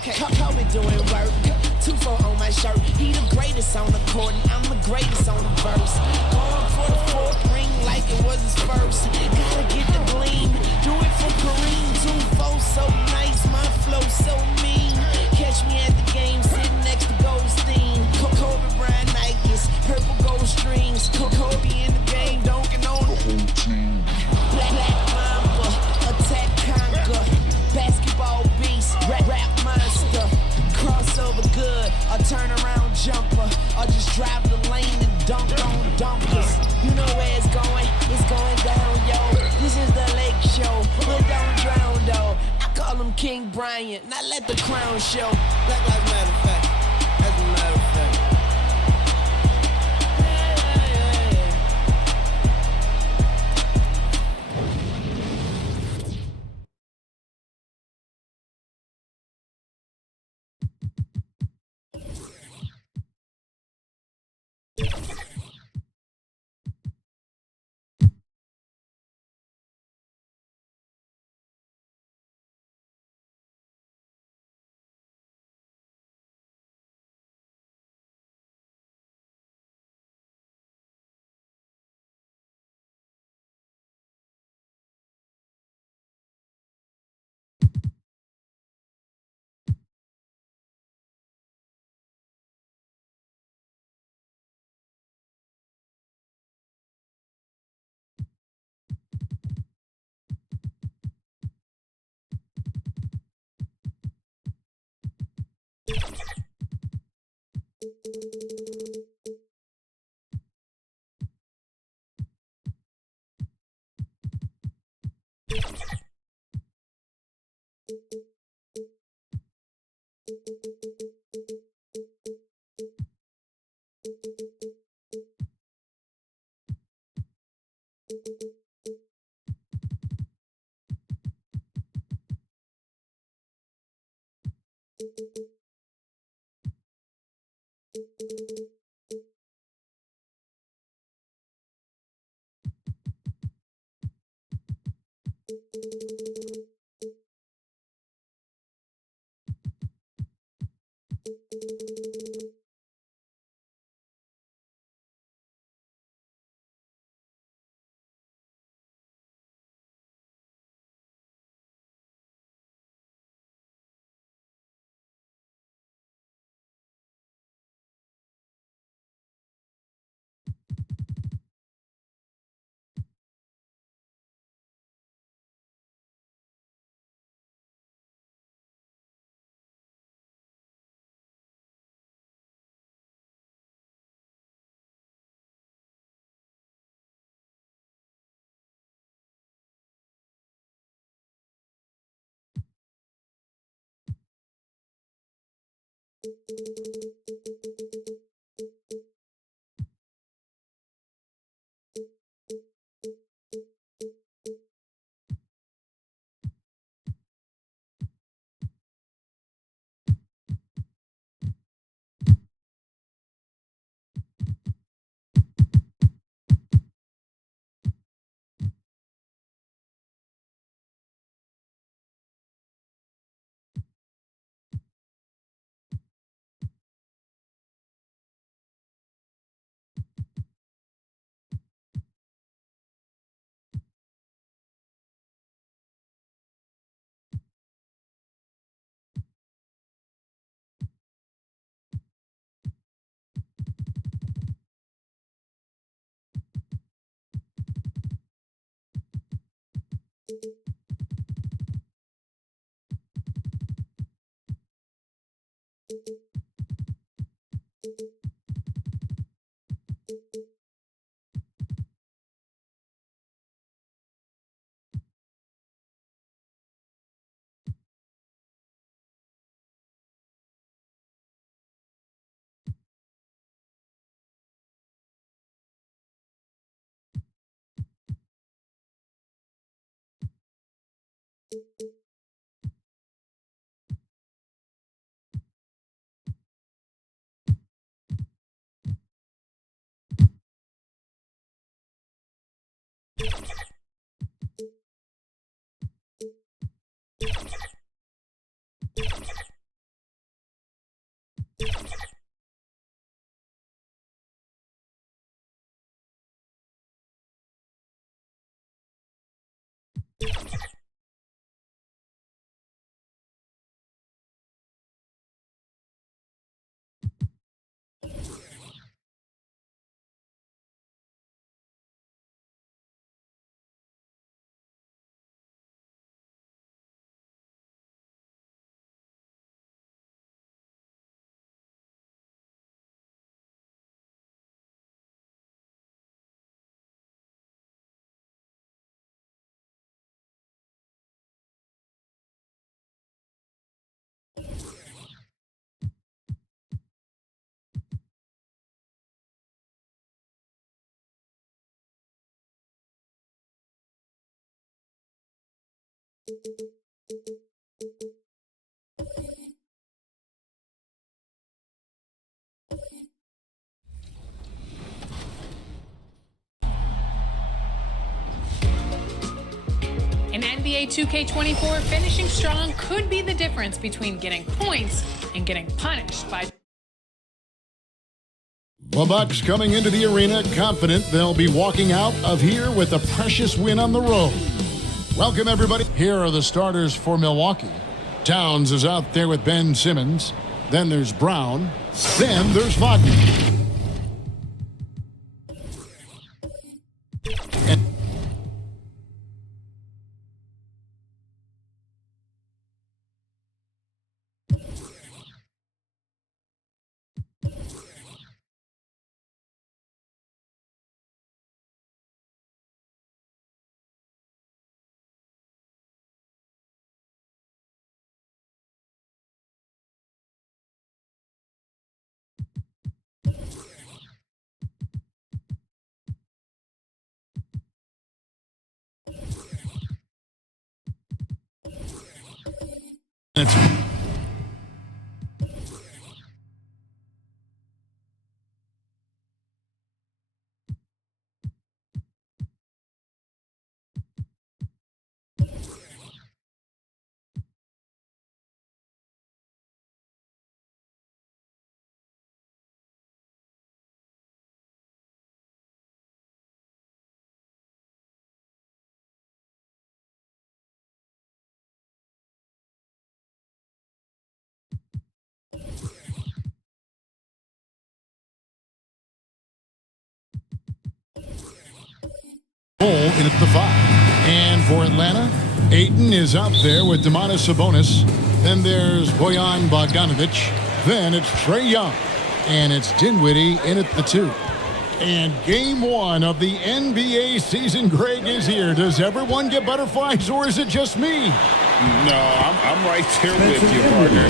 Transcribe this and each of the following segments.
Okay, Kobe doing work. 2-4 on my shirt. He the greatest on the court, and I'm the greatest on the verse. Going for the fourth ring like it was his first. Gotta get the gleam. Do it for Kareem. 2-4 so nice, my flow so mean. Catch me at the game, sitting next to Goldstein. Kobe Bryant Nikes, purple gold strings. Kobe in the game, dunking on the whole team. Black Mamba, attack conquer. Basketball beast, rap monster. Crossover good, a turnaround jumper. Or just drive the lane and dunk on dunkers. You know where it's going down, yo. This is the Lake Show, but don't drown, though. I call him King Bryant, now let the crown show. Black Lives Matter fact, as a matter of fact. In NBA 2K24, finishing strong could be the difference between getting points and getting punished by. The Bucks coming into the arena confident they'll be walking out of here with a precious win on the road. Welcome, everybody. Here are the starters for Milwaukee. Towns is out there with Ben Simmons. Then there's Brown. Then there's Wagner. And it's in at the 5. And for Atlanta, Ayton is out there with Domantas Sabonis. Then there's Bojan Bogdanovic. Then it's Trae Young. And it's Dinwiddie in at the 2. And game 1 of the NBA season, Greg, is here. Does everyone get butterflies, or is it just me? No, I'm right there with you, partner.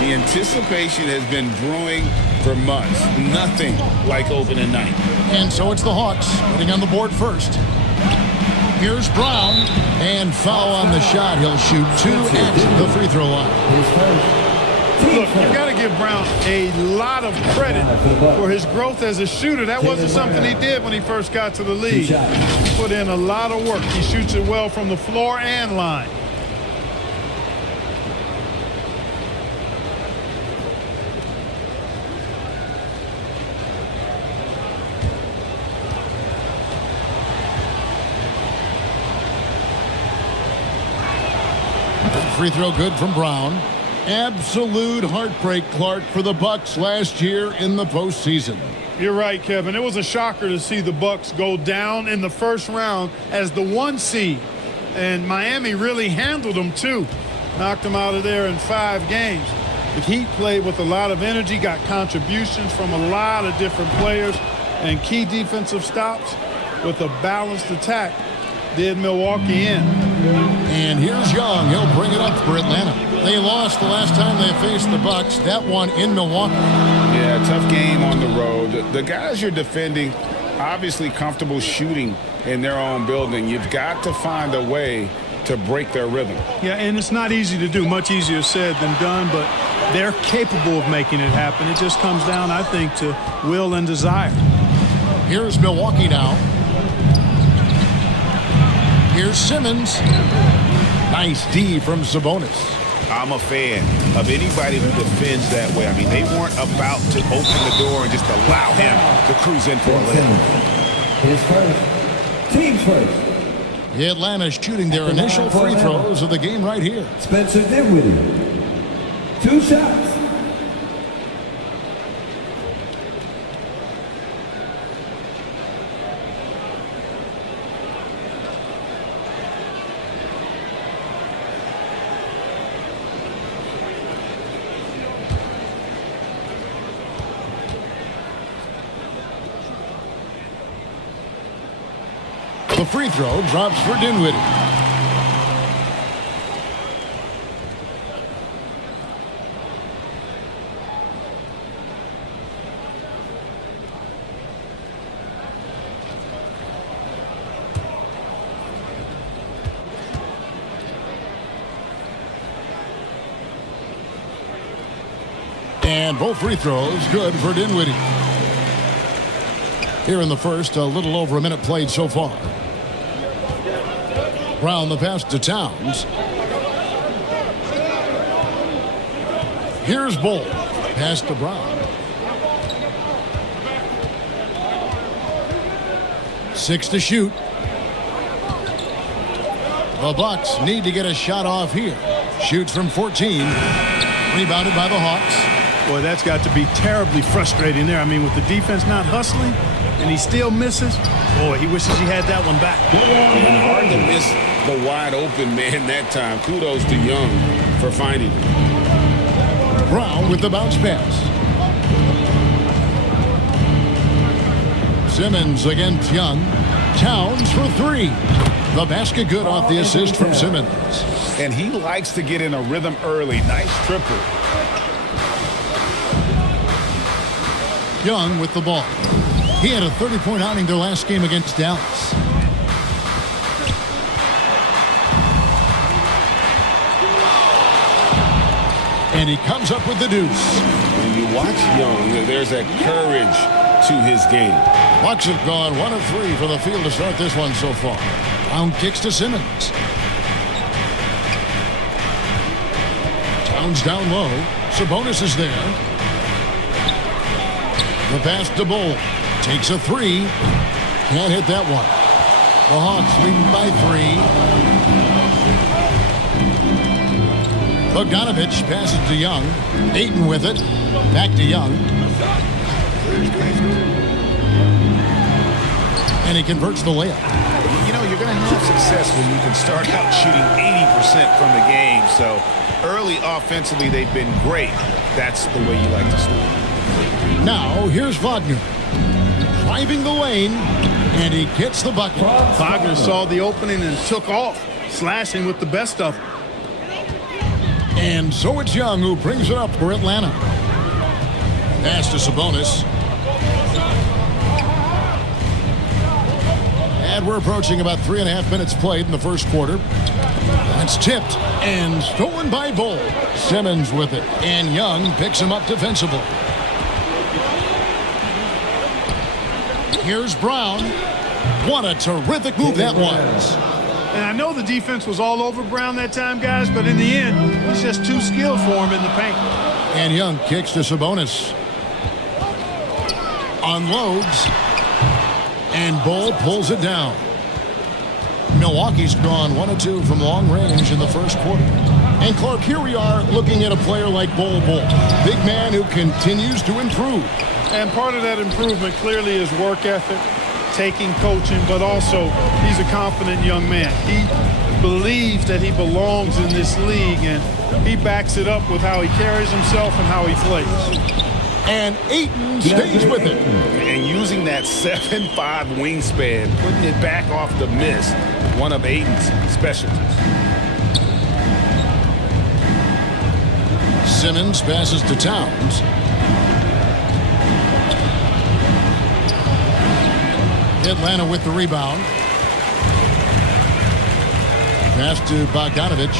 The anticipation has been brewing for months. Nothing like opening night. And so it's the Hawks getting on the board first. Here's Brown, and foul on the shot. He'll shoot 2 at the free throw line. Look, you've got to give Brown a lot of credit for his growth as a shooter. That wasn't something he did when he first got to the league. He put in a lot of work. He shoots it well from the floor and line. Free throw good from Brown. Absolute heartbreak, Clark, for the Bucks last year in the postseason. You're right, Kevin. It was a shocker to see the Bucks go down in the first round as the 1 seed. And Miami really handled them, too. Knocked them out of there in 5 games. The Heat played with a lot of energy, got contributions from a lot of different players, and key defensive stops with a balanced attack did Milwaukee in. And here's Young. He'll bring it up for Atlanta. They lost the last time they faced the Bucks. That one in Milwaukee. Yeah, tough game on the road. The guys you're defending, obviously comfortable shooting in their own building. You've got to find a way to break their rhythm. Yeah, and it's not easy to do. Much easier said than done, but they're capable of making it happen. It just comes down, I think, to will and desire. Here's Milwaukee now. Here's Simmons. Nice D from Sabonis. I'm a fan of anybody who defends that way. I mean, they weren't about to open the door and just allow him to cruise in for a layup. His first. Team's first. Atlanta's shooting their initial free throws of the game right here. Spencer Dinwiddie. 2 shots. The free throw drops for Dinwiddie. And both free throws good for Dinwiddie. Here in the first, a little over a minute played so far. Brown the pass to Towns. Here's Bull. Pass to Brown. 6 to shoot. The Bucks need to get a shot off here. Shoots from 14. Rebounded by the Hawks. Boy, that's got to be terribly frustrating there. I mean, with the defense not hustling and he still misses, boy, he wishes he had that one back. And hard to miss the wide open man that time. Kudos to Young for finding it. Brown with the bounce pass. Simmons against Young. Towns for 3. The basket good off the assist from Simmons. And he likes to get in a rhythm early. Nice triple. Young with the ball. He had a 30-point outing their last game against Dallas. And he comes up with the deuce. When you watch Young, there's that courage to his game. Bucks have gone 1 of 3 from the field to start this one so far. Brown kicks to Simmons. Towns down low. Sabonis is there. The pass to Bull. Takes a 3. Can't hit that one. The Hawks leading by 3. Bogdanovich passes to Young. Ayton with it. Back to Young. And he converts the layup. You know, you're going to have success when you can start out shooting 80% from the game. So early offensively, they've been great. That's the way you like to start. Now, here's Wagner. Driving the lane, and he gets the bucket. Wagner saw the opening and took off, slashing with the best of them. And so it's Young who brings it up for Atlanta. Pass to Sabonis. And we're approaching about 3.5 minutes played in the first quarter. It's tipped and stolen by Bull. Simmons with it, and Young picks him up defensively. Here's Brown. What a terrific move that was. And I know the defense was all over Brown that time, guys, but in the end, he's just too skilled for him in the paint. And Young kicks to Sabonis. Unloads. And Bull pulls it down. Milwaukee's gone 1 of 2 from long range in the first quarter. And Clark, here we are looking at a player like Bull. Big man who continues to improve. And part of that improvement clearly is work ethic, taking coaching, but also he's a confident young man. He believes that he belongs in this league, and he backs it up with how he carries himself and how he plays. And Ayton stays with it. And using that 7'5" wingspan, putting it back off the miss, one of Ayton's specialties. Simmons passes to Towns. Atlanta with the rebound. Pass to Bogdanovich.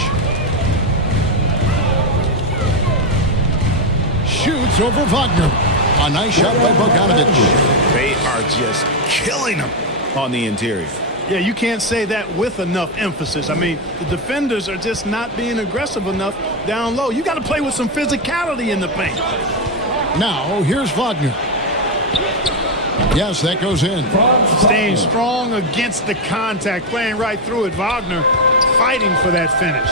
Shoots over Wagner. A nice shot by Bogdanovich. They are just killing him on the interior. Yeah, you can't say that with enough emphasis. I mean, the defenders are just not being aggressive enough down low. You got to play with some physicality in the paint. Now, here's Wagner. Yes, that goes in. Staying strong against the contact, playing right through it. Wagner fighting for that finish.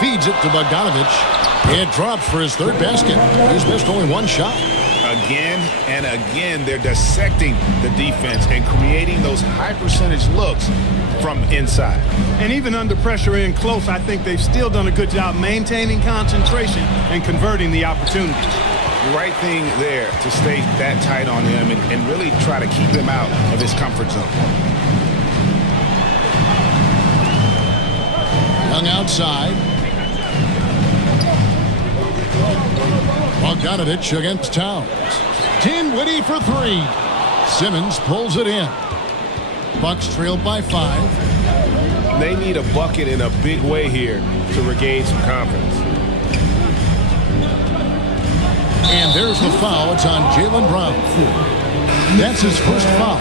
Feeds it to Bogdanovich. It drops for his third basket. He's missed only 1 shot. Again and again, they're dissecting the defense and creating those high percentage looks from inside. And even under pressure in close, I think they've still done a good job maintaining concentration and converting the opportunities. The right thing there to stay that tight on him and really try to keep him out of his comfort zone. Young outside. Bogdanovich against Towns. Dinwiddie for 3. Simmons pulls it in. Bucks trailed by 5. They need a bucket in a big way here to regain some confidence. And there's the foul. It's on Jaylen Brown. That's his first foul.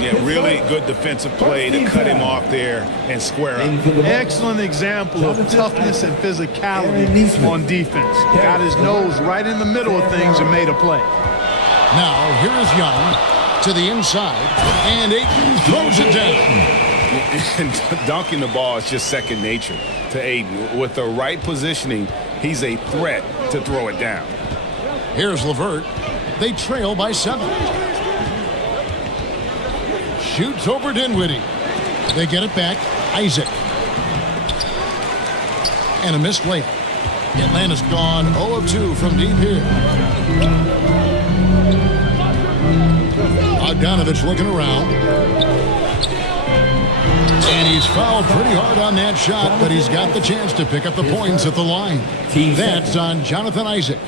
Yeah, really good defensive play to cut him off there and square up. Excellent example of toughness and physicality on defense. Got his nose right in the middle of things and made a play. Now, here is Young to the inside, and Ayton throws it down. And dunking the ball is just second nature to Ayton. With the right positioning, he's a threat to throw it down. Here's LeVert. They trail by 7. Shoots over Dinwiddie. They get it back. Isaac. And a missed layup. Atlanta's gone 0 of 2 from deep here. Bogdanovich looking around. And he's fouled pretty hard on that shot, but he's got the chance to pick up the points at the line. That's on Jonathan Isaac.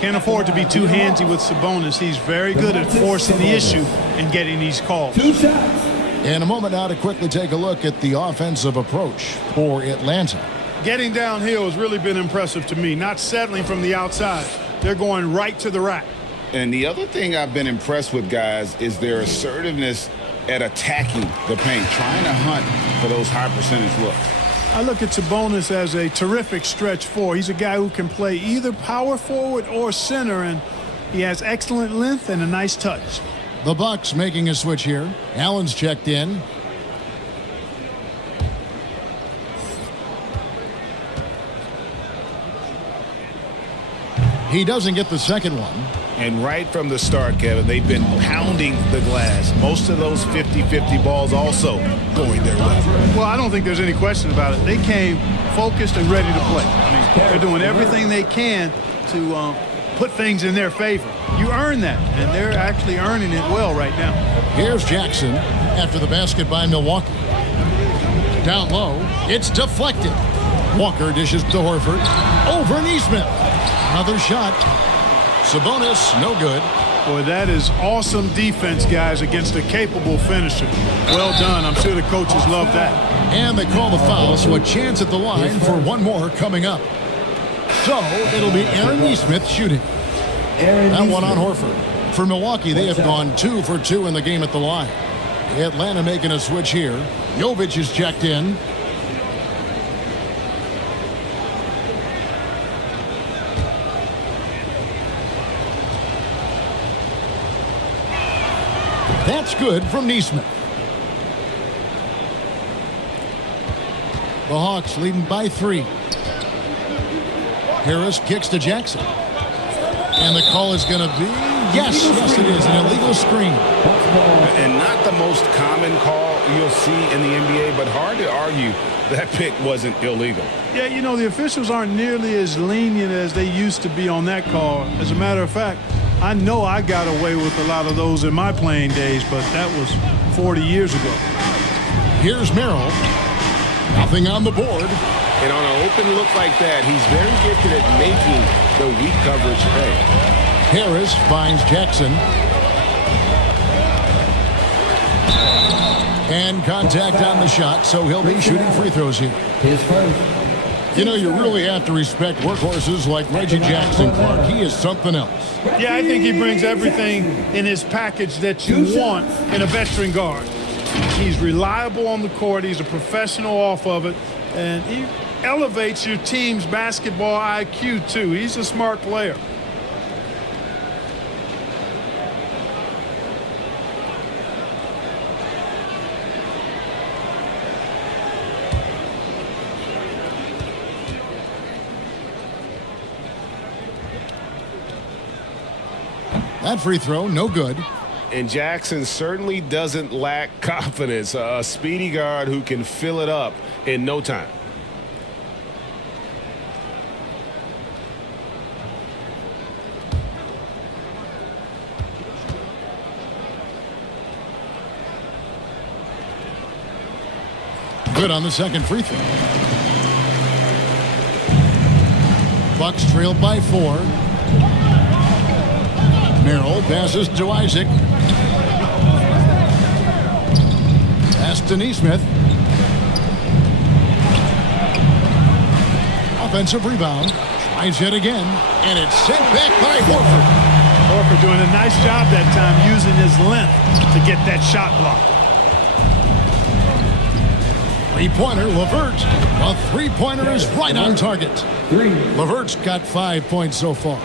Can't afford to be too handsy with Sabonis. He's very good at forcing the issue and getting these calls. 2 shots. In a moment now to quickly take a look at the offensive approach for Atlanta. Getting downhill has really been impressive to me. Not settling from the outside. They're going right to the rack. And the other thing I've been impressed with, guys, is their assertiveness at attacking the paint, trying to hunt for those high percentage looks. I look at Sabonis as a terrific stretch 4. He's a guy who can play either power forward or center, and he has excellent length and a nice touch. The Bucks making a switch here. Allen's checked in. He doesn't get the second one. And right from the start, Kevin, they've been pounding the glass. Most of those 50-50 balls also going their way. Well, I don't think there's any question about it. They came focused and ready to play. I mean, they're doing everything they can to put things in their favor. You earn that, and they're actually earning it well right now. Here's Jackson after the basket by Milwaukee. Down low, it's deflected. Walker dishes to Horford. Over Neesmith. Another shot. Sabonis, no good. Boy, that is awesome defense, guys, against a capable finisher. Well done. I'm sure the coaches love that. And they call the foul, so a chance at the line for one more coming up. So it'll be Aaron Neesmith shooting. That one on Horford. For Milwaukee, they have gone 2 for 2 in the game at the line. Atlanta making a switch here. Jovic is checked in. That's good from Neesmith. The Hawks leading by 3. Harris kicks to Jackson. And the call is going to be, yes, it is, an illegal screen. And not the most common call you'll see in the NBA, but hard to argue that pick wasn't illegal. Yeah, you know, the officials aren't nearly as lenient as they used to be on that call. As a matter of fact, I know I got away with a lot of those in my playing days, but that was 40 years ago. Here's Merrill. Nothing on the board. And on an open look like that, he's very gifted at making the weak coverage pay. Harris finds Jackson. And contact on the shot, so he'll be shooting free throws here. His first. You know, you really have to respect workhorses like Reggie Jackson, Clark. He is something else. Yeah, I think he brings everything in his package that you want in a veteran guard. He's reliable on the court. He's a professional off of it. And he elevates your team's basketball IQ, too. He's a smart player. That free throw, no good. And Jackson certainly doesn't lack confidence. A speedy guard who can fill it up in no time. Good on the second free throw. Bucks trailed by 4. Merrill passes to Isaac. Pass to Neesmith. Offensive rebound. Tries it again, and it's sent back by Horford. Horford doing a nice job that time using his length to get that shot blocked. Three-pointer, LeVert. A three-pointer is right on target. LeVert's got 5 points so far.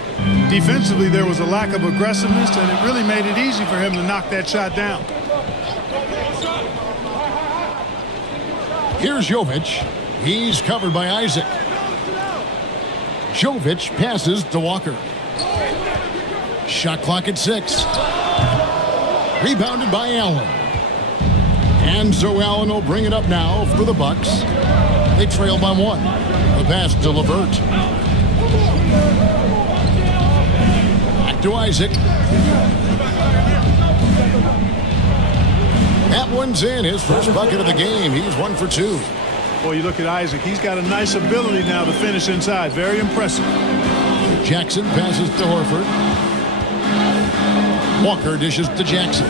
Defensively, there was a lack of aggressiveness, and it really made it easy for him to knock that shot down. Here's Jovic. He's covered by Isaac. Jovic passes to Walker. Shot clock at 6. Rebounded by Allen. And so Allen will bring it up now for the Bucks. They trail by 1. The pass to LeVert. Back to Isaac. That one's in, his first bucket of the game. He's 1 for 2. Boy, you look at Isaac. He's got a nice ability now to finish inside. Very impressive. Jackson passes to Horford. Walker dishes to Jackson.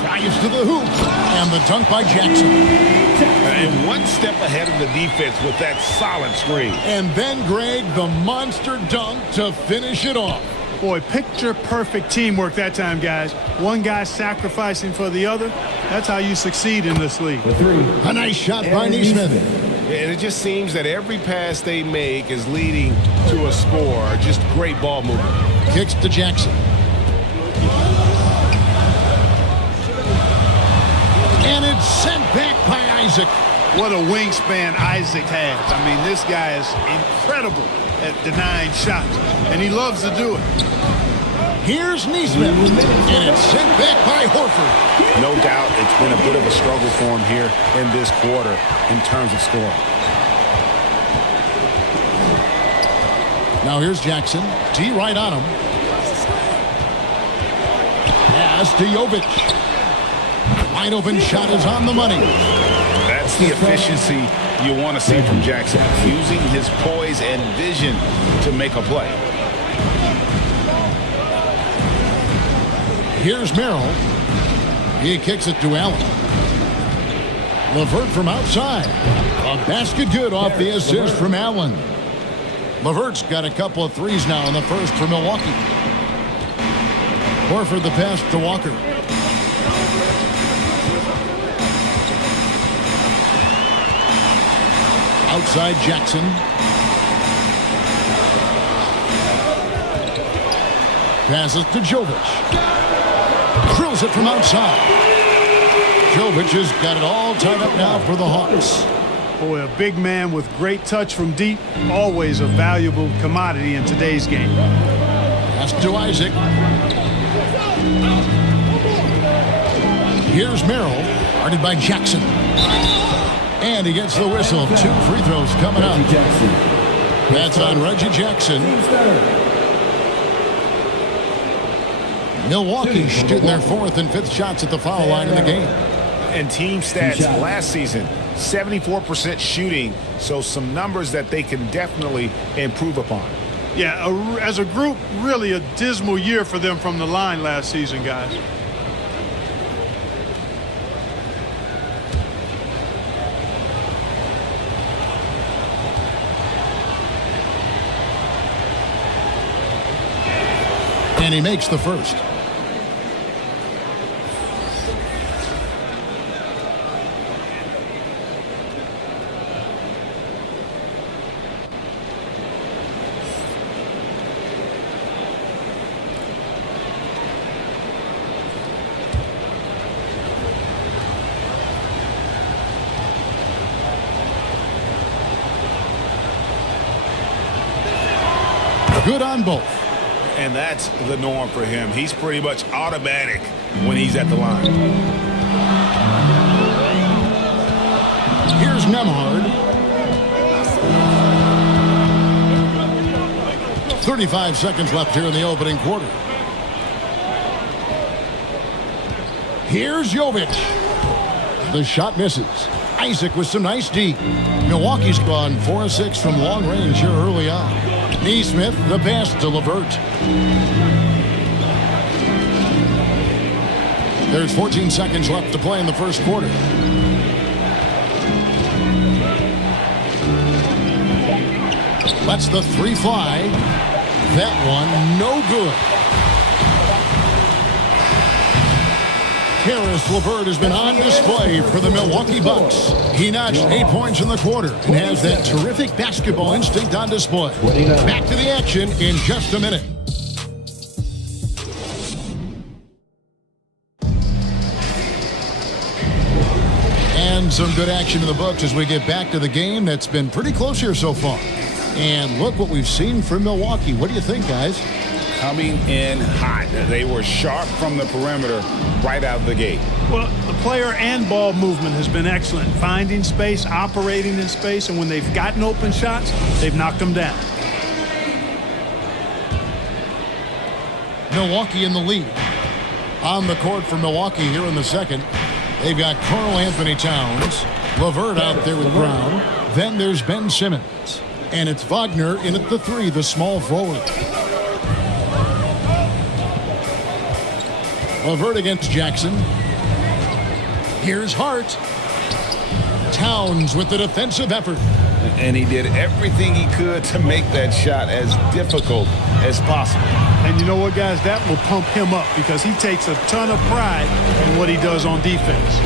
Drives to the hoop. And the dunk by Jackson. And one step ahead of the defense with that solid screen. And then, Greg, the monster dunk to finish it off. Boy, picture-perfect teamwork that time, guys. One guy sacrificing for the other. That's how you succeed in this league. A nice shot by Neesmith. And it just seems that every pass they make is leading to a score. Just great ball movement. Kicks to Jackson. And it's sent back by Isaac. What a wingspan Isaac has. I mean, this guy is incredible at denying shots, and he loves to do it. Here's Neesmith, and it's sent back by Horford. No doubt it's been a bit of a struggle for him here in this quarter in terms of scoring. Now here's Jackson. T right on him. Pass to Jovic. Wide open shot is on the money. That's the efficiency you want to see from Jackson, using his poise and vision to make a play. Here's Merrill. He kicks it to Allen. LeVert from outside. A basket good off the assist from Allen. LeVert's got a couple of threes now in the first for Milwaukee. Horford the pass to Walker. Outside Jackson. Passes to Jovic. Drills it from outside. Jovic has got it all tied up now for the Hawks. Boy, a big man with great touch from deep. Always a valuable commodity in today's game. Pass to Isaac. Here's Merrill. Guarded by Jackson. And he gets the whistle. 2 free throws coming up. That's on Reggie Jackson. Milwaukee shooting their 4th and 5th shots at the foul line in the game. And team stats last season, 74% shooting, so some numbers that they can definitely improve upon. Yeah, as a group, really a dismal year for them from the line last season, guys. And he makes the first. Good on both. And that's the norm for him. He's pretty much automatic when he's at the line. Here's Nembhard. 35 seconds left here in the opening quarter. Here's Jovic. The shot misses. Isaac with some nice D. Milwaukee's gone 4 of 6 from long range here early on. Neesmith, the pass to LeVert. There's 14 seconds left to play in the first quarter. Lets the three fly. That one no good. Karis LeVert has been on display for the Milwaukee Bucks. He notched 8 points in the quarter and has that terrific basketball instinct on display. Back to the action in just a minute. And some good action in the books as we get back to the game that's been pretty close here so far. And look what we've seen from Milwaukee. What do you think, guys? Coming in hot. They were sharp from the perimeter right out of the gate. Well, the player and ball movement has been excellent. Finding space, operating in space, and when they've gotten open shots, they've knocked them down. Milwaukee in the lead. On the court for Milwaukee here in the second. They've got Karl Anthony Towns, LeVert out there with Brown. Then there's Ben Simmons. And it's Wagner in at the three, the small forward. LeVert against Jackson. Here's Hart. Towns with the defensive effort. And he did everything he could to make that shot as difficult as possible. And you know what, guys? That will pump him up because he takes a ton of pride in what he does on defense.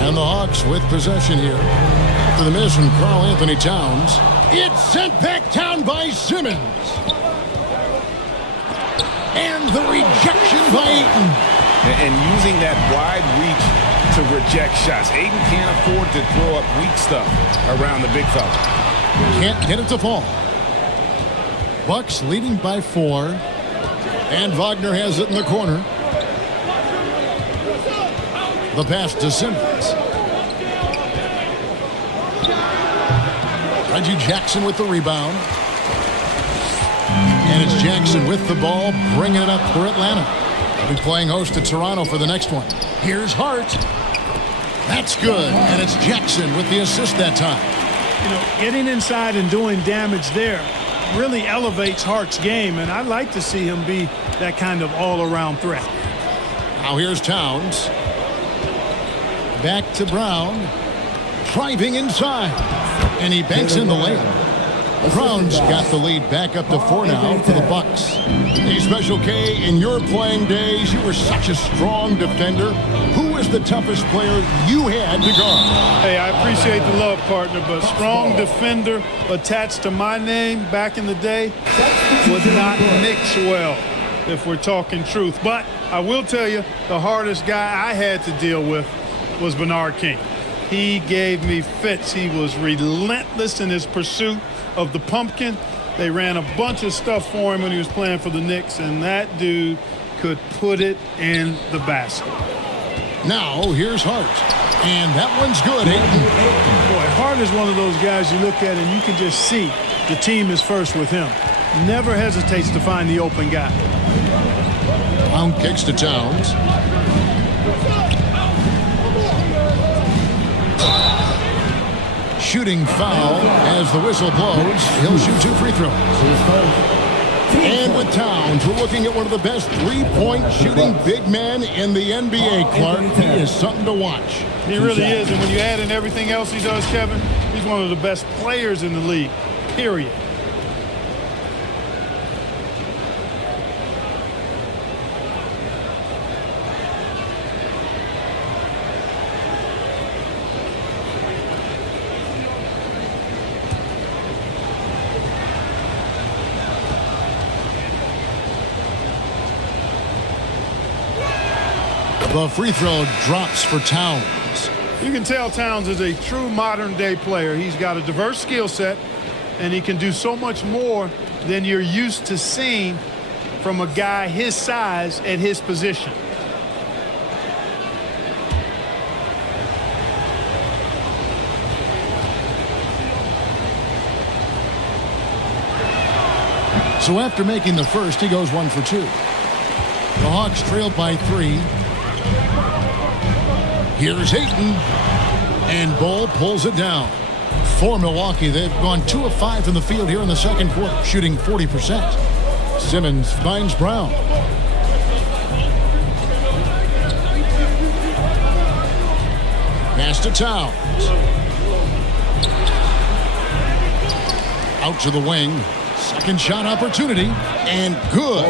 And the Hawks with possession here. After the miss from Karl Anthony Towns. It's sent back down by Simmons. And the rejection by Ayton. And using that wide reach to reject shots. Ayton can't afford to throw up weak stuff around the big fella. Can't get it to fall. Bucks leading by 4. And Wagner has it in the corner. The pass to Simmons. Reggie Jackson with the rebound. And it's Jackson with the ball, bringing it up for Atlanta. They'll be playing host to Toronto for the next one. Here's Hart. That's good. And it's Jackson with the assist that time. You know, getting inside and doing damage there really elevates Hart's game, and I'd like to see him be that kind of all-around threat. Now here's Towns. Back to Brown. Driving inside. And he banks in the layup. Brown's got the lead back up to 4 now for the Bucks. Hey, Special K, in your playing days, you were such a strong defender. Who was the toughest player you had to guard? Hey, I appreciate the love, partner, but strong defender attached to my name back in the day would not mix well, if we're talking truth. But I will tell you, the hardest guy I had to deal with was Bernard King. He gave me fits. He was relentless in his pursuit of the pumpkin. They ran a bunch of stuff for him when he was playing for the Knicks, and that dude could put it in the basket. Now here's Hart, and that one's good. Boy, Hart is one of those guys you look at and you can just see the team is first with him. Never hesitates to find the open guy. Brown kicks to Towns. Shooting foul as the whistle blows. He'll shoot 2 free throws. And with Towns, we're looking at one of the best three-point shooting big men in the NBA, Clark. He is something to watch. He really is, and when you add in everything else he does, Kevin, he's one of the best players in the league, period. The free throw drops for Towns. You can tell Towns is a true modern-day player. He's got a diverse skill set, and he can do so much more than you're used to seeing from a guy his size at his position. So after making the first, he goes 1 for 2. The Hawks trailed by 3. Here's Ayton, and Bull pulls it down. For Milwaukee, they've gone 2 of 5 from the field here in the second quarter, shooting 40%. Simmons finds Brown. Pass to Towns. Out to the wing. Second shot opportunity, and good,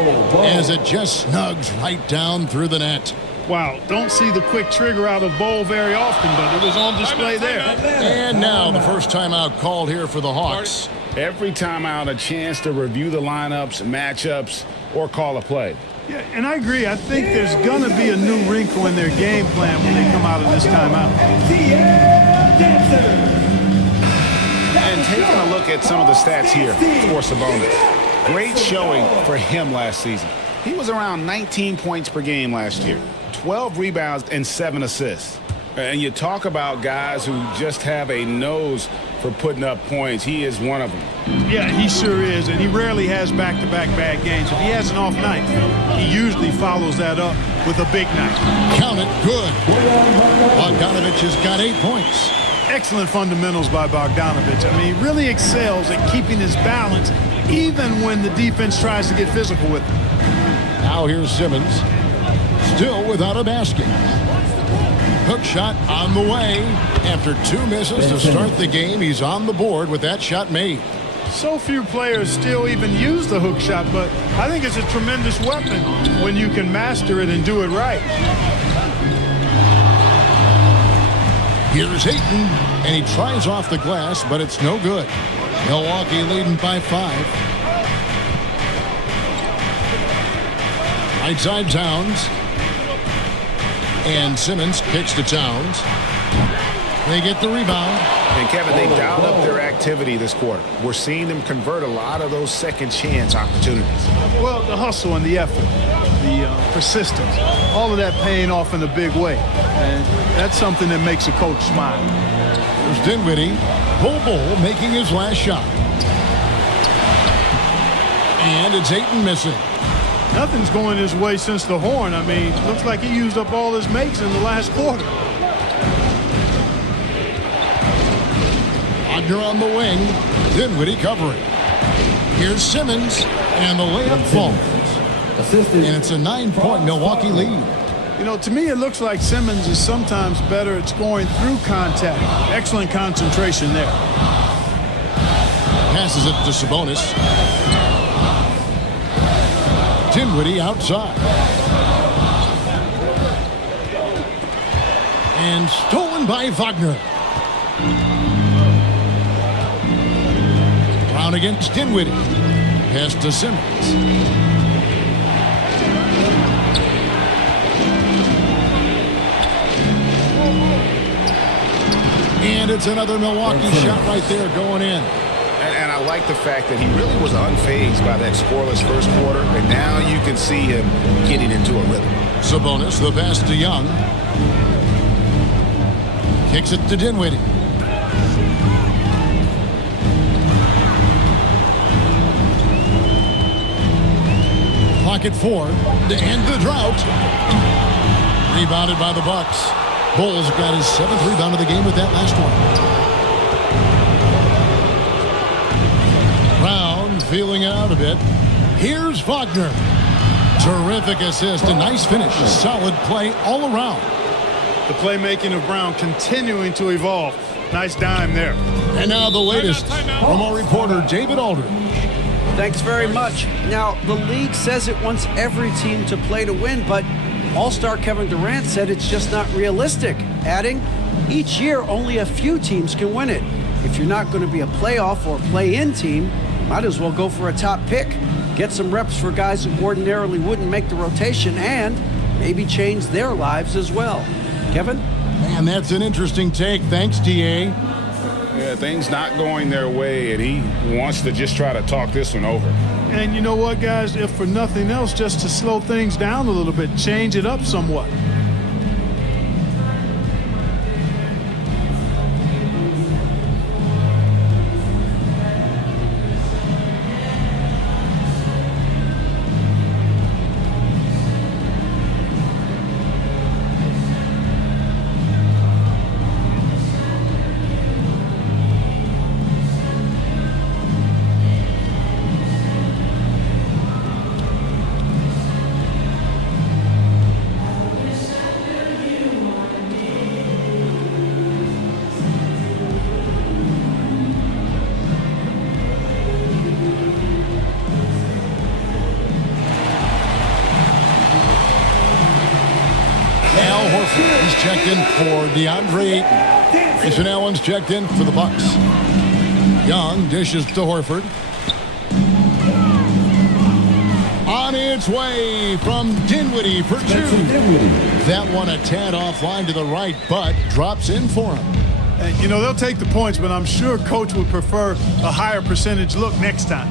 as it just snugs right down through the net. Wow, don't see the quick trigger out of Bowl very often, but it was on display there. And now the first timeout called here for the Hawks. Every timeout, a chance to review the lineups, matchups, or call a play. Yeah, and I agree. I think there's going to be a new wrinkle in their game plan when they come out of this timeout. And taking a look at some of the stats here for Sabonis. Great showing for him last season. He was around 19 points per game last year, 12 rebounds and 7 assists. And you talk about guys who just have a nose for putting up points. He is one of them. Yeah, he sure is, and he rarely has back-to-back bad games. If he has an off night, he usually follows that up with a big night. Count it, good. Bogdanovich has got 8 points. Excellent fundamentals by Bogdanovich. I mean, he really excels at keeping his balance even when the defense tries to get physical with him. Now here's Simmons, still without a basket. Hook shot on the way. After 2 misses to start the game, he's on the board with that shot made. So few players still even use the hook shot, but I think it's a tremendous weapon when you can master it and do it right. Here's Ayton, and he tries off the glass, but it's no good. Milwaukee leading by 5. Right side Towns. And Simmons kicks to Towns. They get the rebound. And Kevin, they dialed up their activity this quarter. We're seeing them convert a lot of those second chance opportunities. Well, the hustle and the effort, the persistence, all of that paying off in a big way. And that's something that makes a coach smile. There's Dinwiddie. Bull making his last shot. And it's Ayton missing. Nothing's going his way since the horn. I mean, looks like he used up all his makes in the last quarter. Wagner on the wing. Dinwiddie covering. Here's Simmons, and the layup falls. And it's a 9-point Milwaukee lead. You know, to me, it looks like Simmons is sometimes better at scoring through contact. Excellent concentration there. Passes it to Sabonis. Dinwiddie outside. And stolen by Wagner. Brown against Dinwiddie. Pass to Simmons. And it's another Milwaukee shot right there going in. And I like the fact that he really was unfazed by that scoreless first quarter, and now you can see him getting into a rhythm. Sabonis, the pass to Young. Kicks it to Dinwiddie. Clock at 4 to end the drought. Rebounded by the Bucks. Bulls got his 7th rebound of the game with that last one. Brown feeling out a bit. Here's Wagner. Terrific assist, a nice finish, a solid play all around. The playmaking of Brown continuing to evolve. Nice dime there. And now the latest from our reporter David Aldridge. Thanks very much. Now, the league says it wants every team to play to win, but All-Star Kevin Durant said it's just not realistic, adding, each year only a few teams can win it. If you're not going to be a playoff or play-in team, might as well go for a top pick. Get some reps for guys who ordinarily wouldn't make the rotation and maybe change their lives as well. Kevin? Man, that's an interesting take. Thanks, TA. Yeah, things not going their way, and he wants to just try to talk this one over. And you know what, guys? If for nothing else, just to slow things down a little bit, change it up somewhat. He's checked in for DeAndre Ayton. Grayson Allen's checked in for the Bucks. Young dishes to Horford. On its way from Dinwiddie for two. That one a tad offline to the right, but drops in for him. And, you know, they'll take the points, but I'm sure Coach would prefer a higher percentage look next time.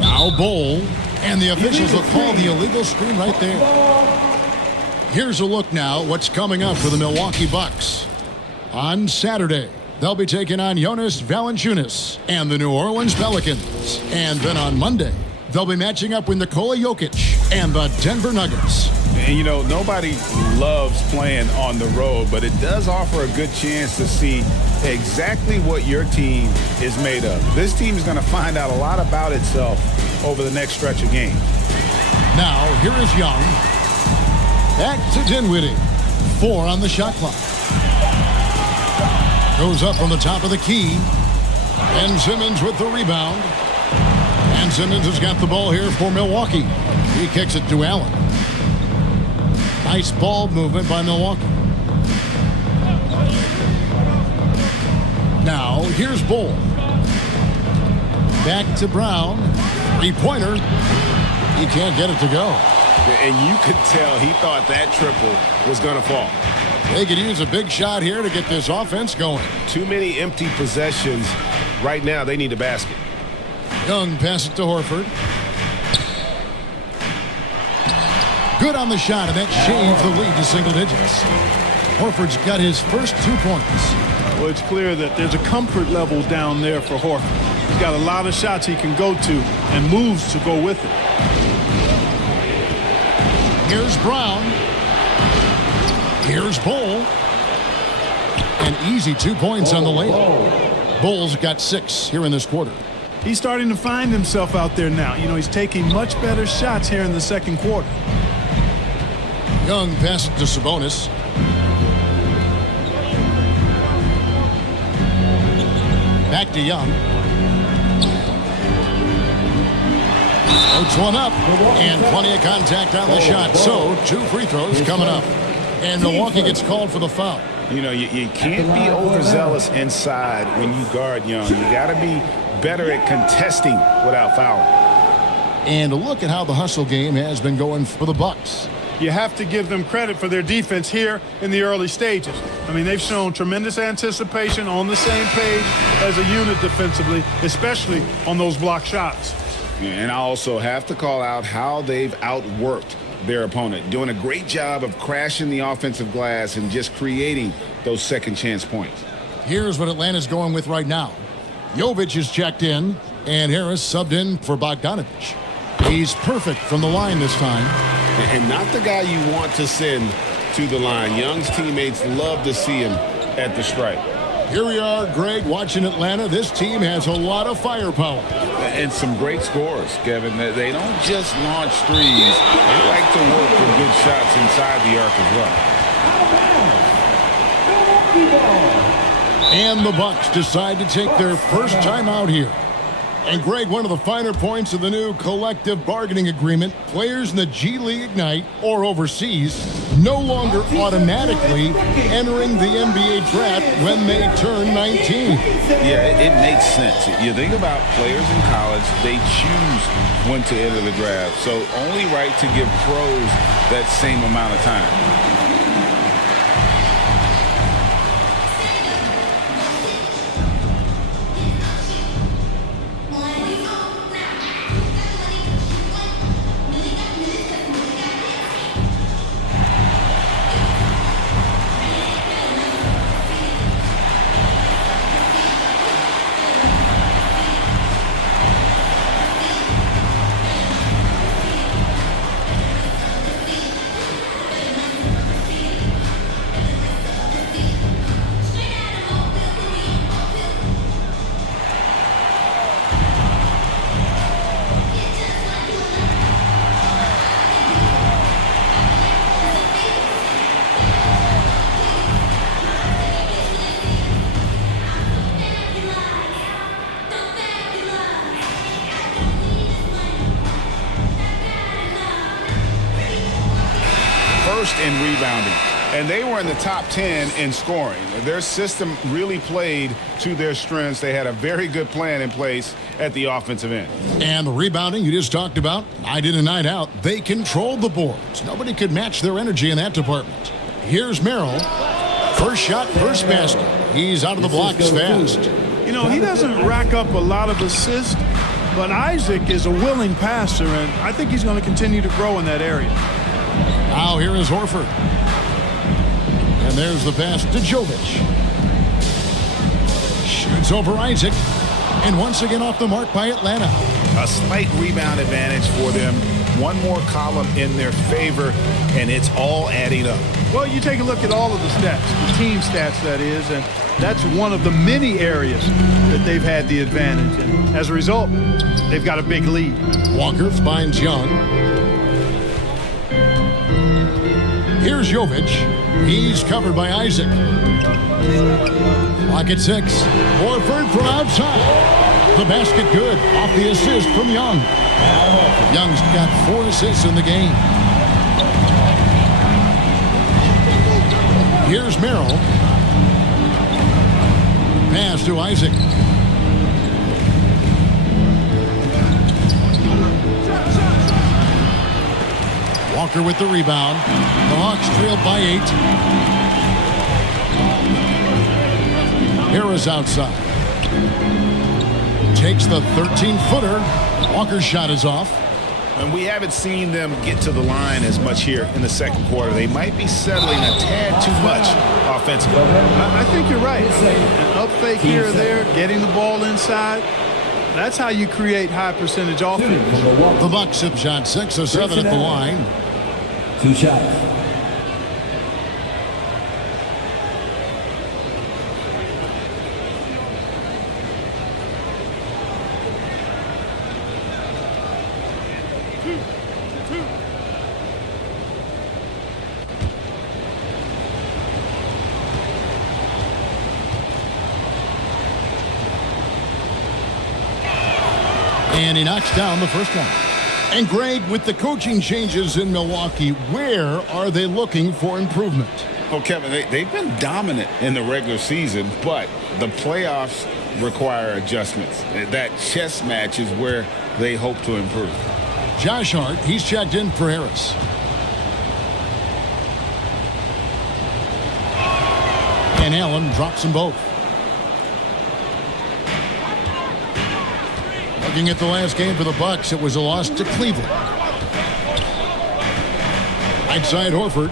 Now Bowl, and the officials will call the illegal screen right there. Here's a look now what's coming up for the Milwaukee Bucks. On Saturday, they'll be taking on Jonas Valanciunas and the New Orleans Pelicans. And then on Monday, they'll be matching up with Nikola Jokic and the Denver Nuggets. And, you know, nobody loves playing on the road, but it does offer a good chance to see exactly what your team is made of. This team is going to find out a lot about itself over the next stretch of games. Now, here is Young. Back to Dinwiddie. 4 on the shot clock. Goes up from the top of the key. And Simmons with the rebound. And Simmons has got the ball here for Milwaukee. He kicks it to Allen. Nice ball movement by Milwaukee. Now, here's Bull. Back to Brown. Three-pointer. He can't get it to go. And you could tell he thought that triple was going to fall. They could use a big shot here to get this offense going. Too many empty possessions. Right now, they need a basket. Young passes to Horford. Good on the shot, and that shaved the lead to single digits. Horford's got his first 2 points. Well, it's clear that there's a comfort level down there for Horford. He's got a lot of shots he can go to and moves to go with it. Here's Brown. Here's Bull. An easy 2 points on the layup. Bull's got 6 here in this quarter. He's starting to find himself out there now. You know, he's taking much better shots here in the second quarter. Young passes to Sabonis. Back to Young. Floats one up, and plenty of contact on the shot. So, 2 free throws coming up. And Milwaukee gets called for the foul. You know, you can't be overzealous inside when you guard Young. You got to be better at contesting without fouling. And look at how the hustle game has been going for the Bucks. You have to give them credit for their defense here in the early stages. I mean, they've shown tremendous anticipation, on the same page as a unit defensively, especially on those block shots. And I also have to call out how they've outworked their opponent, doing a great job of crashing the offensive glass and just creating those second chance points. Here's what Atlanta's going with right now. Jovic is checked in, and Harris subbed in for Bogdanovich. He's perfect from the line this time. And not the guy you want to send to the line. Young's teammates love to see him at the stripe. Here we are, Greg, watching Atlanta. This team has a lot of firepower. And some great scores, Kevin. They don't just launch threes. They like to work with good shots inside the arc as well. And the Bucks decide to take their first time out here. And Greg, one of the finer points of the new collective bargaining agreement, players in the G League Ignite or overseas no longer automatically entering the NBA draft when they turn 19. Yeah, it makes sense. You think about players in college, they choose when to enter the draft. So only right to give pros that same amount of time. first in rebounding, and they were in the top 10 in scoring. Their system really played to their strengths. They had a very good plan in place at the offensive end. And the rebounding you just talked about, night in and night out, they controlled the boards. Nobody could match their energy in that department. Here's Merrill. First shot, first basket. He's out of the blocks fast. You know, he doesn't rack up a lot of assists, but Isaac is a willing passer, and I think he's going to continue to grow in that area. Now here is Horford. And there's the pass to Jovic. Shoots over Isaac. And once again off the mark by Atlanta. A slight rebound advantage for them. One more column in their favor, and it's all adding up. Well, you take a look at all of the stats, the team stats that is, and that's one of the many areas that they've had the advantage. And as a result, they've got a big lead. Walker finds Young. Here's Jovic. He's covered by Isaac. Clock at 6. Horford from outside. The basket good. Off the assist from Young. Young's got 4 assists in the game. Here's Merrill. Pass to Isaac. Walker with the rebound. The Hawks trailed by 8. Harris outside. Takes the 13-footer. Walker's shot is off. And we haven't seen them get to the line as much here in the second quarter. They might be settling a tad too much offensively. I think you're right. An up fake here or there, getting the ball inside. That's how you create high percentage offense. The Bucks have shot 6 of 7 at the line. 2 shots. And he knocks down the first one. And Greg, with the coaching changes in Milwaukee, where are they looking for improvement? Well, Kevin, they've been dominant in the regular season, but the playoffs require adjustments. That chess match is where they hope to improve. Josh Hart, he's checked in for Harris. And Allen drops them both. Looking at the last game for the Bucks, it was a loss to Cleveland. Right side Horford.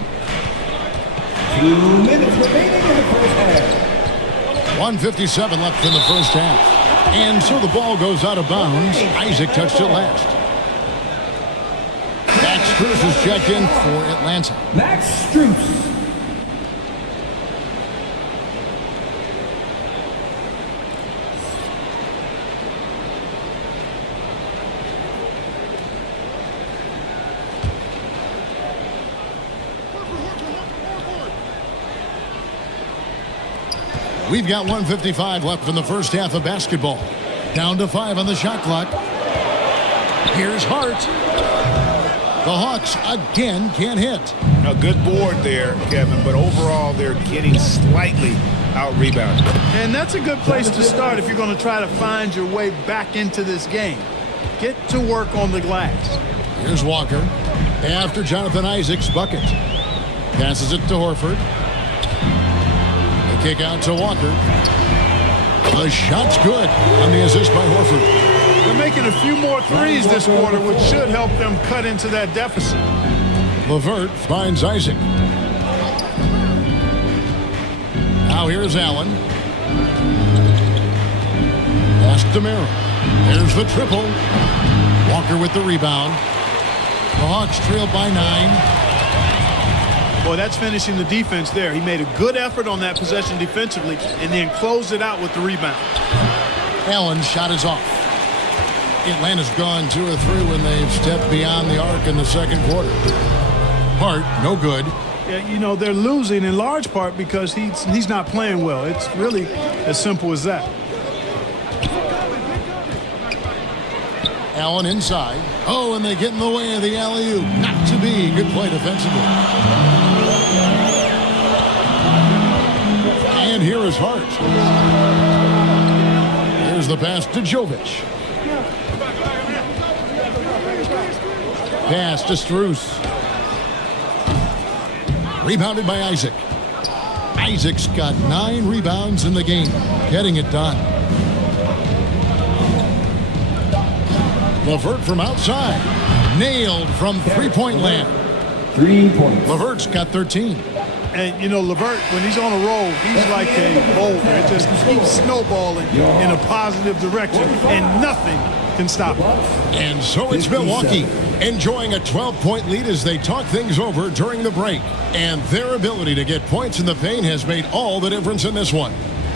2 minutes remaining in the first half. 1:57 left in the first half. And so the ball goes out of bounds. Isaac touched it last. Max Strus is checked in for Atlanta. Max Strus. We've got 1:55 left in the first half of basketball. Down to 5 on the shot clock. Here's Hart. The Hawks again can't hit. A good board there, Kevin, but overall they're getting slightly out-rebounded. And that's a good place to start if you're going to try to find your way back into this game. Get to work on the glass. Here's Walker. After Jonathan Isaac's bucket. Passes it to Horford. Kick out to Walker. The shot's good on the assist by Horford. They're making a few more threes this quarter, which should help them cut into that deficit. LeVert finds Isaac. Now here's Allen. Pass to Merrill. There's the triple. Walker with the rebound. The Hawks trail by 9. Boy, that's finishing the defense there. He made a good effort on that possession defensively and then closed it out with the rebound. Allen's shot is off. Atlanta's gone 2 or 3 when they've stepped beyond the arc in the second quarter. Hart, no good. Yeah, you know, they're losing in large part because he's not playing well. It's really as simple as that. Allen inside. Oh, and they get in the way of the alley-oop. Not to be. Good play defensively. And here is Hart. Here's the pass to Jovic. Pass to Strus. Rebounded by Isaac. Isaac's got 9 rebounds in the game, getting it done. LeVert from outside. Nailed from three-point land. 3 points. LeVert's got 13. And, you know, LeVert, when he's on a roll, he's like a boulder. It just keeps snowballing in a positive direction, and nothing can stop him. And so it's Milwaukee enjoying a 12-point lead as they talk things over during the break. And their ability to get points in the paint has made all the difference in this one.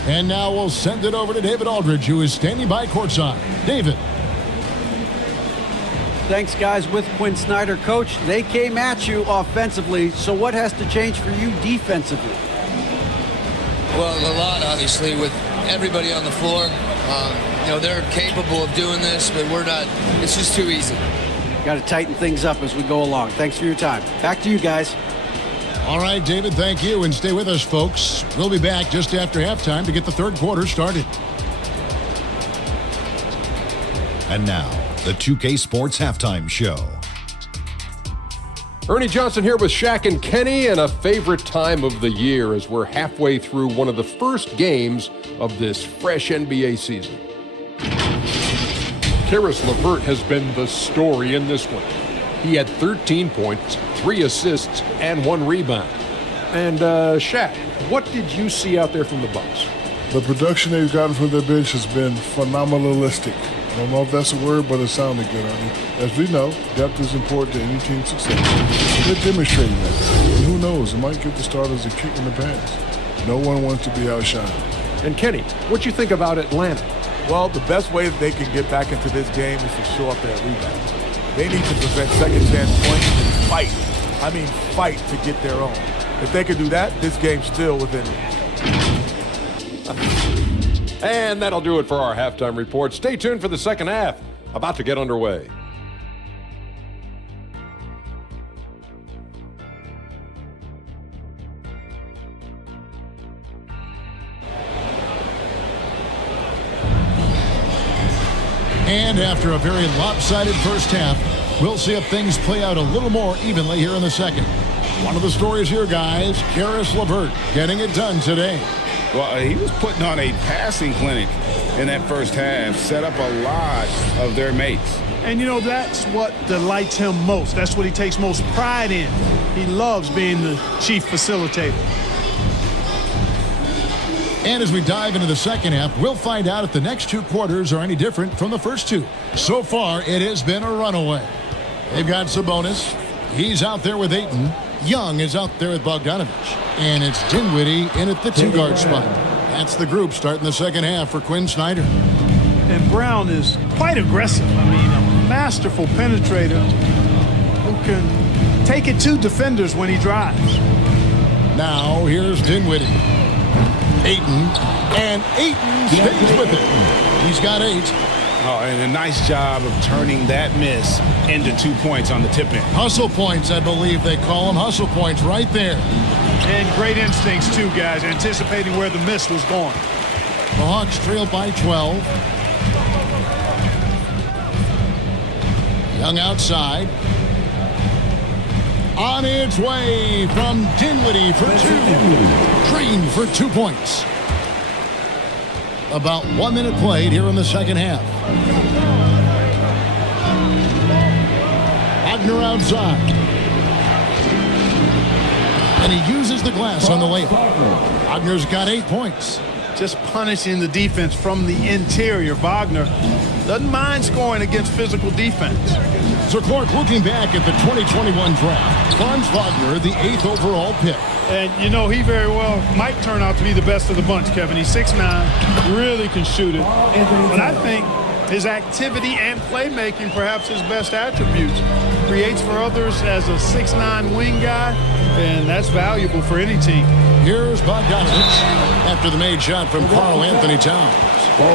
And now we'll send it over to David Aldridge, who is standing by courtside. David. Thanks, guys. With Quinn Snyder, Coach, they came at you offensively. So what has to change for you defensively? Well, a lot, obviously, with everybody on the floor. You know, they're capable of doing this, but we're not. It's just too easy. Got to tighten things up as we go along. Thanks for your time. Back to you guys. All right, David, thank you. And stay with us, folks. We'll be back just after halftime to get the third quarter started. And now, the 2K Sports Halftime Show. Ernie Johnson here with Shaq and Kenny, and a favorite time of the year as we're halfway through one of the first games of this fresh NBA season. Caris LeVert has been the story in this one. He had 13 points, 3 assists, and 1 rebound. And Shaq, what did you see out there from the Bucks? The production they've gotten from their bench has been phenomenalistic. I don't know if that's a word, but it sounded good on me. As we know, depth is important to any team's success. They're demonstrating that. And who knows, it might give the starters a kick in the pants. No one wants to be outshined. And Kenny, what you think about Atlanta? Well, the best way that they can get back into this game is to show up their rebounds. They need to prevent second chance points and fight. I mean, fight to get their own. If they can do that, this game's still within reach. And that'll do it for our halftime report. Stay tuned for the second half, about to get underway. And after a very lopsided first half, we'll see if things play out a little more evenly here in the second. One of the stories here, guys, Caris LeVert getting it done today. Well, he was putting on a passing clinic in that first half, set up a lot of their mates. And, you know, that's what delights him most. That's what he takes most pride in. He loves being the chief facilitator. And as we dive into the second half, we'll find out if the next 2 quarters are any different from the first 2. So far, it has been a runaway. They've got Sabonis. He's out there with Ayton. Young is out there with Bogdanovich. And it's Dinwiddie in at the 2-guard spot. That's the group starting the second half for Quinn Snyder. And Brown is quite aggressive. I mean, a masterful penetrator who can take it to defenders when he drives. Now, here's Dinwiddie. Ayton, and Ayton stays with it. He's got 8. Oh, and a nice job of turning that miss into 2 points on the tip-in. Hustle points, I believe they call them. Hustle points right there. And great instincts, too, guys, anticipating where the miss was going. The Hawks trail by 12. Young outside. On its way from Dinwiddie for 2. Green for 2 points. About 1 minute played here in the second half. Wagner outside. And he uses the glass on the layup. Wagner's got 8 points. Just punishing the defense from the interior. Wagner doesn't mind scoring against physical defense. So Clark, looking back at the 2021 draft, Franz Wagner, the 8th overall pick. And, you know, he very well might turn out to be the best of the bunch, Kevin. He's 6'9", really can shoot it. But I think his activity and playmaking, perhaps his best attributes, creates for others as a 6'9" wing guy, and that's valuable for any team. Here's Bogdanovich after the made shot from Karl Anthony Towns.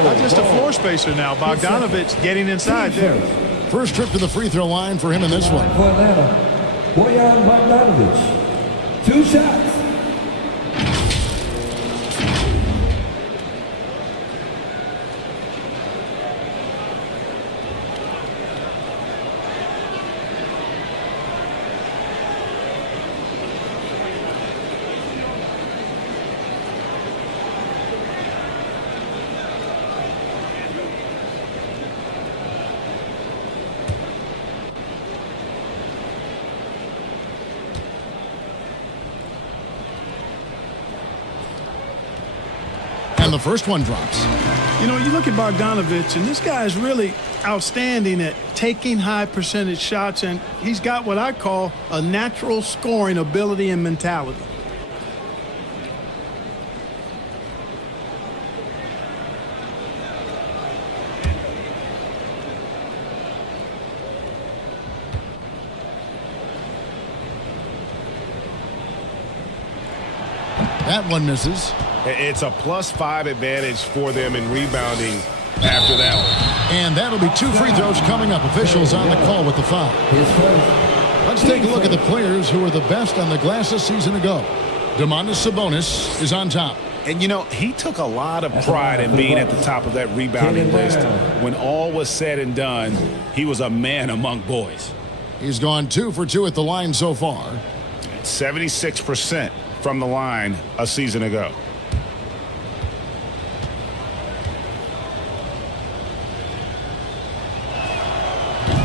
Not just a floor spacer now. Bogdanovich getting inside there. First trip to the free throw line for him in this one. For Atlanta, Bojan Bogdanovich. 2 shots. And the first one drops. You know, you look at Bogdanovich, and this guy is really outstanding at taking high percentage shots, and he's got what I call a natural scoring ability and mentality. That one misses. It's a +5 advantage for them in rebounding after that one. And that'll be 2 free throws coming up. Officials on the call with the foul. Let's take a look at the players who were the best on the glass a season ago. Domantas Sabonis is on top. And, you know, he took a lot of pride in being at the top of that rebounding list. When all was said and done, he was a man among boys. He's gone 2 for 2 at the line so far. 76% from the line a season ago.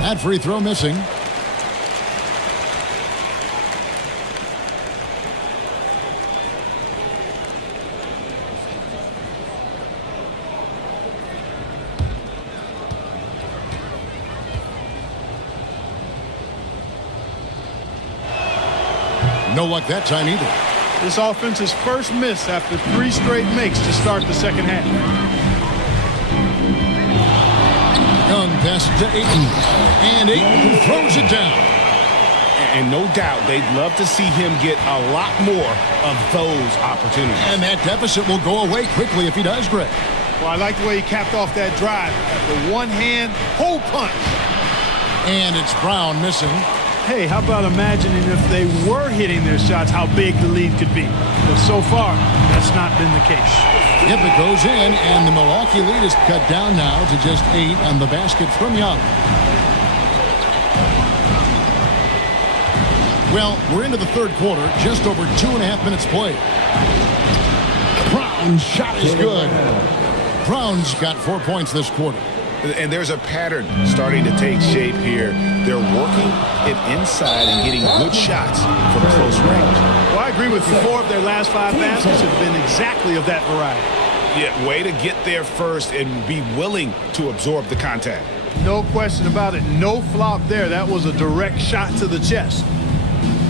That free throw missing. No luck that time either. This offense's first miss after 3 straight makes to start the second half. Young passes to Ayton. And Ayton throws it down. And no doubt they'd love to see him get a lot more of those opportunities. And that deficit will go away quickly if he does, Greg. Well, I like the way he capped off that drive. The one-hand hole punch. And it's Brown missing. Hey, how about imagining if they were hitting their shots, how big the lead could be? But so far, that's not been the case. Yep, it goes in, and the Milwaukee lead is cut down now to just 8 on the basket from Young. Well, we're into the third quarter, just over 2.5 minutes played. Brown's shot is good. Brown's got 4 points this quarter. And there's a pattern starting to take shape here. They're working it inside and getting good shots from close range. Well, I agree with you. 4 of their last 5 baskets have been exactly of that variety. Yeah, way to get there first and be willing to absorb the contact. No question about it. No flop there. That was a direct shot to the chest.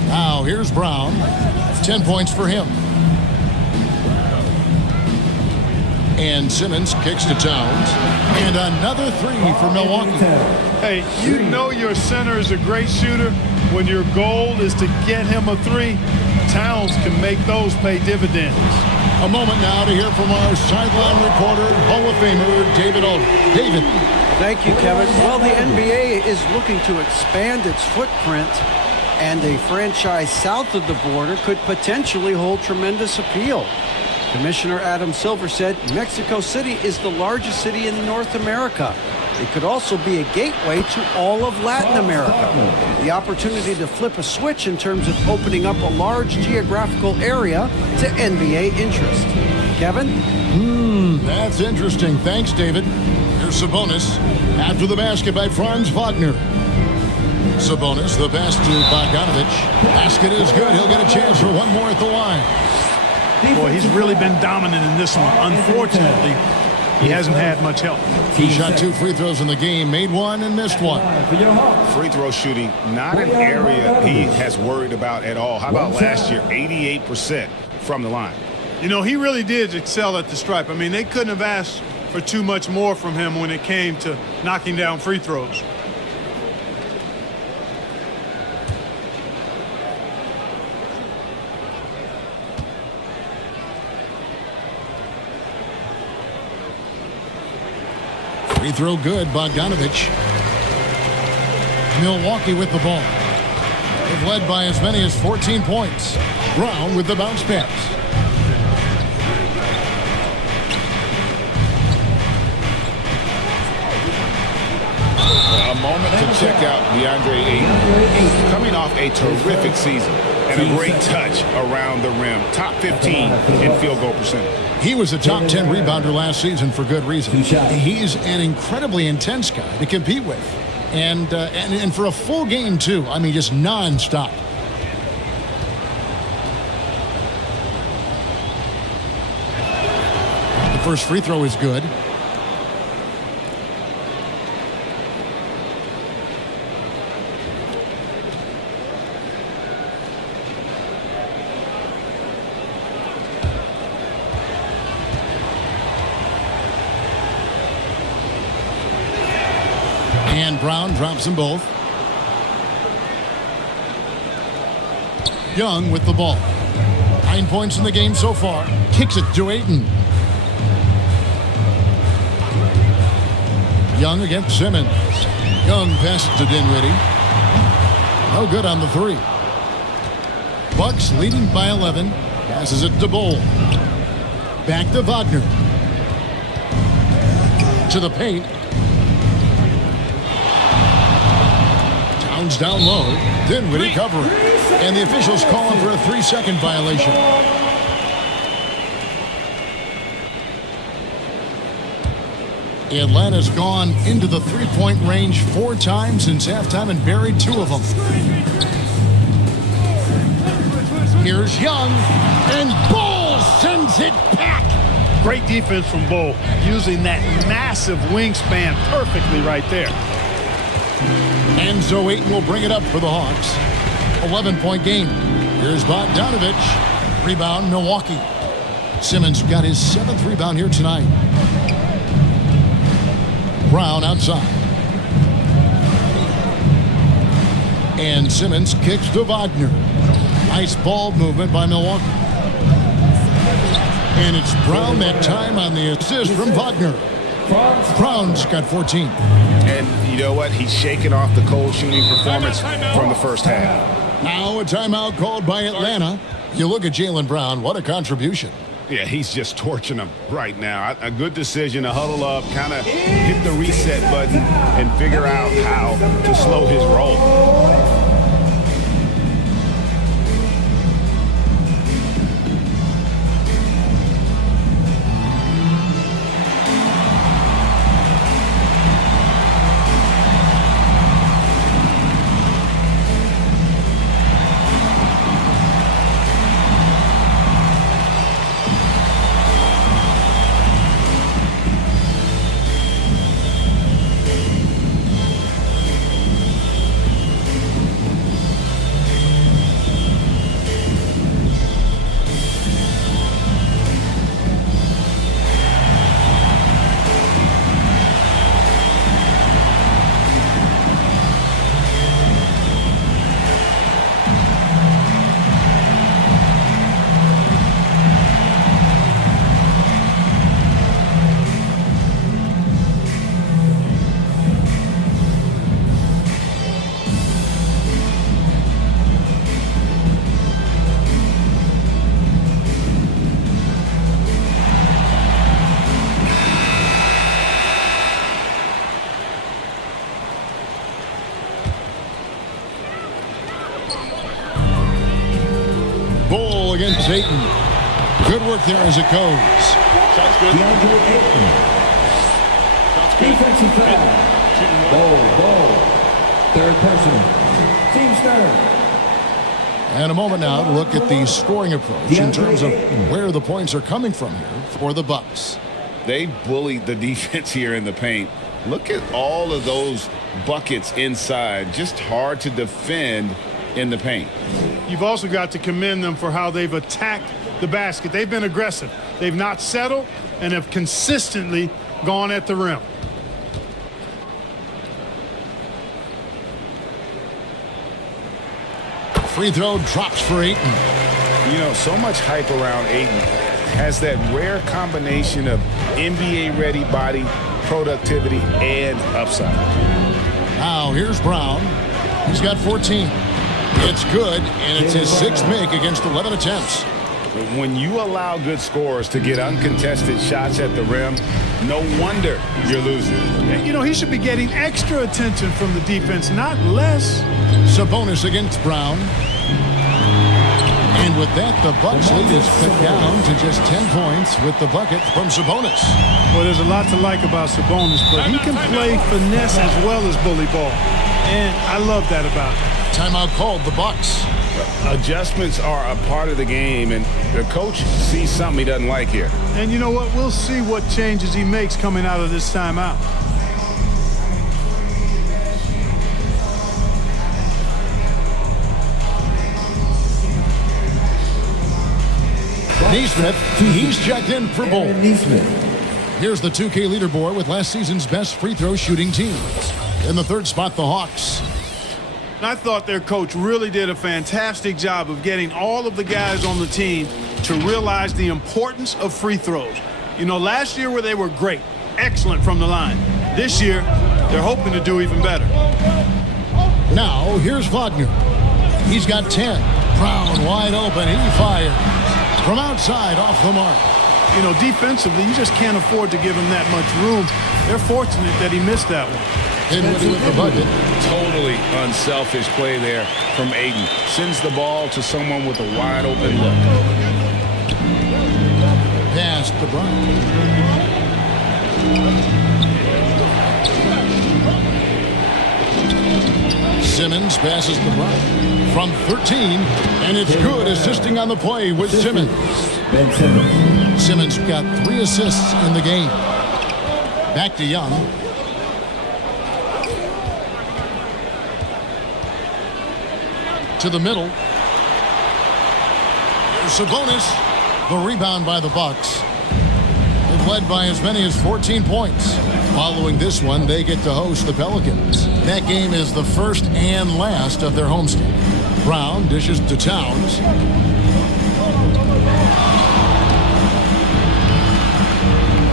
Now, here's Brown. 10 points for him. And Simmons kicks to Towns. And another 3 for Milwaukee. Hey, you know your center is a great shooter when your goal is to get him a 3. Towns can make those pay dividends. A moment now to hear from our sideline reporter, Hall of Famer David Aldridge. David. Thank you, Kevin. Well, the NBA is looking to expand its footprint, and a franchise south of the border could potentially hold tremendous appeal. Commissioner Adam Silver said Mexico City is the largest city in North America. It could also be a gateway to all of Latin America. The opportunity to flip a switch in terms of opening up a large geographical area to NBA interest. Kevin? That's interesting. Thanks, David. Here's Sabonis. After the basket by Franz Wagner. Sabonis, the pass to Bogdanovich. Basket is good. He'll get a chance for one more at the line. Boy, he's really been dominant in this one. Unfortunately, he hasn't had much help. He shot 2 free throws in the game, made 1 and missed 1. Free throw shooting, not an area he has worried about at all. How about last year, 88% from the line? You know, he really did excel at the stripe. I mean, they couldn't have asked for too much more from him when it came to knocking down free throws. Free throw good, Bogdanovich. Milwaukee with the ball. They've led by as many as 14 points. Brown with the bounce pass. A moment to check out DeAndre Ayton. Coming off a terrific season and a great touch around the rim. Top 15 in field goal percentage. He was a top 10 rebounder last season for good reason. He's an incredibly intense guy to compete with. And for a full game, too. I mean, just nonstop. The First free throw is good. And Brown drops them both. Young with the ball. 9 points in the game so far. Kicks it to Ayton. Young against Simmons. Young passes to Dinwiddie. No good on the three. Bucks leading by 11. Passes it to Bol. Back to Wagner. To the paint. Towns down low. Dinwiddie covering. And the officials calling for a 3-second violation. Atlanta's gone into the three-point range 4 times since halftime and buried 2 of them. Here's Young, and Bol sends it back. Great defense from Bol, using that massive wingspan perfectly right there. And so Ayton will bring it up for the Hawks. 11-point game. Here's Bogdanovich. Rebound, Milwaukee. Simmons got his 7th rebound here tonight. Brown outside. And Simmons kicks to Wagner. Nice ball movement by Milwaukee. And it's Brown that time on the assist from Wagner. Brown's got 14. And you know what? He's shaking off the cold shooting performance from the first half. Now a timeout called by Atlanta. You look at Jaylen Brown, what a contribution. Yeah, he's just torching them right now. A good decision to huddle up, kind of hit the reset button, and figure out how to slow his roll. Against Ayton. Good work there as it goes. Shots good. Defensive foul. Bol. Third personal. Team starter. And a moment now to look at the scoring approach in terms of where the points are coming from here for the Bucks. They bullied the defense here in the paint. Look at all of those buckets inside. Just hard to defend in the paint. You've also got to commend them for how they've attacked the basket. They've been aggressive. They've not settled and have consistently gone at the rim. Free throw drops for Ayton. You know, so much hype around Ayton. Has that rare combination of NBA-ready body, productivity, and upside. Now here's Brown. He's got 14. It's good, and it's his 6th make against 11 attempts. When you allow good scorers to get uncontested shots at the rim, no wonder you're losing. You know, he should be getting extra attention from the defense, not less. Sabonis against Brown. And with that, the Bucks lead is cut down to just 10 points with the bucket from Sabonis. Well, there's a lot to like about Sabonis, but he can play finesse as well as bully ball. And I love that about him. Timeout called the Bucks. Adjustments are a part of the game, and the coach sees something he doesn't like here. And you know what? We'll see what changes he makes coming out of this timeout. Neesmith, he's checked in for Bull. Here's the 2K leaderboard with last season's best free throw shooting teams. In the third spot, the Hawks. I thought their coach really did a fantastic job of getting all of the guys on the team to realize the importance of free throws. You know, last year where they were great, excellent from the line. This year, they're hoping to do even better. Now, here's Wagner. He's got 10. Brown wide open. He fires. From outside, off the mark. You know, defensively, you just can't afford to give him that much room. They're fortunate that he missed that one. Dinwiddie with the bucket. Totally unselfish play there from Aiden. Sends the ball to someone with a wide open look. Pass to Brown. Simmons passes to Brown. From 13, and it's good, assisting on the play with Simmons. Simmons got 3 assists in the game. Back to Young. To the middle. There's Sabonis. The rebound by the Bucks. They've led by as many as 14 points. Following this one, they get to host the Pelicans. That game is the first and last of their homestand. Brown dishes to Towns.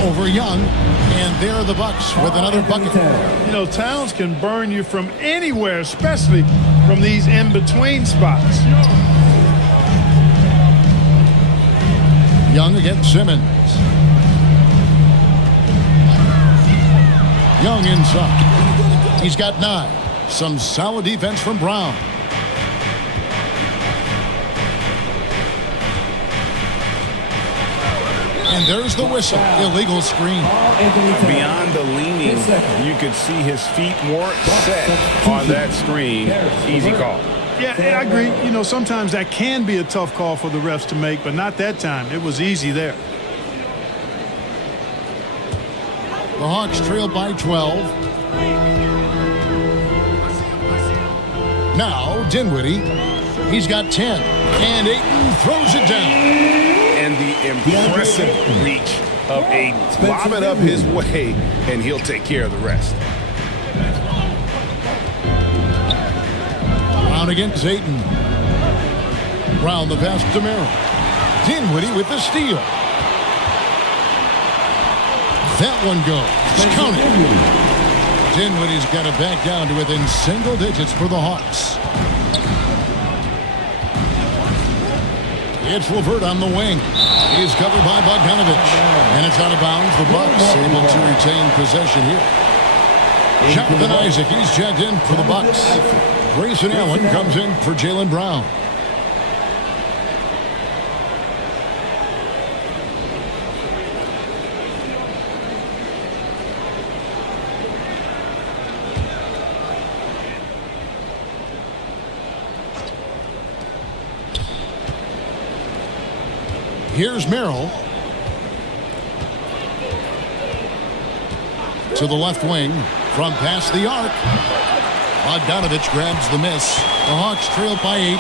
Over Young, and there are the Bucks with another bucket. You know, Towns can burn you from anywhere, especially from these in-between spots. Young against Simmons. Young inside. He's got 9. Some solid defense from Brown. And there's the whistle. Illegal screen. Beyond the leaning, you could see his feet weren't set on that screen. Easy call. Yeah, I agree. You know, sometimes that can be a tough call for the refs to make, but not that time. It was easy there. The Hawks trail by 12. Now, Dinwiddie. He's got 10. And Ayton throws it down. And the impressive reach of Aiden. Lob it up his way, and he'll take care of the rest. Brown against Ayton. Brown the pass to Merrill. Dinwiddie with the steal. That one goes. Count it. Dinwiddie's got it back down to within single digits for the Hawks. It's Levert on the wing. He's covered by Bogdanovich. And it's out of bounds. The Bucks able to retain possession here. Jonathan Isaac, he's checked in for the Bucks. Grayson Allen comes in for Jaylen Brown. Here's Merrill. To the left wing. From past the arc. Bogdanovich grabs the miss. The Hawks trail by 8.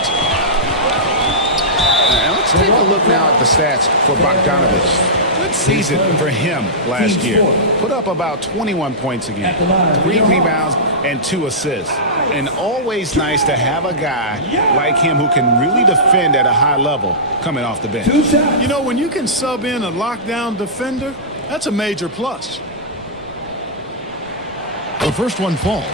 Let's take a look now at the stats for Bogdanovich. Good season for him last year. Put up about 21 points a game. 3 rebounds and 2 assists. And always nice to have a guy like him who can really defend at a high level coming off the bench. You know, when you can sub in a lockdown defender, that's a major plus. The first one falls.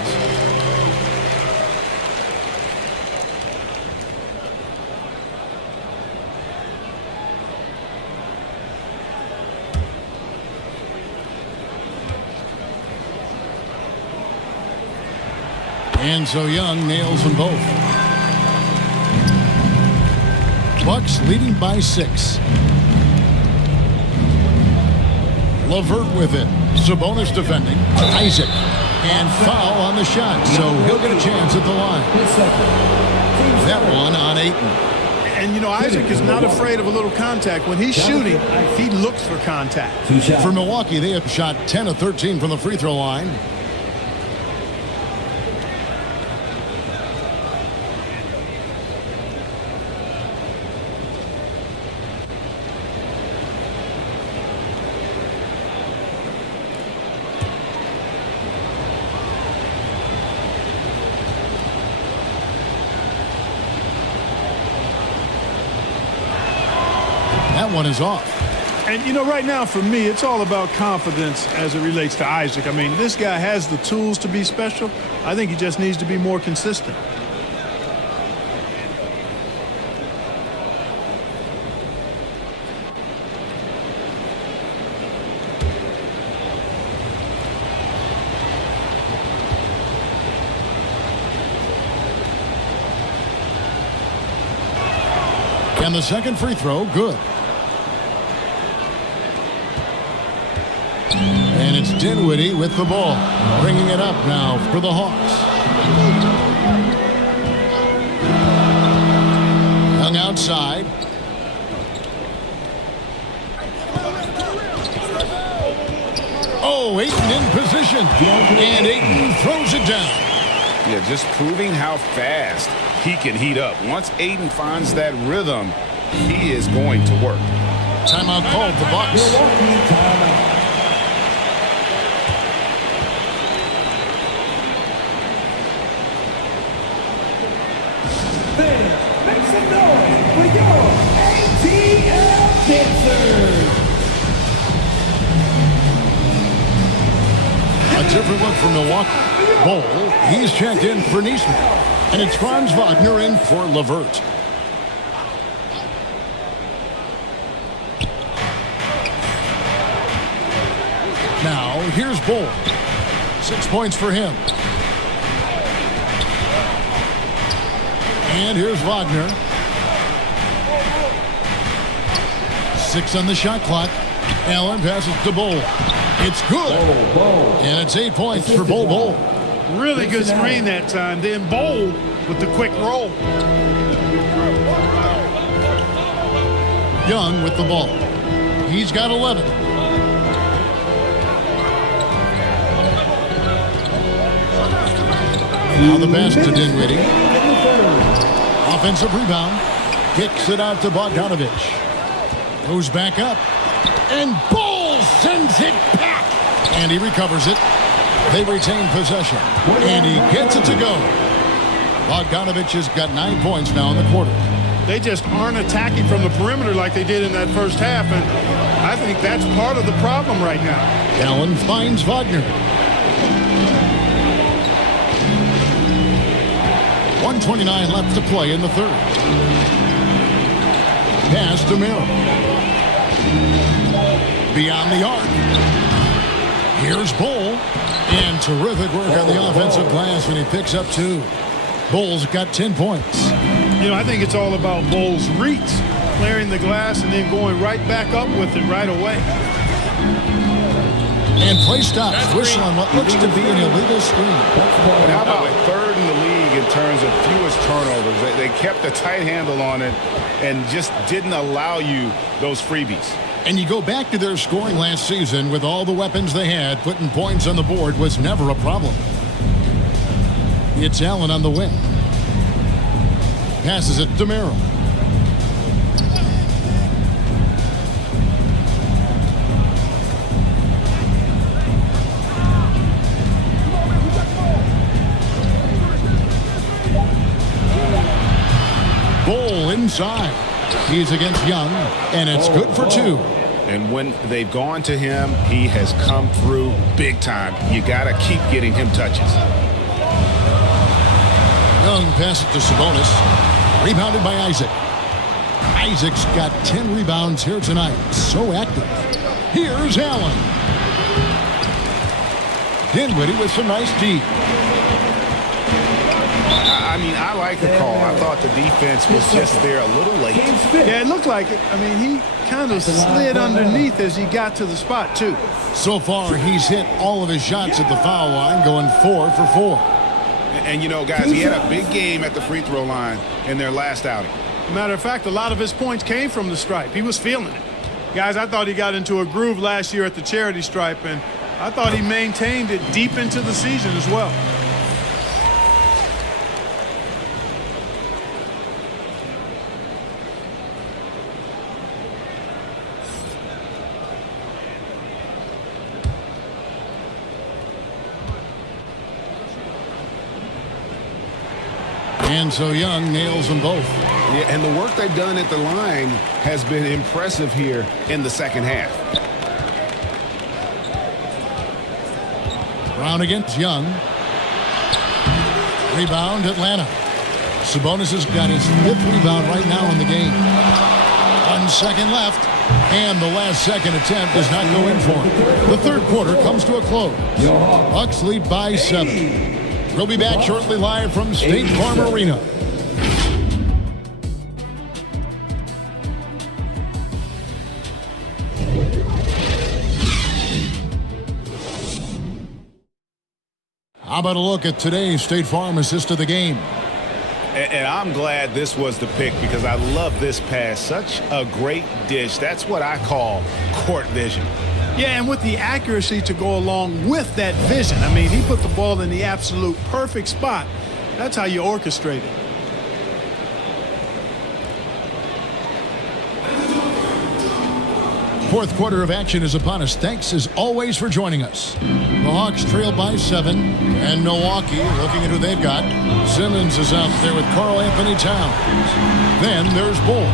And so Young nails them both. Bucks leading by 6. Levert with it. Sabonis defending. Isaac. And foul on the shot, so he'll get a chance at the line. That one on Ayton. And, you know, Isaac is not afraid of a little contact. When he's shooting, he looks for contact. For Milwaukee, they have shot 10 of 13 from the free throw line. That one is off. And, you know, right now for me, it's all about confidence as it relates to Isaac. I mean, this guy has the tools to be special. I think he just needs to be more consistent. And the second free throw, good. And it's Dinwiddie with the ball, bringing it up now for the Hawks. Young outside. Oh, Ayton in position. And Ayton throws it down. Yeah, just proving how fast he can heat up. Once Ayton finds that rhythm, he is going to work. Timeout called the Bucks. Make some noise for your ATL dancers. A different look for Milwaukee. Bol, he's checked in for Neesmith. And it's Franz Wagner in for Levert. Now, here's Bol. 6 points for him. And here's Wagner. 6 on the shot clock. Allen passes to Bol. It's good. And it's 8 points for Bol. Really good screen that time. Then Bol with the quick roll. Young with the ball. He's got 11. Now the pass to Dinwiddie. Offensive rebound. Kicks it out to Bogdanovich. Goes back up. And Bol sends it back. And he recovers it. They retain possession. And he gets it to go. Bogdanovich has got 9 points now in the quarter. They just aren't attacking from the perimeter like they did in that first half. And I think that's part of the problem right now. Allen finds Wagner. 1:29 left to play in the third. Pass to Miller. Beyond the arc. Here's Bol. And terrific work on the offensive glass when he picks up 2. Bol's got 10 points. You know, I think it's all about Bol's reach, clearing the glass and then going right back up with it right away. And play stops. Whistle on what looks to be an illegal screen. But how about third in the league in terms of fewest turnovers? They kept a tight handle on it and just didn't allow you those freebies. And you go back to their scoring last season with all the weapons they had, putting points on the board was never a problem. It's Allen on the wing. Passes it to Merrill. Bol inside. He's against Young, and it's good for 2. And when they've gone to him, he has come through big time. You got to keep getting him touches. Young passes to Sabonis. Rebounded by Isaac. Isaac's got 10 rebounds here tonight. So active. Here's Allen. Dinwiddie with some nice D. I mean, I like the call. I thought the defense was just there a little late. Yeah, it looked like it. I mean, he kind of slid underneath as he got to the spot, too. So far, he's hit all of his shots at the foul line, going 4 for 4. And you know, guys, he had a big game at the free throw line in their last outing. Matter of fact, a lot of his points came from the stripe. He was feeling it. Guys, I thought he got into a groove last year at the charity stripe, and I thought he maintained it deep into the season as well. And so Young nails them both. Yeah, and the work they've done at the line has been impressive here in the second half. Brown against Young. Rebound, Atlanta. Sabonis has got his 5th rebound right now in the game. 1 second left, and the last second attempt does not go in for him. The third quarter comes to a close. Bucks lead by 7. We'll be back shortly live from State Farm Arena. How about a look at today's State Farm assist of the game? And I'm glad this was the pick because I love this pass. Such a great dish. That's what I call court vision. Yeah, and with the accuracy to go along with that vision. I mean, he put the ball in the absolute perfect spot. That's how you orchestrate it. Fourth quarter of action is upon us. Thanks as always for joining us. The Hawks trail by 7, and Milwaukee looking at who they've got. Simmons is out there with Karl Anthony Towns. Then there's Bull.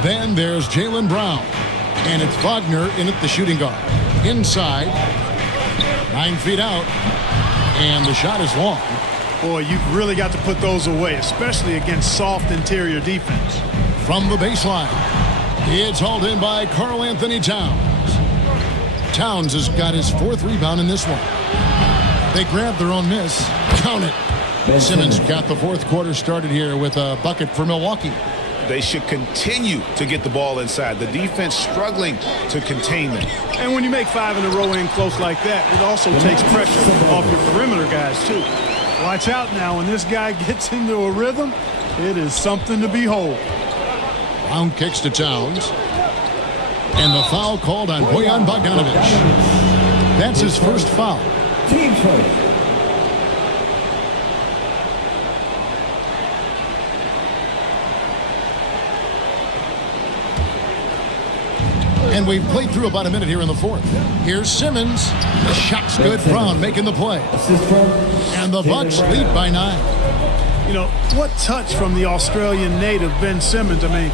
Then there's Jaylen Brown. And it's Wagner in at the shooting guard. Inside, 9 feet out, and the shot is long. Boy, you've really got to put those away, especially against soft interior defense. From the baseline, it's hauled in by Karl Anthony Towns. Towns has got his 4th rebound in this one. They grab their own miss. Count it. Simmons got the 4th quarter started here with a bucket for Milwaukee. They should continue to get the ball inside. The defense struggling to contain them. And when you make 5 in a row in close like that, it also takes pressure off your perimeter guys, too. Watch out now. When this guy gets into a rhythm, it is something to behold. Brown kicks to Towns. And the foul called on Bojan Bogdanovic. That's his first foul. Team first. And we've played through about a minute here in the fourth. Here's Simmons. The shot's good. Brown making the play. And the Bucks lead by 9. You know, what touch from the Australian native, Ben Simmons. I mean,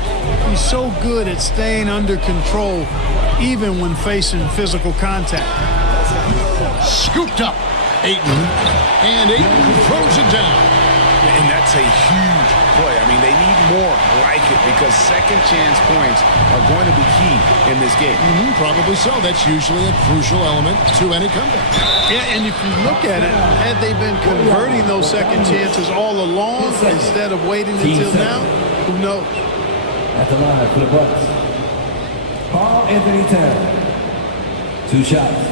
he's so good at staying under control, even when facing physical contact. Scooped up. Ayton. And Ayton throws it down. And that's a huge play. I mean, they need more like it because second chance points are going to be key in this game. Probably so. That's usually a crucial element to any comeback. Yeah, and if you look at it, had they been converting those second chances all along instead of waiting until now, who knows? At the line for the Bucks, Karl Anthony Towns. 2 shots.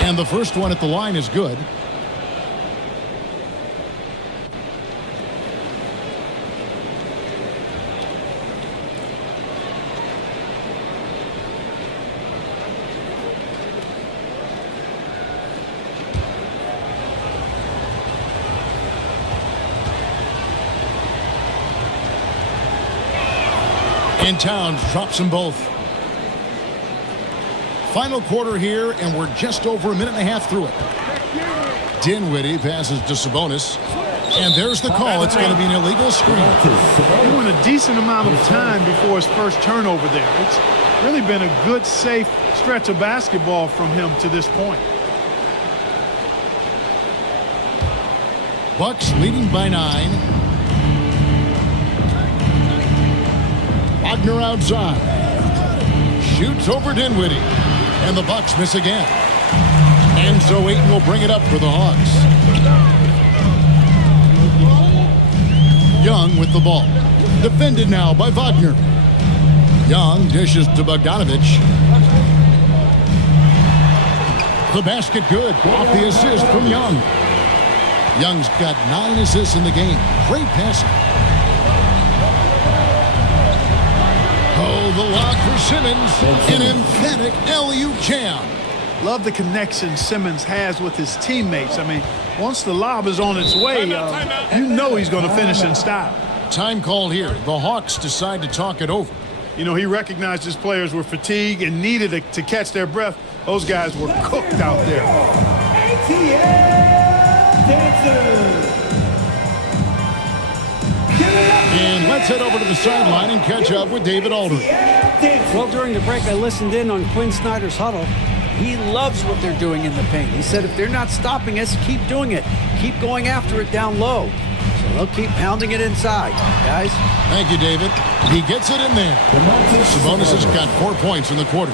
And the first one at the line is good. And Towns drops them both. Final quarter here, and we're just over a minute and a half through it. Dinwiddie passes to Sabonis. And there's the call. It's going to be an illegal screen. Doing a decent amount of time before his first turnover there. It's really been a good, safe stretch of basketball from him to this point. Bucks leading by 9. Wagner outside. Shoots over Dinwiddie. And the Bucks miss again. And so Ayton will bring it up for the Hawks. Young with the ball. Defended now by Wagner. Young dishes to Bogdanovich. The basket good. Off the assist from Young. Young's got 9 assists in the game. Great passing. Oh, the lob for Simmons. An emphatic alley-oop jam. Love the connection Simmons has with his teammates. I mean, once the lob is on its way, you know he's going to finish in style. Time called here. The Hawks decide to talk it over. You know, he recognized his players were fatigued and needed to catch their breath. Those guys were cooked out there. And let's head over to the sideline and catch up with David Aldridge. Well, during the break, I listened in on Quinn Snyder's huddle. He loves what they're doing in the paint. He said if they're not stopping us, keep doing it. Keep going after it down low. So they'll keep pounding it inside, guys. Thank you, David. He gets it in there. Sabonis has got 4 points in the quarter.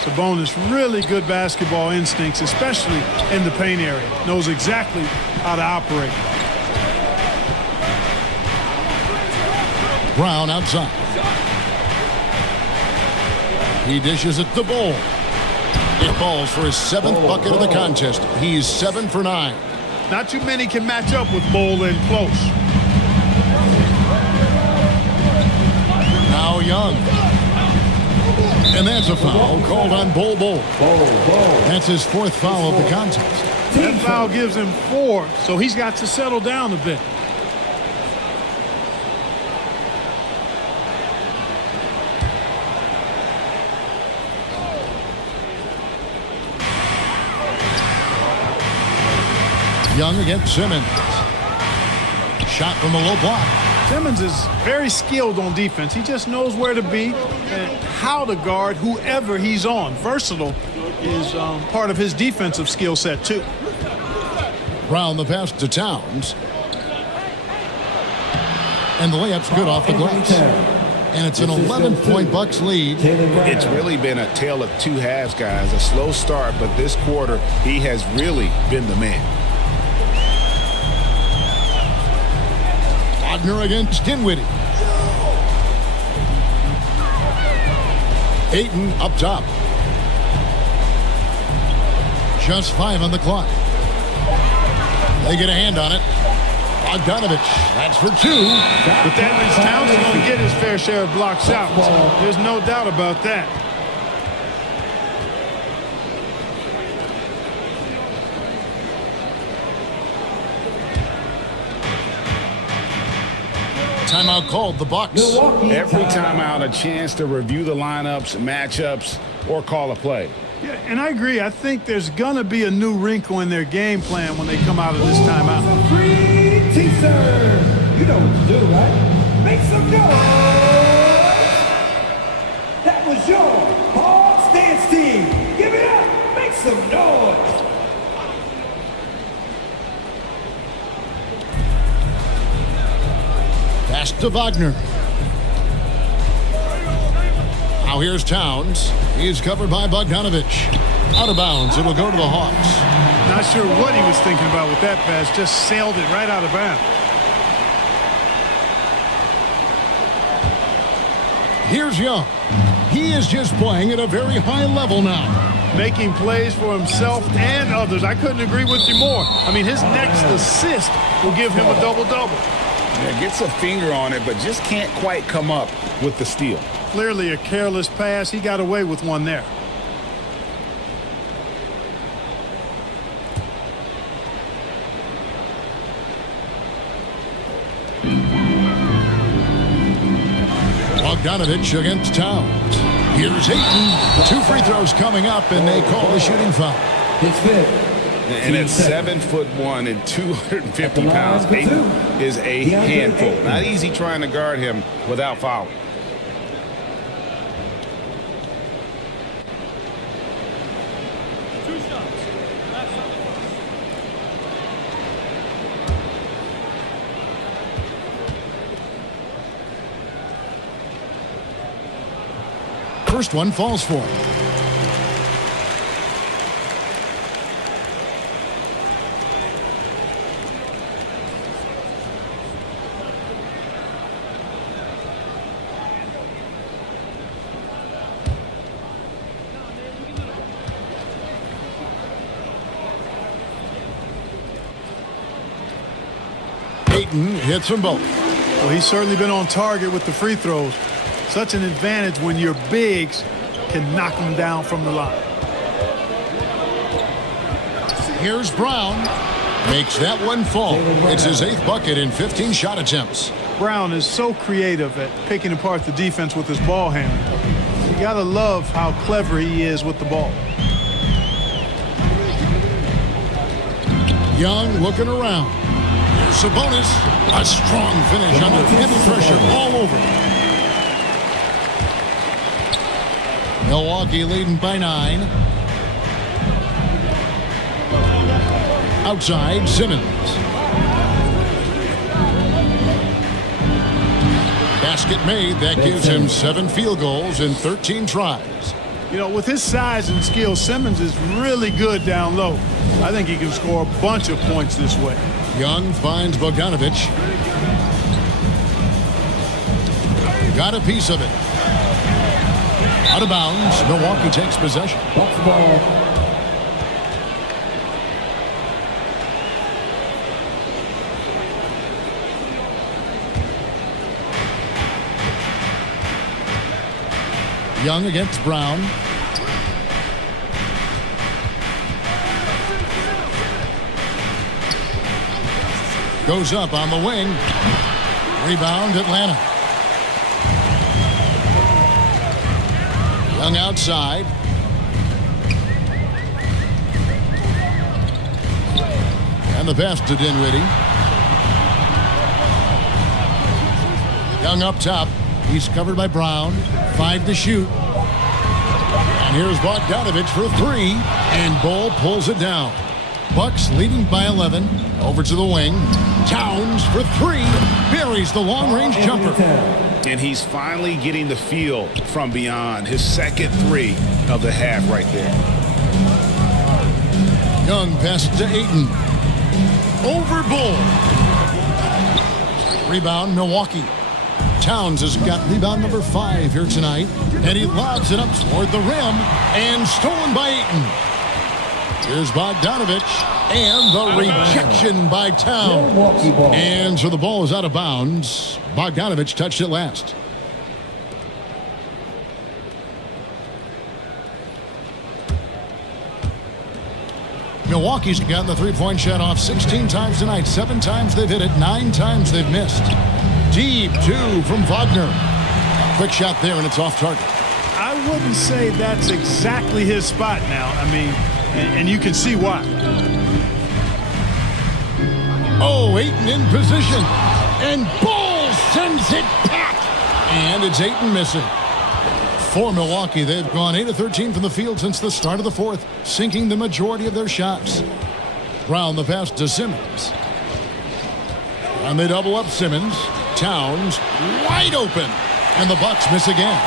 Sabonis, really good basketball instincts, especially in the paint area. Knows exactly how to operate. Brown outside. He dishes it to Bol. It falls for his 7th bucket of the contest. He's 7 for 9. Not too many can match up with Bol in close. Now Young. And that's a foul called on Bol. That's his 4th foul of the contest. That foul gives him 4, so he's got to settle down a bit. Young against Simmons. Shot from the low block. Simmons is very skilled on defense. He just knows where to be and how to guard whoever he's on. Versatile is part of his defensive skill set, too. Brown the pass to Towns. And the layup's good off the glass. And it's an 11-point Bucks lead. It's really been a tale of 2 halves, guys. A slow start, but this quarter, he has really been the man. Wagner against Dinwiddie. Ayton up top. Just 5 on the clock. They get a hand on it. Bogdanovich, that's for 2. But that means Towns is going to get his fair share of block shots. There's no doubt about that. Timeout called the Bucks. Every timeout, a chance to review the lineups, matchups, or call a play. Yeah, and I agree. I think there's going to be a new wrinkle in their game plan when they come out of this timeout. Free teaser. You know what to do, right? Make some noise. That was your Hawks dance team. Give it up. Make some noise. Pass to Wagner. Now here's Towns. He's covered by Bogdanovich. Out of bounds. It'll go to the Hawks. Not sure what he was thinking about with that pass. Just sailed it right out of bounds. Here's Young. He is just playing at a very high level now. Making plays for himself and others. I couldn't agree with you more. I mean, his next assist will give him a double-double. Yeah, gets a finger on it, but just can't quite come up with the steal. Clearly a careless pass. He got away with one there. Bogdanovich against Towns. Here's Ayton. 2 free throws coming up, and they call the shooting foul. It's fifth. And at 7'1" and 250 pounds, Ayton is a handful. Not easy trying to guard him without fouling. First one falls for him. Ayton hits them both. Well, he's certainly been on target with the free throws. Such an advantage when your bigs can knock them down from the line. Here's Brown. Makes that one fall. It's his 8th bucket in 15 shot attempts. Brown is so creative at picking apart the defense with his ball handling. You gotta love how clever he is with the ball. Young looking around. Here's Sabonis. A strong finish under heavy pressure all over. Milwaukee leading by 9. Outside, Simmons. Basket made. That gives him 7 field goals in 13 tries. You know, with his size and skill, Simmons is really good down low. I think he can score a bunch of points this way. Young finds Bogdanovic. Got a piece of it. Out of bounds. Milwaukee takes possession. Bucks ball. Young against Brown. Goes up on the wing. Rebound, Atlanta. Young outside. And the pass to Dinwiddie. Young up top. He's covered by Brown. 5 to shoot. And here's Bogdanovic for 3. And Bull pulls it down. Bucks leading by 11. Over to the wing. Towns for 3. Buries the long-range jumper. And he's finally getting the feel from beyond. His second 3 of the half right there. Young pass to Ayton. Over Bull. Rebound, Milwaukee. Towns has got rebound number 5 here tonight. And he lobs it up toward the rim. And stolen by Ayton. Here's Bogdanovic. And the rejection by Towns. And so the ball is out of bounds. Bogdanovic touched it last. Milwaukee's gotten the three-point shot off 16 times tonight. 7 times they've hit it. 9 times they've missed. Deep 2 from Wagner. Quick shot there, and it's off target. I wouldn't say that's exactly his spot now. I mean, and you can see why. Oh, Ayton in position. And Bull sends it back. And it's Ayton missing. For Milwaukee, they've gone 8 of 13 from the field since the start of the 4th, sinking the majority of their shots. Brown the pass to Simmons. And they double up Simmons. Towns wide open. And the Bucks miss again.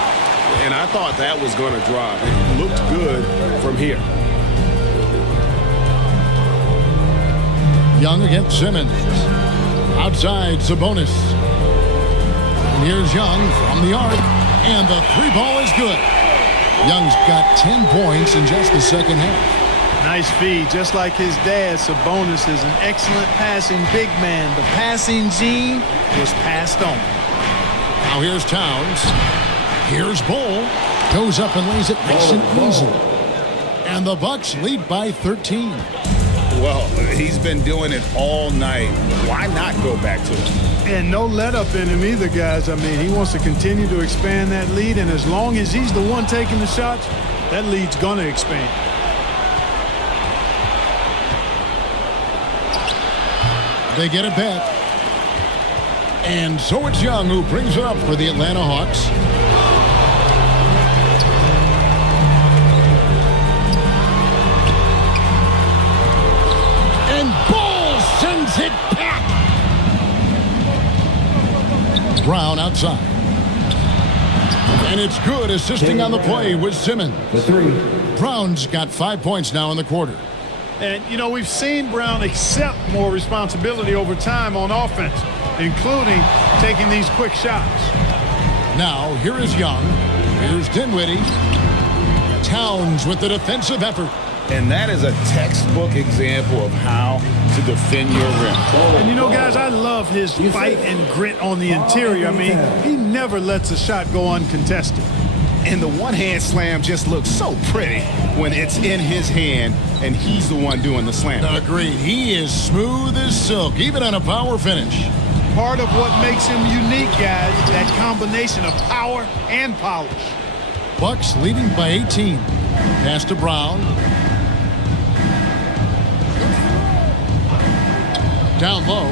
And I thought that was going to drop. It looked good from here. Young against Simmons. Outside, Sabonis. And here's Young from the arc. And the 3-ball is good. Young's got 10 points in just the second half. Nice feed. Just like his dad, Sabonis is an excellent passing big man. The passing gene was passed on. Now here's Towns. Here's Bull. Goes up and lays it nice and easy. And the Bucks lead by 13. Well, he's been doing it all night. Why not go back to it? And no let up in him either, guys. I mean, he wants to continue to expand that lead, and as long as he's the one taking the shots, that lead's going to expand. They get it back. And so it's Young who brings it up for the Atlanta Hawks. And Bull sends it back. Brown outside. And it's good, assisting on the play with Simmons. The 3. Brown's got 5 points now in the quarter. And, you know, we've seen Brown accept more responsibility over time on offense, including taking these quick shots. Now, here is Young. Here's Dinwiddie. Towns with the defensive effort. And that is a textbook example of how to defend your rim. And you know, guys, I love his fight and grit on the interior. I mean, he never lets a shot go uncontested. And the one-hand slam just looks so pretty when it's in his hand and he's the one doing the slam. Agreed. He is smooth as silk, even on a power finish. Part of what makes him unique, guys, that combination of power and polish. Bucks leading by 18. Pass to Brown. Down low.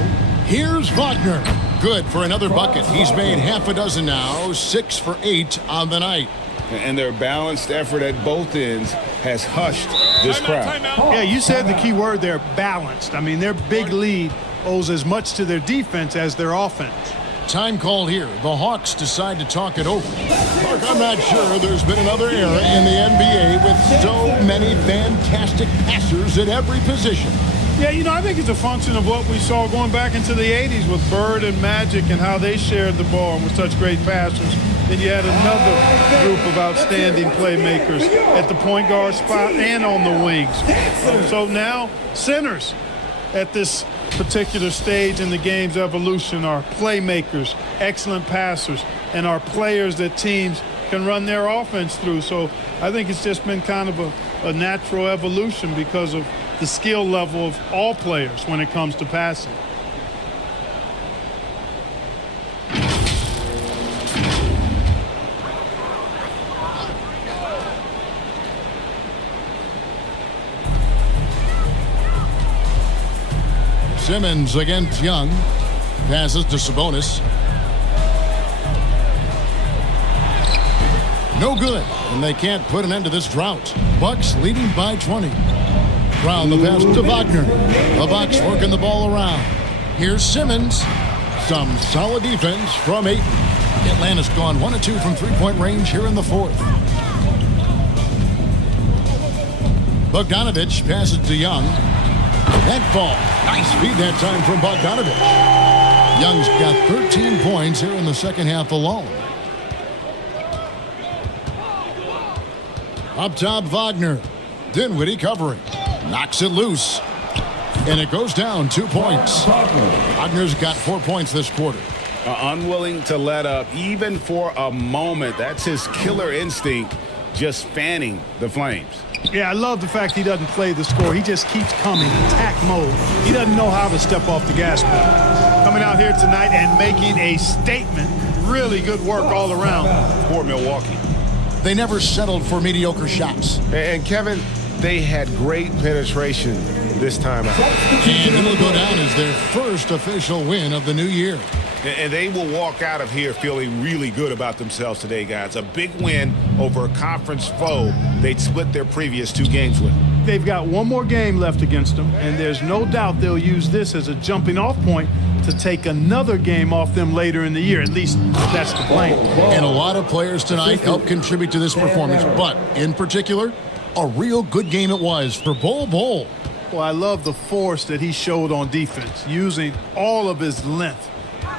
Here's Wagner. Good for another bucket. He's made half a dozen now, 6 for 8 on the night. And their balanced effort at both ends has hushed this crowd. Yeah, you said the key word there, balanced. I mean, their big lead owes as much to their defense as their offense. Time called here. The Hawks decide to talk it over. Mark, I'm not sure there's been another era in the NBA with so many fantastic passers at every position. Yeah, you know, I think it's a function of what we saw going back into the 80s with Bird and Magic and how they shared the ball and were such great passers. Then you had another group of outstanding playmakers at the point guard spot and on the wings. So now centers at this particular stage in the game's evolution are playmakers, excellent passers, and are players that teams can run their offense through. So I think it's just been kind of a natural evolution because of the skill level of all players when it comes to passing. Simmons against Young. Passes to Sabonis. No good, and they can't put an end to this drought. Bucks leading by 20. Brown the pass to Wagner. The Bucks working the ball around. Here's Simmons. Some solid defense from Ayton. Atlanta's gone 1 of 2 from three-point range here in the fourth. Bogdanovich passes to Young. That ball. Nice feed that time from Bogdanovich. Young's got 13 points here in the second half alone. Up top, Wagner. Dinwiddie covering. Knocks it loose. And it goes down 2 points. Wagner's got 4 points this quarter. Unwilling to let up even for a moment. That's his killer instinct, just fanning the flames. Yeah, I love the fact he doesn't play the score. He just keeps coming, attack mode. He doesn't know how to step off the gas pedal. Coming out here tonight and making a statement. Really good work all around. For Milwaukee. They never settled for mediocre shots. And Kevin, they had great penetration this time out. And it'll go down as their first official win of the new year. And they will walk out of here feeling really good about themselves today, guys. A big win over a conference foe they'd split their previous 2 games with. They've got one more game left against them, and there's no doubt they'll use this as a jumping off point to take another game off them later in the year. At least that's the plan. And a lot of players tonight helped contribute to this performance, but in particular, a real good game it was for Bol. Well, I love the force that he showed on defense, using all of his length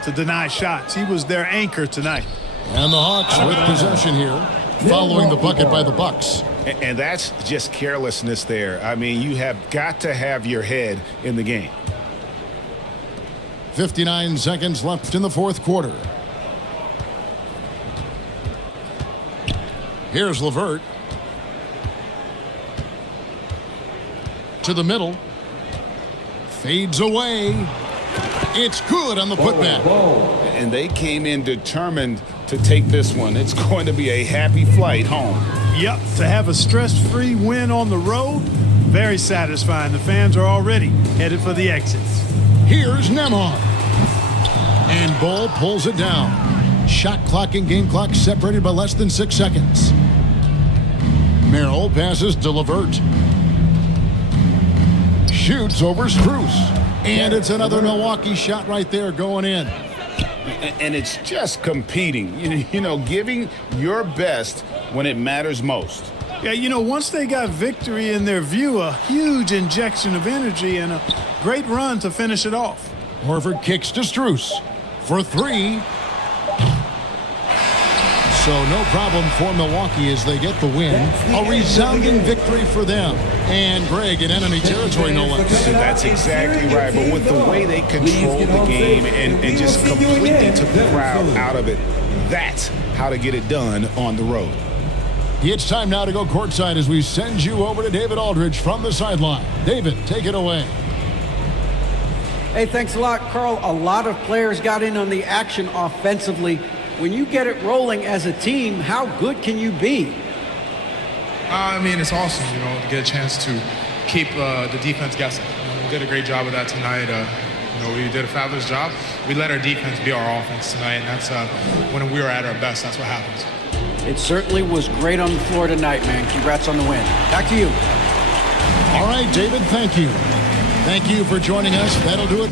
to deny shots. He was their anchor tonight. And the Hawks with possession here, following the bucket by the Bucks. And that's just carelessness there. I mean, you have got to have your head in the game. 59 seconds left in the fourth quarter. Here's LeVert. To the middle. Fades away. It's good on the putback. And they came in determined to take this one. It's going to be a happy flight home. Yep, to have a stress-free win on the road, very satisfying. The fans are already headed for the exits. Here's Nembhard. And Bol pulls it down. Shot clock and game clock separated by less than 6 seconds. Merrill passes to LeVert. Shoots over Strus. And it's another Milwaukee shot right there going in. And it's just competing, you know, giving your best when it matters most. Yeah, you know, once they got victory in their view, a huge injection of energy and a great run to finish it off. Horford kicks to Strus for 3. So no problem for Milwaukee as they get the win. A resounding victory for them. And Greg, in enemy territory, no less. That's exactly right. But with the way they controlled the game and just completely took the crowd out of it, that's how to get it done on the road. It's time now to go courtside as we send you over to David Aldridge from the sideline. David, take it away. Hey, thanks a lot, Carl. A lot of players got in on the action offensively. When you get it rolling as a team, how good can you be? I mean, it's awesome, to get a chance to keep the defense guessing. We did a great job of that tonight. We did a fabulous job. We let our defense be our offense tonight, and that's when we were at our best. That's what happens. It certainly was great on the floor tonight, man. Congrats on the win. Back to you. All right, David, thank you. Thank you for joining us. That'll do it.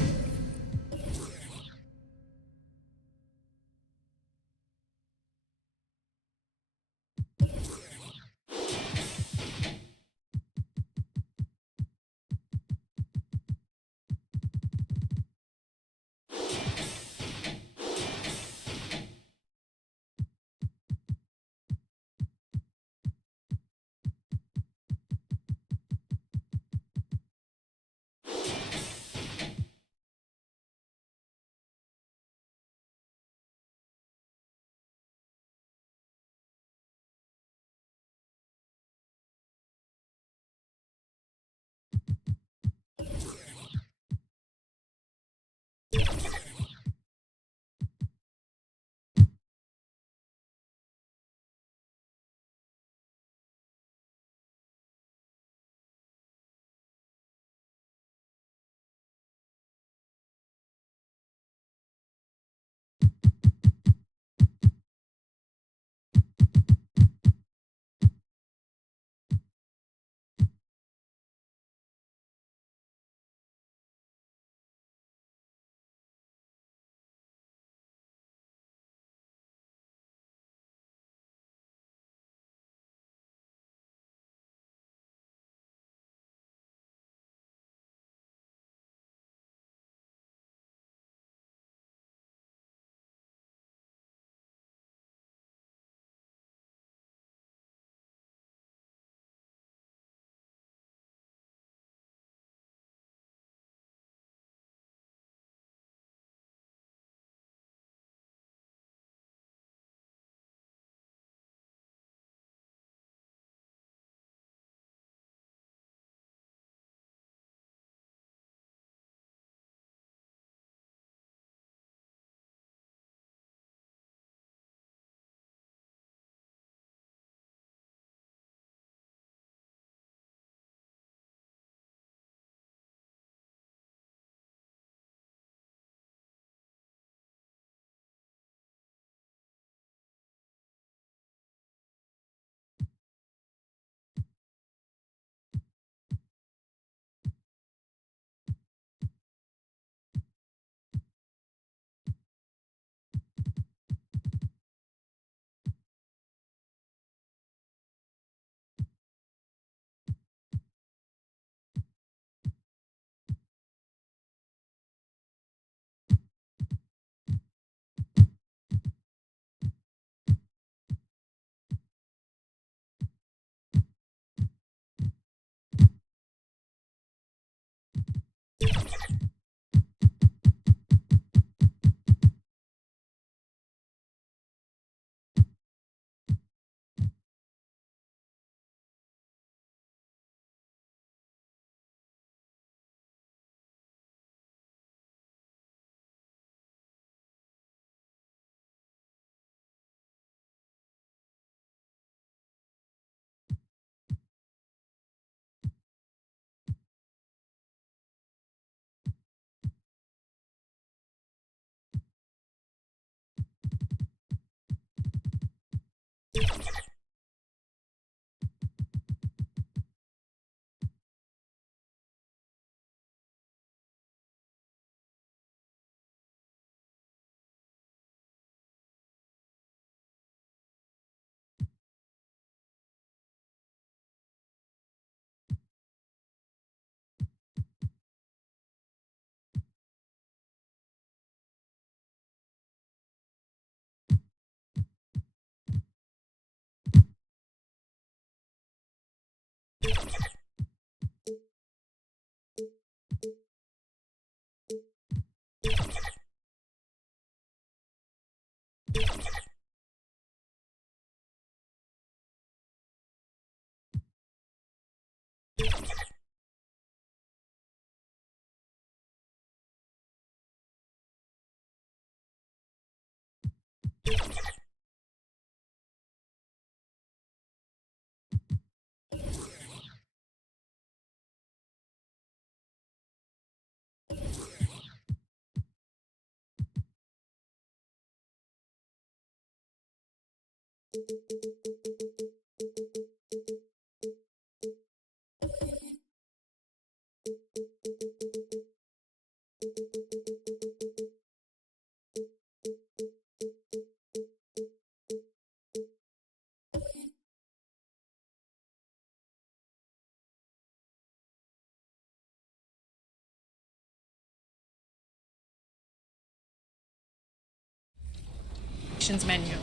Menu.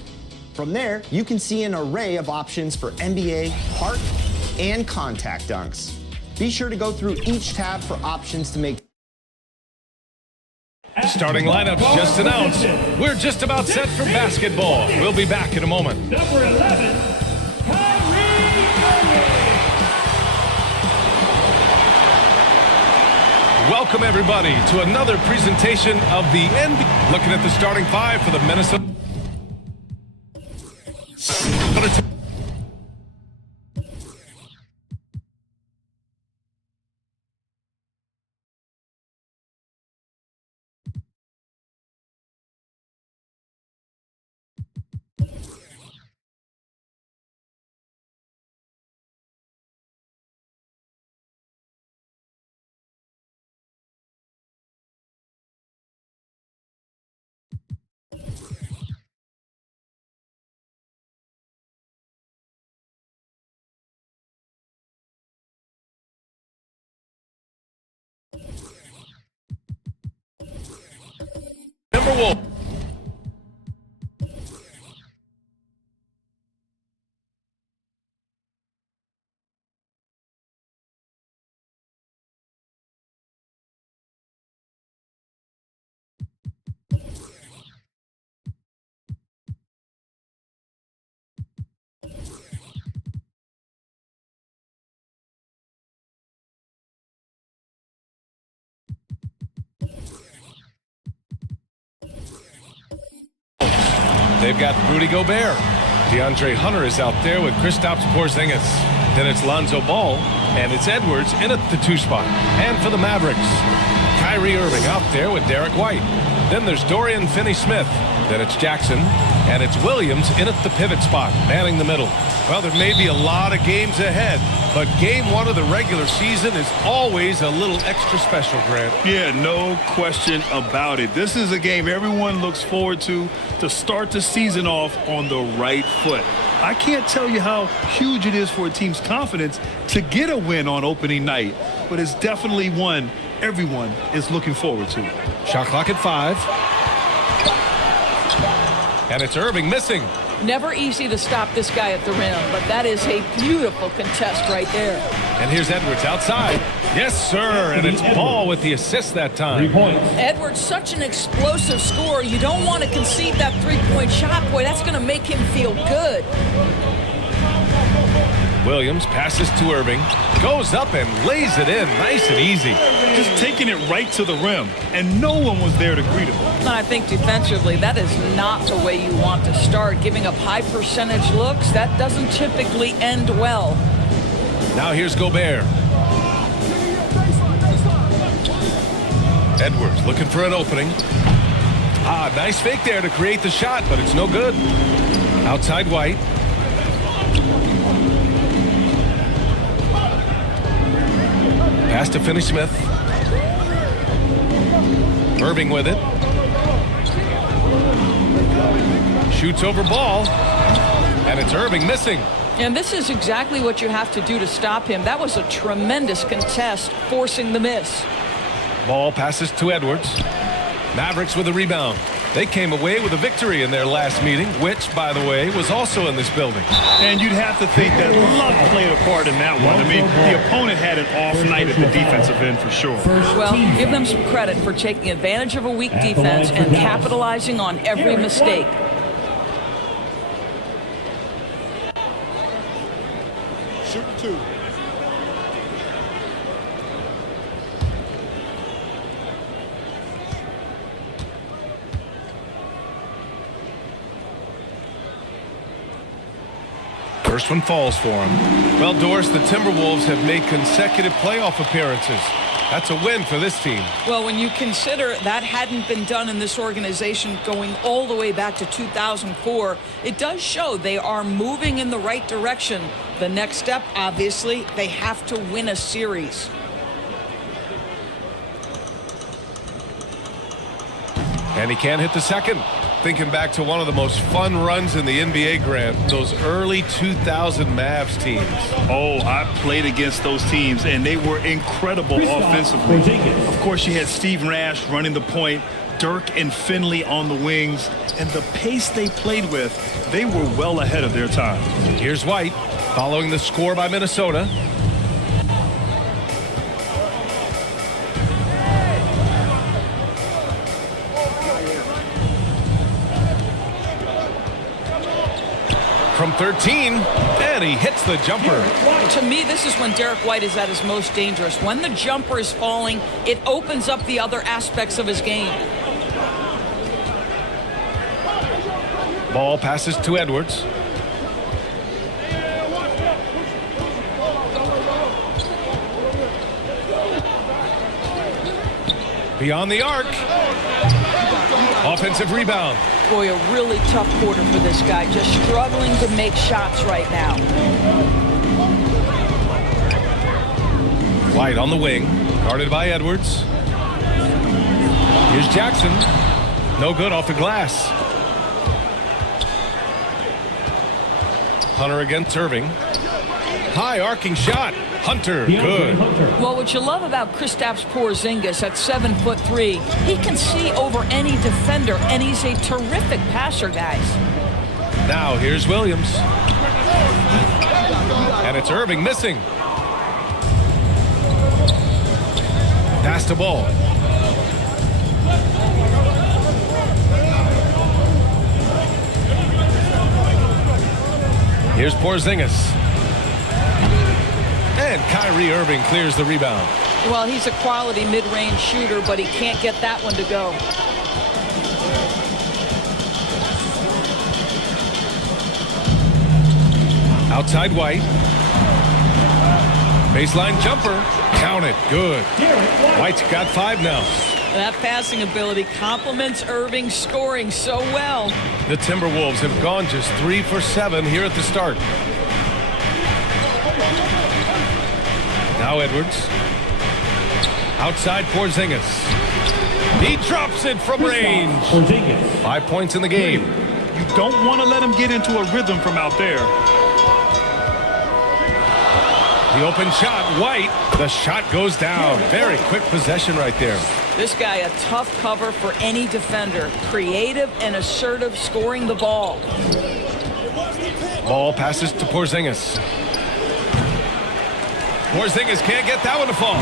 From there, you can see an array of options for NBA, park, and contact dunks. Be sure to go through each tab for options to make. Starting lineups just announced. We're just about set for basketball. We'll be back in a moment. Number 11, Welcome, everybody, to another presentation of the NBA. Looking at the starting five for the Minnesota. Timberwolves. They've got Rudy Gobert. DeAndre Hunter is out there with Kristaps Porzingis. Then it's Lonzo Ball, and it's Edwards in at the 2 spot. And for the Mavericks, Kyrie Irving out there with Derek White. Then there's Dorian Finney-Smith. Then it's Jackson, and it's Williams in at the pivot spot, manning the middle. Well, there may be a lot of games ahead, but game 1 of the regular season is always a little extra special, Grant. Yeah, no question about it. This is a game everyone looks forward to start the season off on the right foot. I can't tell you how huge it is for a team's confidence to get a win on opening night, but it's definitely one everyone is looking forward to. Shot clock at 5. And it's Irving missing. Never easy to stop this guy at the rim, but that is a beautiful contest right there. And here's Edwards outside. Yes, sir. And it's Ball with the assist that time. 3 points. Edwards, such an explosive scorer. You don't want to concede that three-point shot. Boy, that's going to make him feel good. Williams passes to Irving, goes up and lays it in nice and easy. Just taking it right to the rim, and no one was there to greet him. And I think defensively, that is not the way you want to start. Giving up high percentage looks, that doesn't typically end well. Now here's Gobert. Edwards looking for an opening. Nice fake there to create the shot, but it's no good. Outside White. Pass to Finney-Smith. Irving with it. Shoots over Ball. And it's Irving missing. And this is exactly what you have to do to stop him. That was a tremendous contest, forcing the miss. Ball passes to Edwards. Mavericks with a rebound. They came away with a victory in their last meeting, which, by the way, was also in this building. And you'd have to think that luck played a part in that one. I mean, the opponent had an off night at the defensive end for sure. Well, give them some credit for taking advantage of a weak defense and capitalizing on every mistake. Shoot 2. First one falls for him. Well, Doris, the Timberwolves have made consecutive playoff appearances. That's a win for this team. Well, when you consider that hadn't been done in this organization going all the way back to 2004, it does show they are moving in the right direction. The next step, obviously, they have to win a series. And he can't hit the second. Thinking back to one of the most fun runs in the NBA, Grant, those early 2000 Mavs teams. Oh, I played against those teams, and they were incredible offensively. Of course, you had Steve Nash running the point, Dirk and Finley on the wings, and the pace they played with, they were well ahead of their time. Here's White, following the score by Minnesota. From 13, and he hits the jumper. To me, this is when Derek White is at his most dangerous. When the jumper is falling, it opens up the other aspects of his game. Ball passes to Edwards. Beyond the arc. Offensive rebound. Boy, a really tough quarter for this guy. Just struggling to make shots right now. White on the wing. Guarded by Edwards. Here's Jackson. No good off the glass. Hunter against Irving. High arcing shot. Hunter, good. Well, what you love about Kristaps Porzingis at 7'3", he can see over any defender, and he's a terrific passer, guys. Now here's Williams. And it's Irving missing. Pass the ball. Here's Porzingis. And Kyrie Irving clears the rebound. Well, he's a quality mid-range shooter, but he can't get that one to go. Outside White. Baseline jumper. Count it. Good. White's got 5 now. That passing ability complements Irving's scoring so well. The Timberwolves have gone just 3 for 7 here at the start. Now Edwards. Outside Porzingis. He drops it from range. 5 points in the game. You don't want to let him get into a rhythm from out there. The open shot, White. The shot goes down. Very quick possession right there. This guy, a tough cover for any defender. Creative and assertive scoring the ball. Ball passes to Porzingis. Porzingis can't get that one to fall.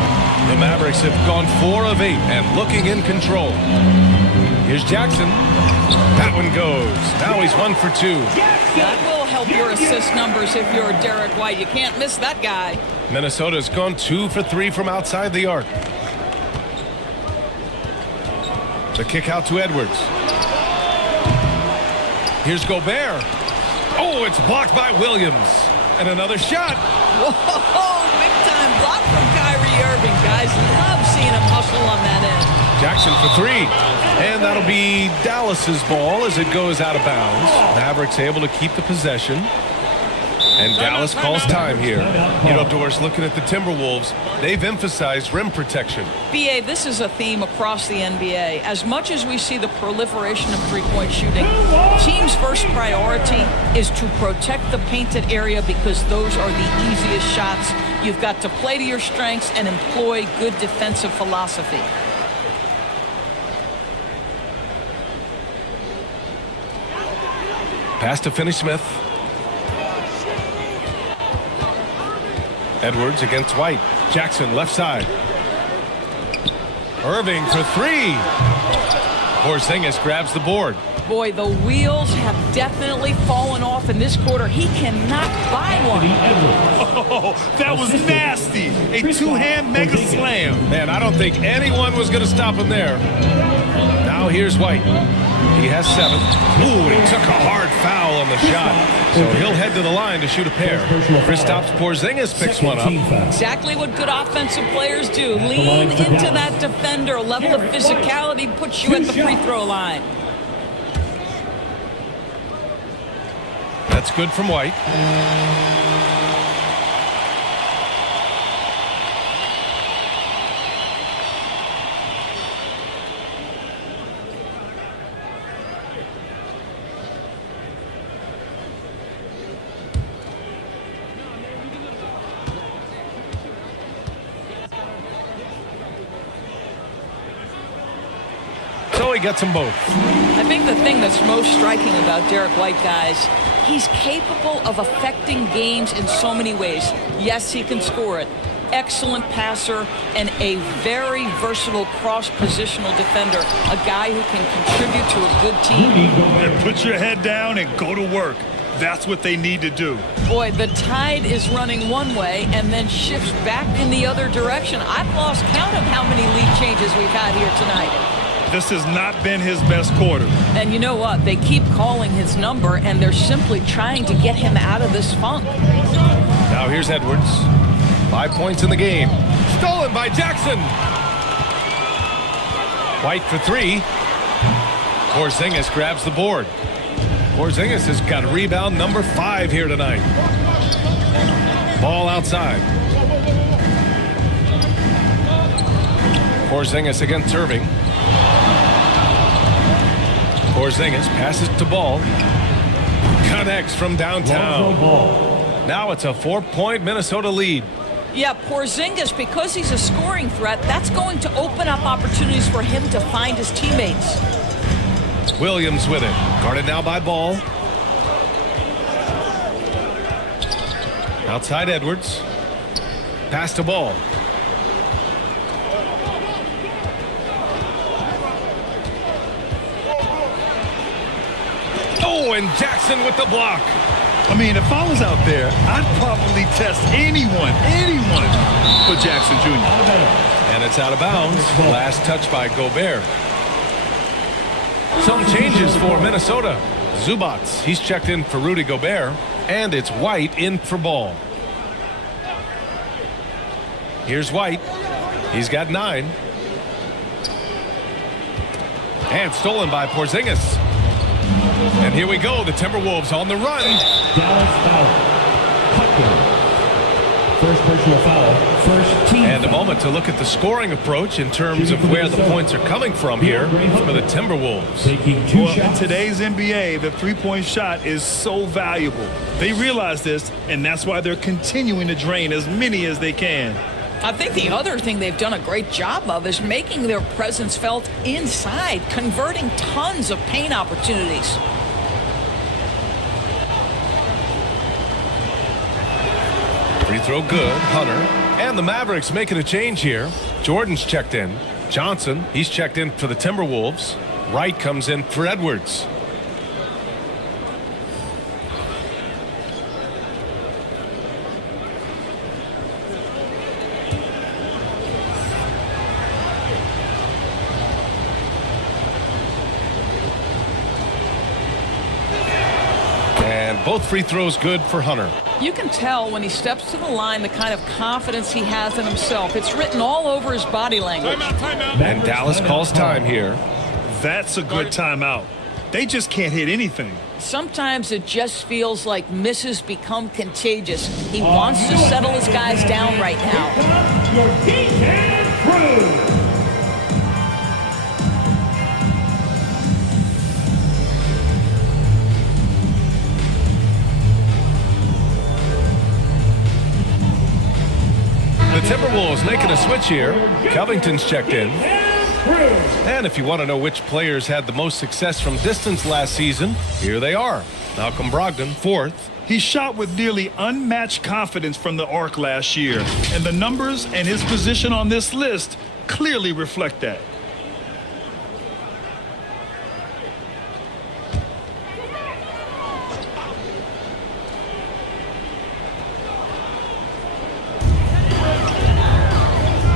The Mavericks have gone 4 of 8 and looking in control. Here's Jackson. That one goes. Now he's 1 for 2. That will help your assist numbers if you're Derek White. You can't miss that guy. Minnesota's gone 2 for 3 from outside the arc. The kick out to Edwards. Here's Gobert. Oh, it's blocked by Williams. And another shot. Whoa, big time block from Kyrie Irving, guys. Love seeing him hustle on that end. Jackson for 3. And that'll be Dallas's ball as it goes out of bounds. Mavericks able to keep the possession. And Dallas calls time here. You know, Doris, looking at the Timberwolves, they've emphasized rim protection. BA, this is a theme across the NBA. As much as we see the proliferation of three-point shooting, teams' first priority is to protect the painted area because those are the easiest shots. You've got to play to your strengths and employ good defensive philosophy. Pass to Finney-Smith. Edwards against White. Jackson left side. Irving for 3. Porzingis grabs the board. Boy, the wheels have definitely fallen off in this quarter. He cannot buy one. Oh, that was nasty. A two-hand mega slam. Man, I don't think anyone was going to stop him there. Now here's White. He has 7. Ooh, he took a hard foul on the shot. So he'll head to the line to shoot a pair. Kristaps Porzingis picks one up. Exactly what good offensive players do. Lean into that defender. A level of physicality puts you at the free throw line. That's good from White. So he gets them both. I think the thing that's most striking about Derek White, guys, he's capable of affecting games in so many ways. Yes, he can score it. Excellent passer and a very versatile cross-positional defender. A guy who can contribute to a good team. Put your head down and go to work. That's what they need to do. Boy, the tide is running one way and then shifts back in the other direction. I've lost count of how many lead changes we've had here tonight. This has not been his best quarter. And you know what? They keep calling his number, and they're simply trying to get him out of this funk. Now here's Edwards. 5 points in the game. Stolen by Jackson. White for 3. Porzingis grabs the board. Porzingis has got rebound number 5 here tonight. Ball outside. Porzingis against Irving. Porzingis passes to Ball. Connects from downtown. Now it's a 4-point Minnesota lead. Yeah, Porzingis, because he's a scoring threat, that's going to open up opportunities for him to find his teammates. Williams with it. Guarded now by Ball. Outside Edwards. Pass to Ball. Oh, and Jackson with the block. I mean, if I was out there, I'd probably test anyone for Jackson Jr. And it's out of bounds. Last touch by Gobert. Some changes for Minnesota. Zubats, he's checked in for Rudy Gobert. And it's White in for Ball. Here's White. He's got 9. And stolen by Porzingis. And here we go. The Timberwolves on the run. Dallas foul. First personal foul. First team. And a moment to look at the scoring approach in terms of where the points are coming from here for the Timberwolves. Well, in today's NBA, the three-point shot is so valuable. They realize this, and that's why they're continuing to drain as many as they can. I think the other thing they've done a great job of is making their presence felt inside, converting tons of paint opportunities. Free throw good. Hunter. And the Mavericks making a change here. Jordan's checked in. Johnson, he's checked in for the Timberwolves. Wright comes in for Edwards. Both free throws good for Hunter. You can tell when he steps to the line the kind of confidence he has in himself. It's written all over his body language. Timeout. And Dallas calls time here. That's a good timeout. They just can't hit anything. Sometimes it just feels like misses become contagious. He wants to settle his guys down right now. Your defense crew. The Timberwolves making a switch here. Covington's checked in. And if you want to know which players had the most success from distance last season, here they are. Malcolm Brogdon, 4th. He shot with nearly unmatched confidence from the arc last year. And the numbers and his position on this list clearly reflect that.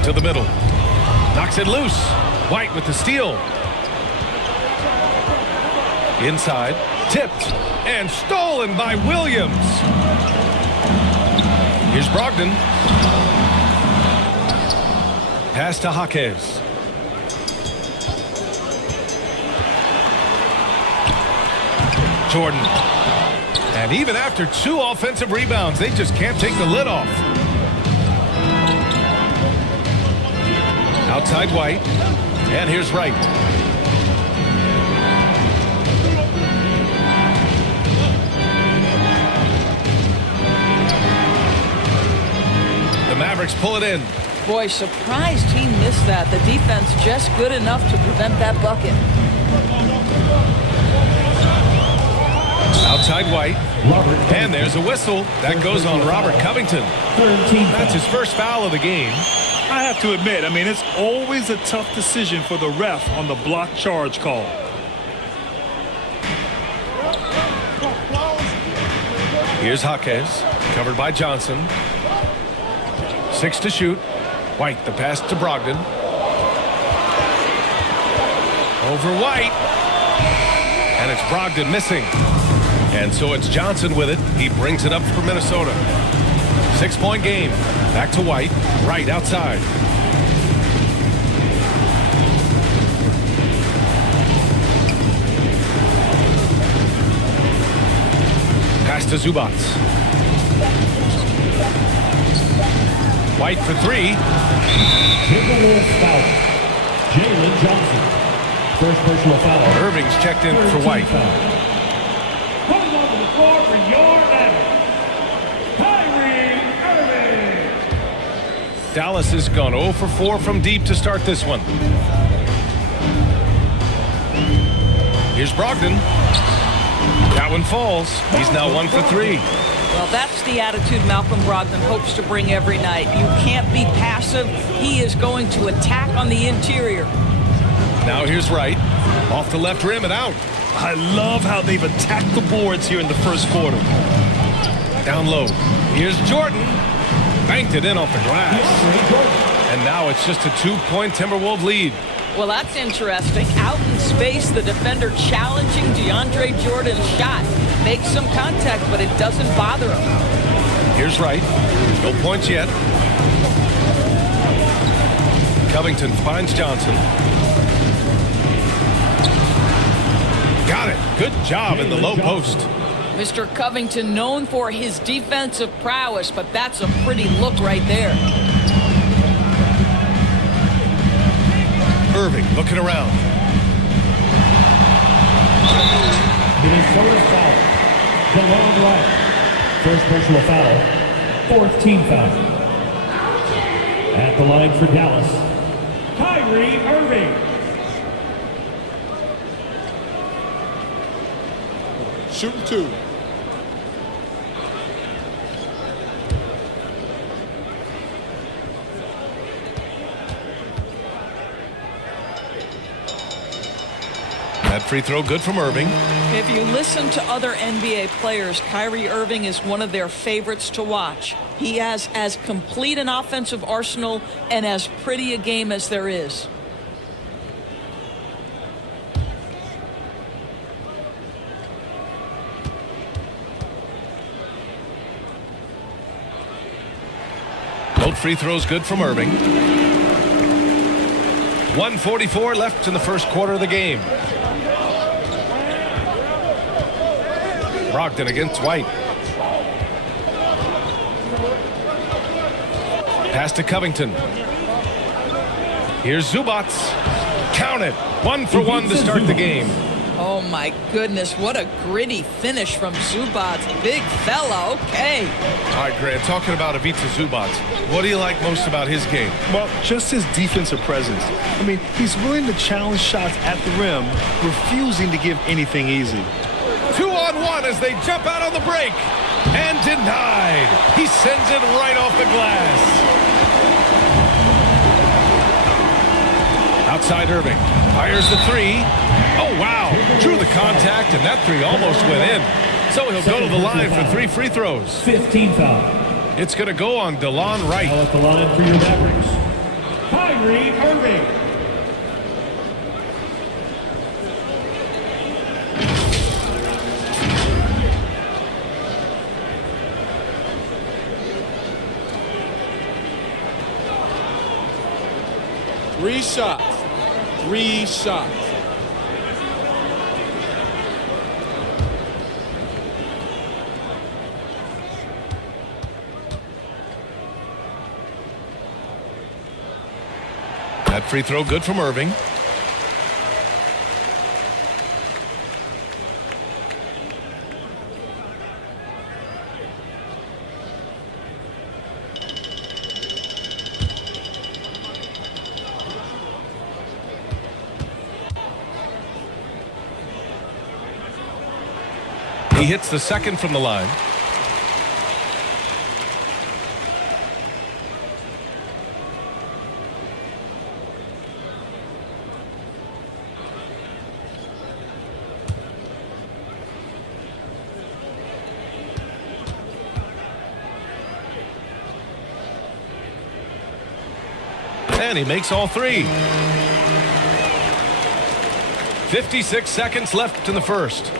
To the middle. Knocks it loose. White with the steal. Inside, tipped, and stolen by Williams. Here's Brogdon. Pass to Jaquez. Jordan. And even after 2 offensive rebounds, they just can't take the lid off. Outside White. And here's Wright. The Mavericks pull it in. Boy, surprised he missed that. The defense just good enough to prevent that bucket. Outside White. And there's a whistle. That goes on Robert Covington. That's his first foul of the game. I have to admit, I mean, it's always a tough decision for the ref on the block charge call. Here's Jaquez, covered by Johnson. 6 to shoot. White, the pass to Brogdon. Over White. And it's Brogdon missing. And so it's Johnson with it. He brings it up for Minnesota. 6-point game. Back to White. Right outside. Pass to Zubats. White for 3. Timberwolves foul. Jalen Johnson. First personal foul. Irving's checked in for White. Coming onto the floor for your Mavericks, Kyrie Irving. Dallas has gone 0 for 4 from deep to start this one. Here's Brogdon. That one falls. He's now 1 for 3. Well, that's the attitude Malcolm Brogdon hopes to bring every night. You can't be passive. He is going to attack on the interior. Now here's Wright. Off the left rim and out. I love how they've attacked the boards here in the first quarter. Down low. Here's Jordan. Banked it in off the glass. And now it's just a 2-point Timberwolves lead. Well, that's interesting. Out in space, the defender challenging DeAndre Jordan's shot. Makes some contact, but it doesn't bother him. Here's Wright. No points yet. Covington finds Johnson. Got it. Good job in the low post. Mr. Covington known for his defensive prowess, but that's a pretty look right there. Irving looking around. Minnesota foul. DeLon Wright. First personal foul. 4th team foul. At the line for Dallas, Kyrie Irving. Shooting 2. That free throw good from Irving. If you listen to other NBA players, Kyrie Irving is one of their favorites to watch. He has as complete an offensive arsenal and as pretty a game as there is. Both free throws good from Irving. 1:44 left in the first quarter of the game. Brogdon against White. Pass to Covington. Here's Zubats. Count it. 1 for 1 to start the game. Oh my goodness, what a gritty finish from Zubats. Big fella, okay. All right, Grant, talking about Ivica Zubats, what do you like most about his game? Well, just his defensive presence. I mean, he's willing to challenge shots at the rim, refusing to give anything easy. 2-on-1 as they jump out on the break. And denied. He sends it right off the glass. Outside Irving. Fires the 3. Oh, wow. Drew the contact, and that 3 almost went in. So he'll go to the line for 3 free throws. 15 foul. It's going to go on DeLon Wright. Now at the line for your Mavericks, Kyrie Irving. 3 shots. 3 shots. That free throw good from Irving. He hits the second from the line. And he makes all 3. 56 seconds left in the first.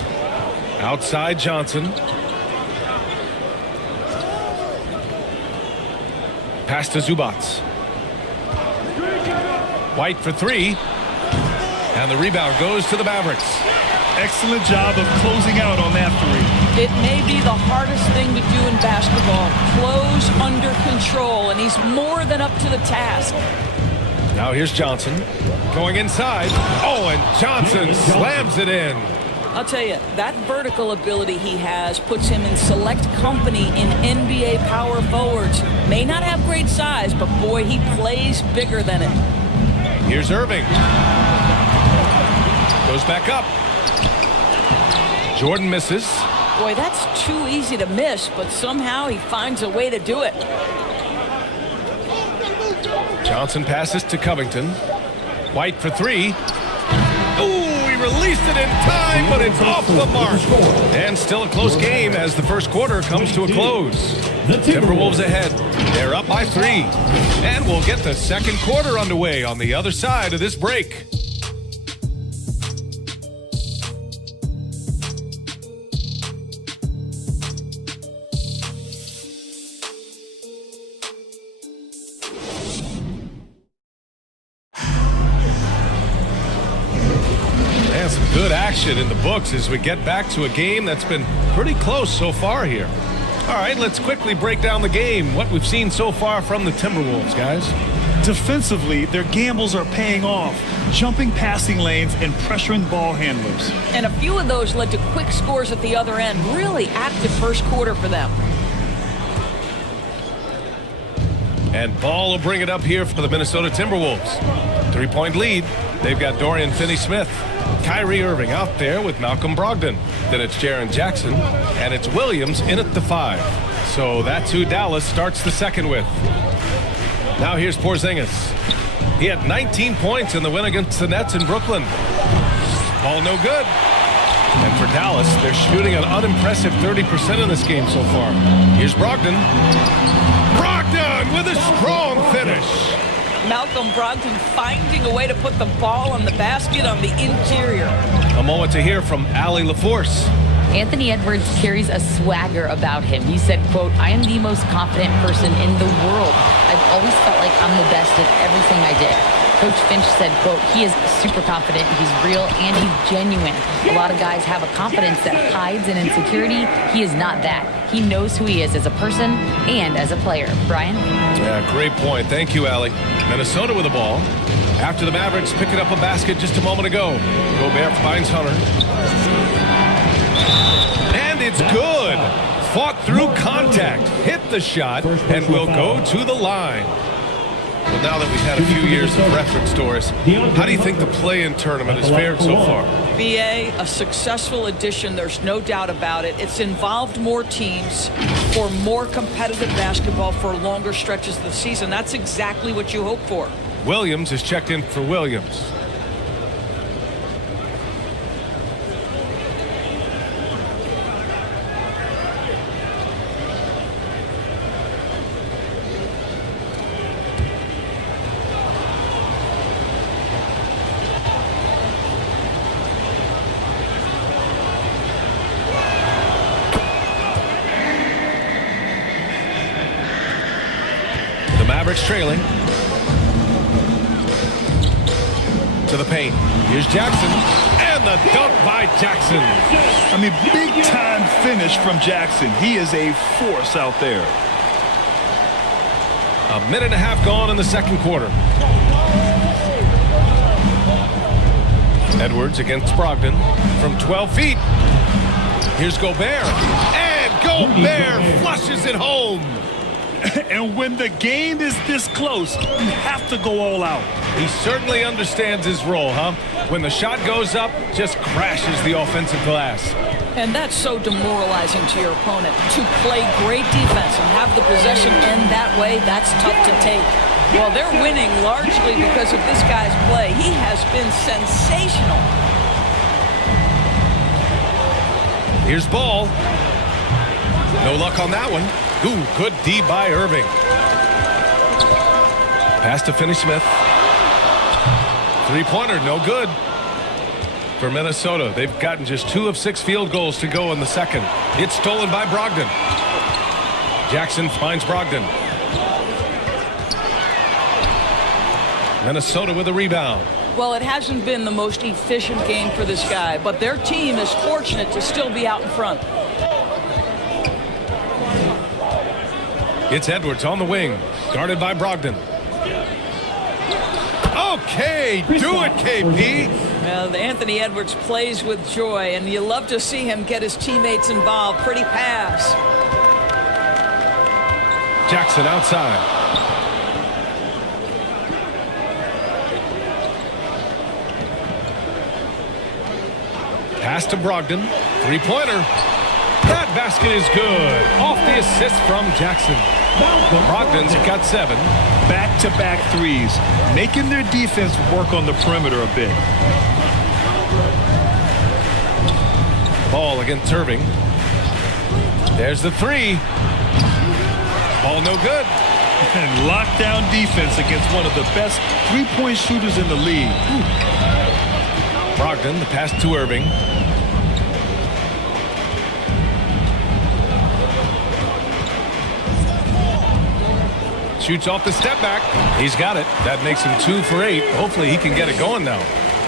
Outside Johnson. Pass to Zubats. White for 3. And the rebound goes to the Mavericks. Excellent job of closing out on that 3. It may be the hardest thing to do in basketball. Close under control, and he's more than up to the task. Now here's Johnson going inside. Oh, and Johnson slams it in. I'll tell you, that vertical ability he has puts him in select company in NBA power forwards. May not have great size, but boy, he plays bigger than it. Here's Irving. Goes back up. Jordan misses. Boy, that's too easy to miss, but somehow he finds a way to do it. Johnson passes to Covington. White for 3. Ooh, he released it in time, but it's off the mark. And still a close game as the first quarter comes to a close. Timberwolves ahead. They're up by 3. And we'll get the second quarter underway on the other side of this break. Good action in the books as we get back to a game that's been pretty close so far here. All right, let's quickly break down the game, what we've seen so far from the Timberwolves, guys. Defensively, their gambles are paying off, jumping passing lanes and pressuring ball handlers. And a few of those led to quick scores at the other end. Really active first quarter for them. And Ball will bring it up here for the Minnesota Timberwolves. 3-point lead. They've got Dorian Finney-Smith. Kyrie Irving out there with Malcolm Brogdon. Then it's Jaren Jackson, and it's Williams in at the 5. So that's who Dallas starts the second with. Now here's Porzingis. He had 19 points in the win against the Nets in Brooklyn. Ball no good. And for Dallas, they're shooting an unimpressive 30% in this game so far. Here's Brogdon. Brogdon with a strong finish. Malcolm Brogdon finding a way to put the ball on the basket on the interior. A moment to hear from Allie LaForce. Anthony Edwards carries a swagger about him. He said, quote, "I am the most confident person in the world. I've always felt like I'm the best at everything I did." Coach Finch said, quote, "He is super confident, he's real, and he's genuine. A lot of guys have a confidence that hides an insecurity. He is not that. He knows who he is as a person and as a player." Brian? Yeah, great point. Thank you, Allie. Minnesota with the ball. After the Mavericks picking up a basket just a moment ago. Gobert finds Hunter. And it's good. Fought through contact. Hit the shot and will go to the line. Well, now that we've had a few years of reference, Doris, how do you think the play-in tournament has fared so far? BA, a successful addition, there's no doubt about it. It's involved more teams for more competitive basketball for longer stretches of the season. That's exactly what you hope for. Williams is checked in for Williams. Mavericks trailing. to the paint. Here's Jackson, and the dunk by Jackson. I mean, big-time finish from Jackson. He is a force out there. A minute and a half gone in the second quarter. Edwards against Brogdon from 12 feet. Here's Gobert, and Gobert flushes it home. And when the game is this close, you have to go all out. He certainly understands his role, huh? When the shot goes up, just crashes the offensive glass. And that's so demoralizing to your opponent. To play great defense and have the possession end that way, that's tough to take. Well, they're winning largely because of this guy's play. He has been sensational. Here's Ball. No luck on that one. Ooh, good D by Irving. Pass to Finney-Smith. Three-pointer, no good. For Minnesota, they've gotten just 2 of 6 field goals to go in the second. It's stolen by Brogdon. Jackson finds Brogdon. Minnesota with a rebound. Well, it hasn't been the most efficient game for this guy, but their team is fortunate to still be out in front. It's Edwards on the wing, guarded by Brogdon. Okay, do it, KP. Well, Anthony Edwards plays with joy, and you love to see him get his teammates involved. Pretty pass. Jackson outside. Pass to Brogdon. Three-pointer. That basket is good. Off the assist from Jackson. Brogdon's got 7. Back-to-back threes, making their defense work on the perimeter a bit. Ball against Irving. There's the 3. Ball no good. And lockdown defense against one of the best three-point shooters in the league. Brogdon, the pass to Irving. Shoots off the step back. He's got it. That makes him 2 for 8. Hopefully he can get it going now.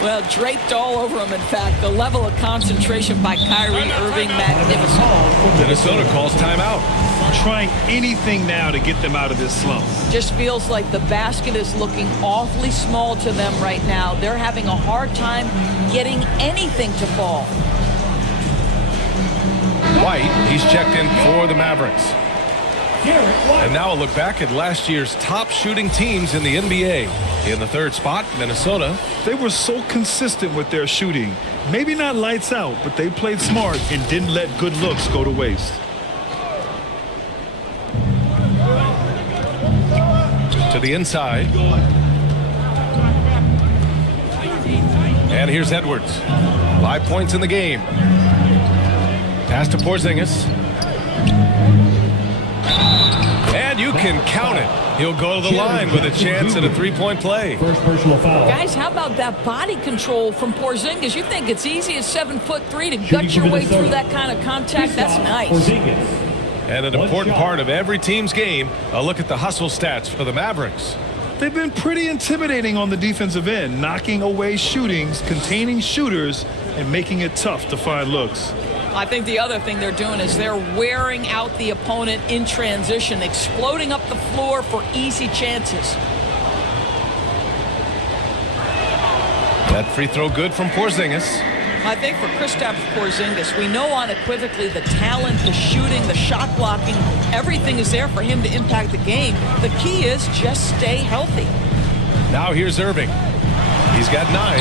Well, draped all over him, in fact. The level of concentration by Kyrie Irving, magnificent. Minnesota calls timeout. Trying anything now to get them out of this slump. Just feels like the basket is looking awfully small to them right now. They're having a hard time getting anything to fall. White, he's checked in for the Mavericks. And now a look back at last year's top shooting teams in the NBA. In the third spot, Minnesota. They were so consistent with their shooting. Maybe not lights out, but they played smart and didn't let good looks go to waste. To the inside. And here's Edwards. 5 points in the game. Pass to Porzingis. And you can count it. He'll go to the line with a chance at a three-point play. First personal foul. Guys, how about that body control from Porzingis? You think it's easy as 7'3" to gut your way through that kind of contact? That's nice. And an important part of every team's game, a look at the hustle stats for the Mavericks. They've been pretty intimidating on the defensive end, knocking away shootings, containing shooters, and making it tough to find looks. I think the other thing they're doing is they're wearing out the opponent in transition, exploding up the floor for easy chances. That free throw good from Porzingis. I think for Kristaps Porzingis, we know unequivocally the talent, the shooting, the shot blocking, everything is there for him to impact the game. The key is just stay healthy. Now here's Irving. He's got 9,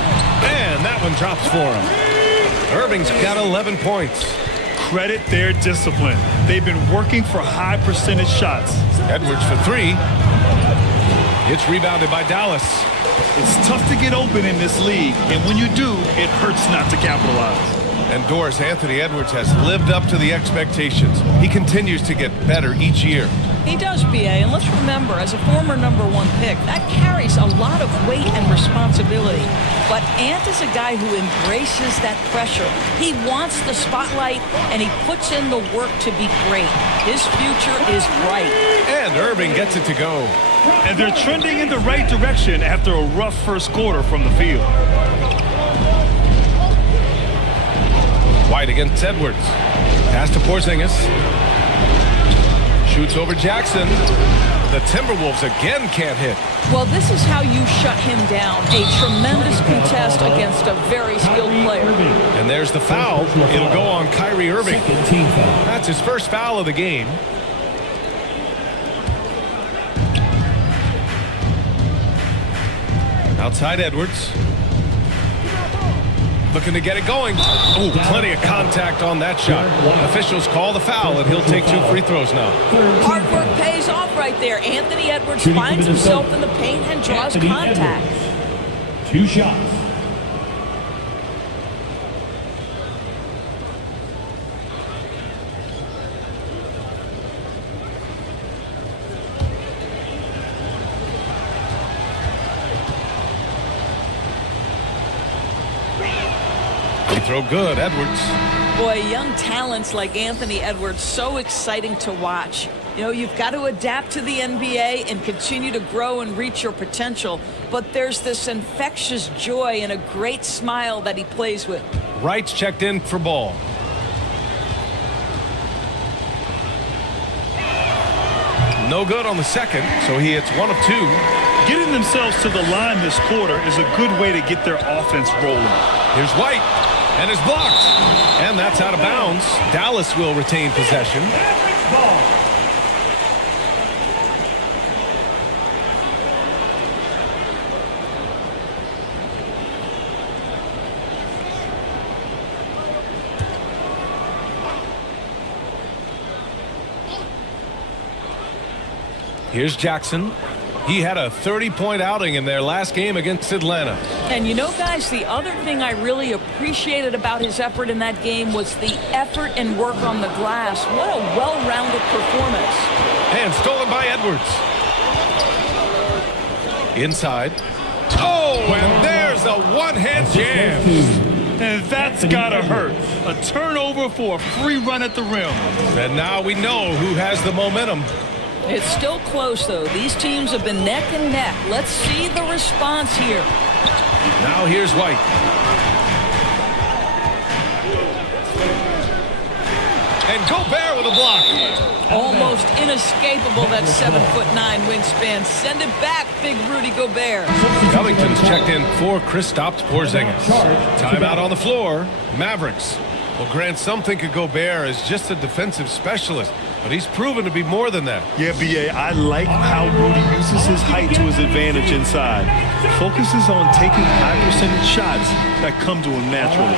and that one drops for him. Irving's got 11 points. Credit their discipline. They've been working for high percentage shots. Edwards for 3. It's rebounded by Dallas. It's tough to get open in this league, and when you do, it hurts not to capitalize. And Doris, Anthony Edwards has lived up to the expectations. He continues to get better each year. He does, B.A., and let's remember, as a former #1 pick, that carries a lot of weight and responsibility. But Ant is a guy who embraces that pressure. He wants the spotlight, and he puts in the work to be great. His future is bright. And Irving gets it to go. And they're trending in the right direction after a rough first quarter from the field. White against Edwards. Pass to Porzingis. Shoots over Jackson. The Timberwolves again can't hit. Well, this is how you shut him down. A tremendous contest against a very skilled player. And there's the foul. It'll go on Kyrie Irving. That's his first foul of the game. Outside Edwards. Looking to get it going. Oh, plenty of contact on that shot. Officials call the foul, and he'll take 2 free throws now. Hard work pays off right there. Anthony Edwards finds himself in the paint and draws contact. 2 shots. Throw good, Edwards. Boy, young talents like Anthony Edwards, so exciting to watch. You know, you've got to adapt to the NBA and continue to grow and reach your potential. But there's this infectious joy and a great smile that he plays with. Wright's checked in for ball. No good on the second, so he hits 1 of 2. Getting themselves to the line this quarter is a good way to get their offense rolling. Here's White. And is blocked. And that's out of bounds. Dallas will retain possession. Here's Jackson. He had a 30-point outing in their last game against Atlanta. And you know, guys, the other thing I really appreciated about his effort in that game was the effort and work on the glass. What a well-rounded performance. And stolen by Edwards. Inside. Oh, and there's a one-hand jam. And that's gotta hurt. A turnover for a free run at the rim. And now we know who has the momentum. It's still close, though. These teams have been neck and neck. Let's see the response here. Now here's White. And Gobert with a block. Almost inescapable, that 7'9" wingspan. Send it back, big Rudy Gobert. Covington's checked in for Kristaps Porzingis. Timeout on the floor. Mavericks. Well, Grant, some think of Gobert as just a defensive specialist, but he's proven to be more than that. Yeah, B.A., I like how Rudy uses his height to his advantage inside. Focuses on taking high-percentage shots that come to him naturally.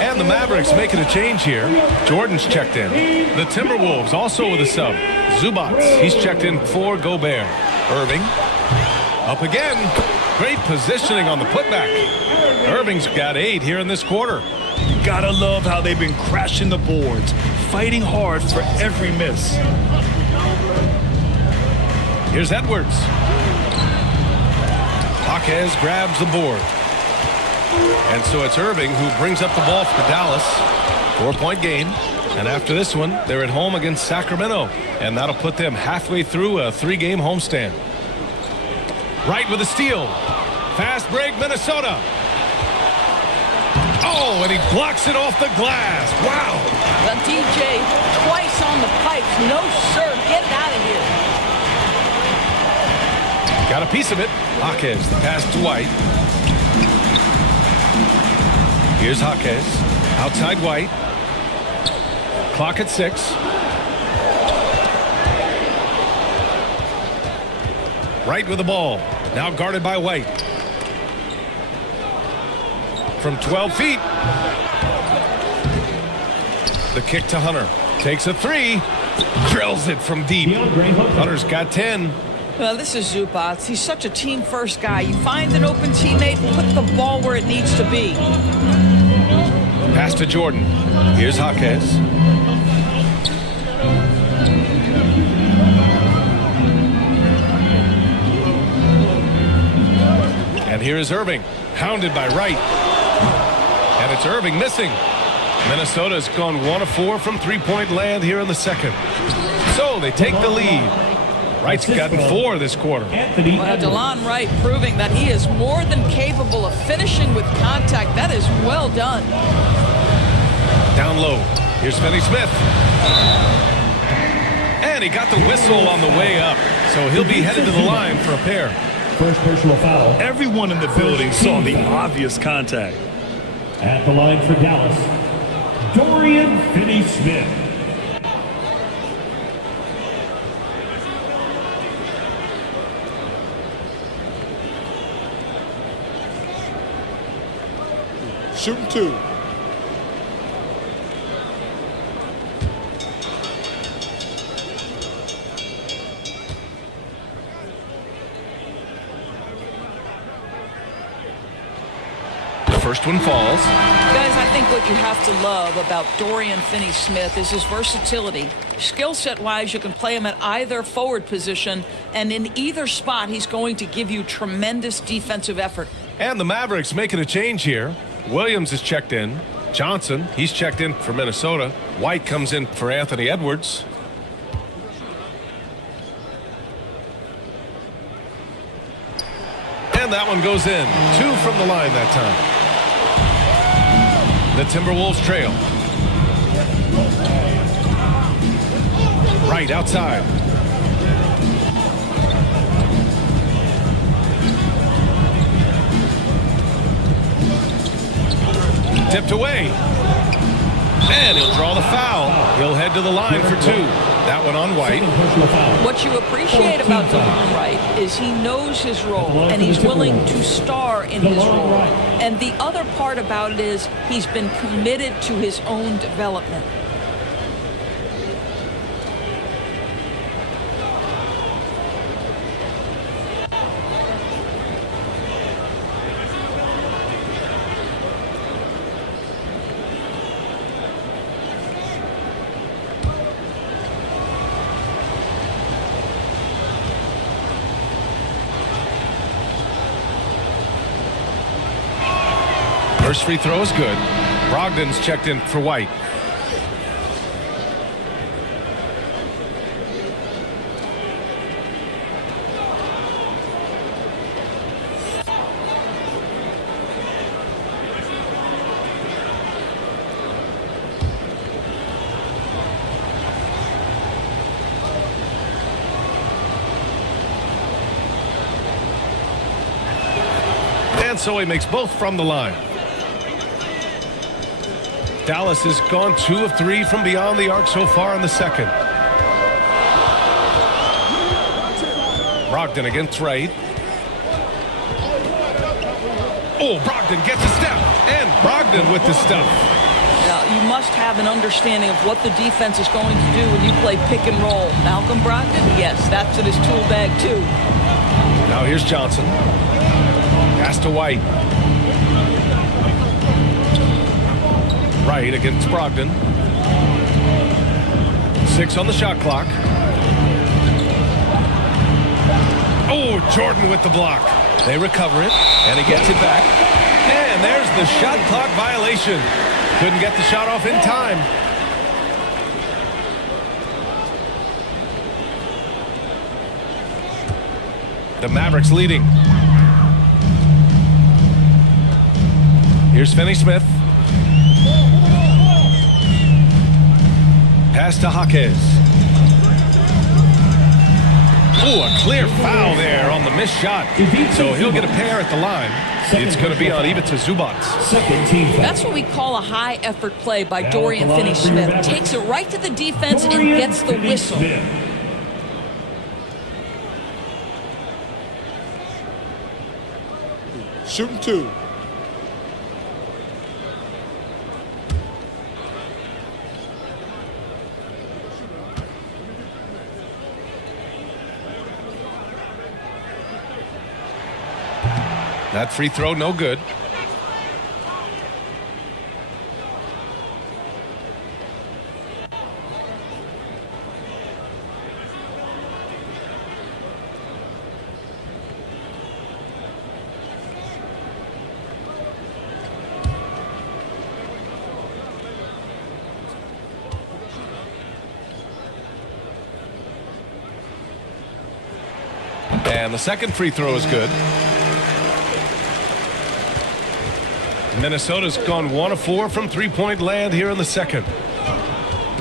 And the Mavericks making a change here. Jordan's checked in. The Timberwolves also with a sub. Zubats, he's checked in for Gobert. Irving, up again. Great positioning on the putback. Irving's got 8 here in this quarter. Gotta love how they've been crashing the boards, fighting hard for every miss. Here's Edwards. Jaquez grabs the board. And so it's Irving who brings up the ball for Dallas. 4-point game. And after this one, they're at home against Sacramento. And that'll put them halfway through a 3-game homestand. Wright with a steal. Fast break, Minnesota. Oh, and he blocks it off the glass. Wow. The DJ twice on the pipes. No, sir. Get it out of here. Got a piece of it. Jaquez, the pass to White. Here's Jaquez. Outside White. Clock at 6. Wright with the ball. Now guarded by White. From 12 feet. The kick to Hunter. Takes a 3. Drills it from deep. Hunter's got 10. Well, this is Zubats. He's such a team-first guy. You find an open teammate, put the ball where it needs to be. Pass to Jordan. Here's Jaquez. And here is Irving, hounded by Wright. And it's Irving missing. Minnesota's gone 1 of 4 from three-point land here in the second. So they take the lead. Wright's gotten 4 this quarter. Well, DeLon Wright proving that he is more than capable of finishing with contact. That is well done. Down low. Here's Finney-Smith. And he got the whistle on the way up. So he'll be headed to the line for a pair. First personal foul. Everyone in the building saw the obvious contact. At the line for Dallas, Dorian Finney-Smith. Shooting 2. First one falls. Guys, I think what you have to love about Dorian Finney-Smith is his versatility. Skill set wise, you can play him at either forward position, and in either spot, he's going to give you tremendous defensive effort. And the Mavericks making a change here. Williams is checked in. Johnson, he's checked in for Minnesota. White comes in for Anthony Edwards. And that one goes in. 2 from the line that time. The Timberwolves trail. Right outside. Tipped away. And he'll draw the foul. He'll head to the line for 2. That one on White. What you appreciate about DeLon Wright is he knows his role and he's willing to star in his role. And the other part about it is he's been committed to his own development. First free throw is good. Brogdon's checked in for White. And so he makes both from the line. Dallas has gone 2 of 3 from beyond the arc so far in the second. Brogdon against Wright. Oh, Brogdon gets a step. And Brogdon with the stuff. Now, you must have an understanding of what the defense is going to do when you play pick and roll. Malcolm Brogdon? Yes, that's in his tool bag, too. Now here's Johnson. Pass to White. Right against Brogdon. 6 on the shot clock. Oh, Jordan with the block. They recover it, and he gets it back. And there's the shot clock violation. Couldn't get the shot off in time. The Mavericks leading. Here's Finney-Smith. Pass to Jaquez. Oh, a clear foul there on the missed shot. So he'll get a pair at the line. It's going to be on Ivica Zubac. That's what we call a high-effort play by Dorian Finney-Smith. Takes it right to the defense and gets the whistle. Shooting 2. That free throw, no good. And the second free throw is good. Minnesota's gone 1 of 4 from three-point land here in the second.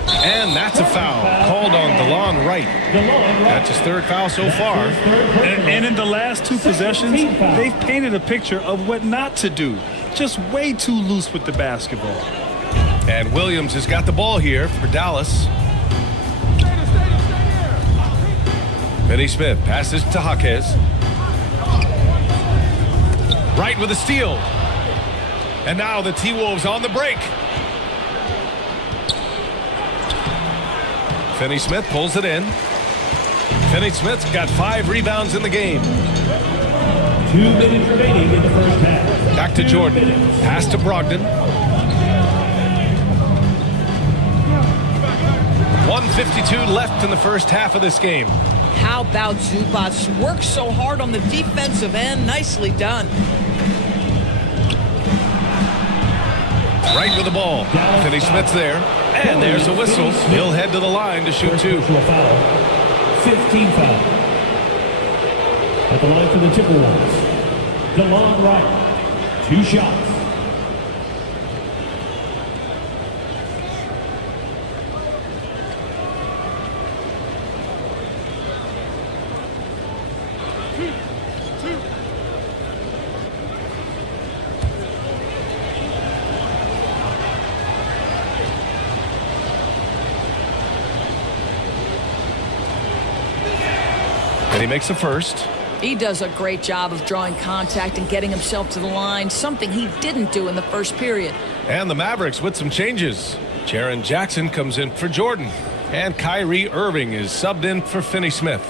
And that's a foul called on DeLon Wright. That's his third foul so far. And in the last 2 possessions, they've painted a picture of what not to do. Just way too loose with the basketball. And Williams has got the ball here for Dallas. Finney Smith passes to Jaquez. Wright with a steal. And now the T-Wolves on the break. Finney Smith pulls it in. Finney Smith's got 5 rebounds in the game. 2 minutes remaining in the first half. Back to Jordan. Pass to Brogdon. 1:52 left in the first half of this game. How about Zubac? Worked so hard on the defensive end. Nicely done. Right with the ball. Finney Smith's there. And there's a whistle. He'll head to the line to shoot 2. 15 foul. At the line for the Timberwolves, DeLon Wright. 2 shots. And he makes the first. He does a great job of drawing contact and getting himself to the line, something he didn't do in the first period. And the Mavericks with some changes. Jaren Jackson comes in for Jordan. And Kyrie Irving is subbed in for Finney Smith.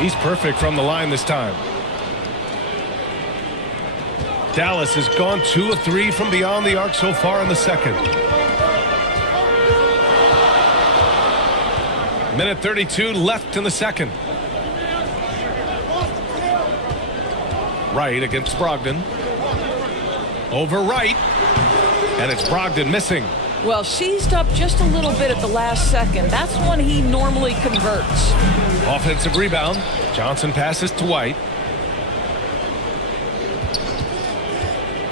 He's perfect from the line this time. Dallas has gone 2 of 3 from beyond the arc so far in the second. Minute 32 left in the second. Wright against Brogdon. Over Wright. And it's Brogdon missing. Well, seized up just a little bit at the last second. That's when he normally converts. Offensive rebound. Johnson passes to White.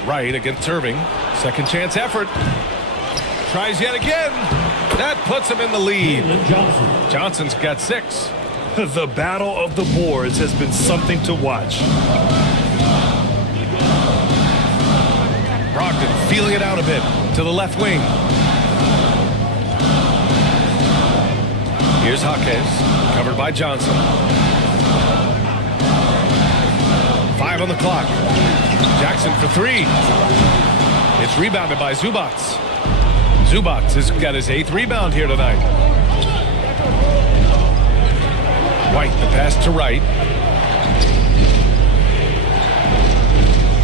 Wright against Irving. Second chance effort. Tries yet again. That puts him in the lead. Johnson's got 6. The battle of the boards has been something to watch. Brogdon feeling it out a bit to the left wing. Here's Jaquez, covered by Johnson. 5 on the clock. Jackson for 3. It's rebounded by Zubac. Zubac has got his 8th rebound here tonight. White, the pass to Wright.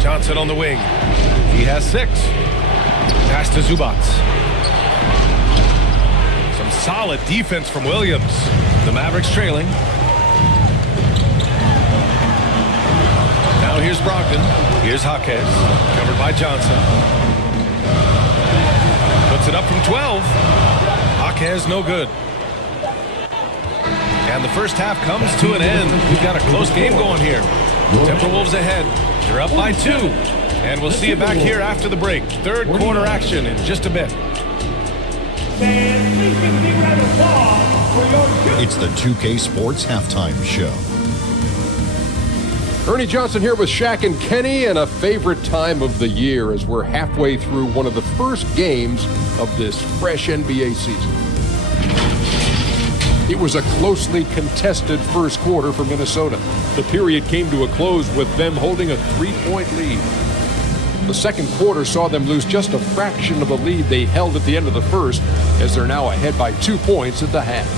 Johnson on the wing. He has 6. Pass to Zubac. Some solid defense from Williams. The Mavericks trailing. Now here's Brogdon. Here's Jaquez, covered by Johnson. Puts it up from 12. Jaquez no good. And the first half comes to an end. We've got a close game going here. Timberwolves ahead. They're up by 2. And we'll see you back here after the break. Third quarter action in just a bit. It's the 2K Sports Halftime Show. Ernie Johnson here with Shaq and Kenny, and a favorite time of the year as we're halfway through one of the first games of this fresh NBA season. It was a closely contested first quarter for Minnesota. The period came to a close with them holding a 3-point lead. The second quarter saw them lose just a fraction of the lead they held at the end of the first, as they're now ahead by 2 points at the half.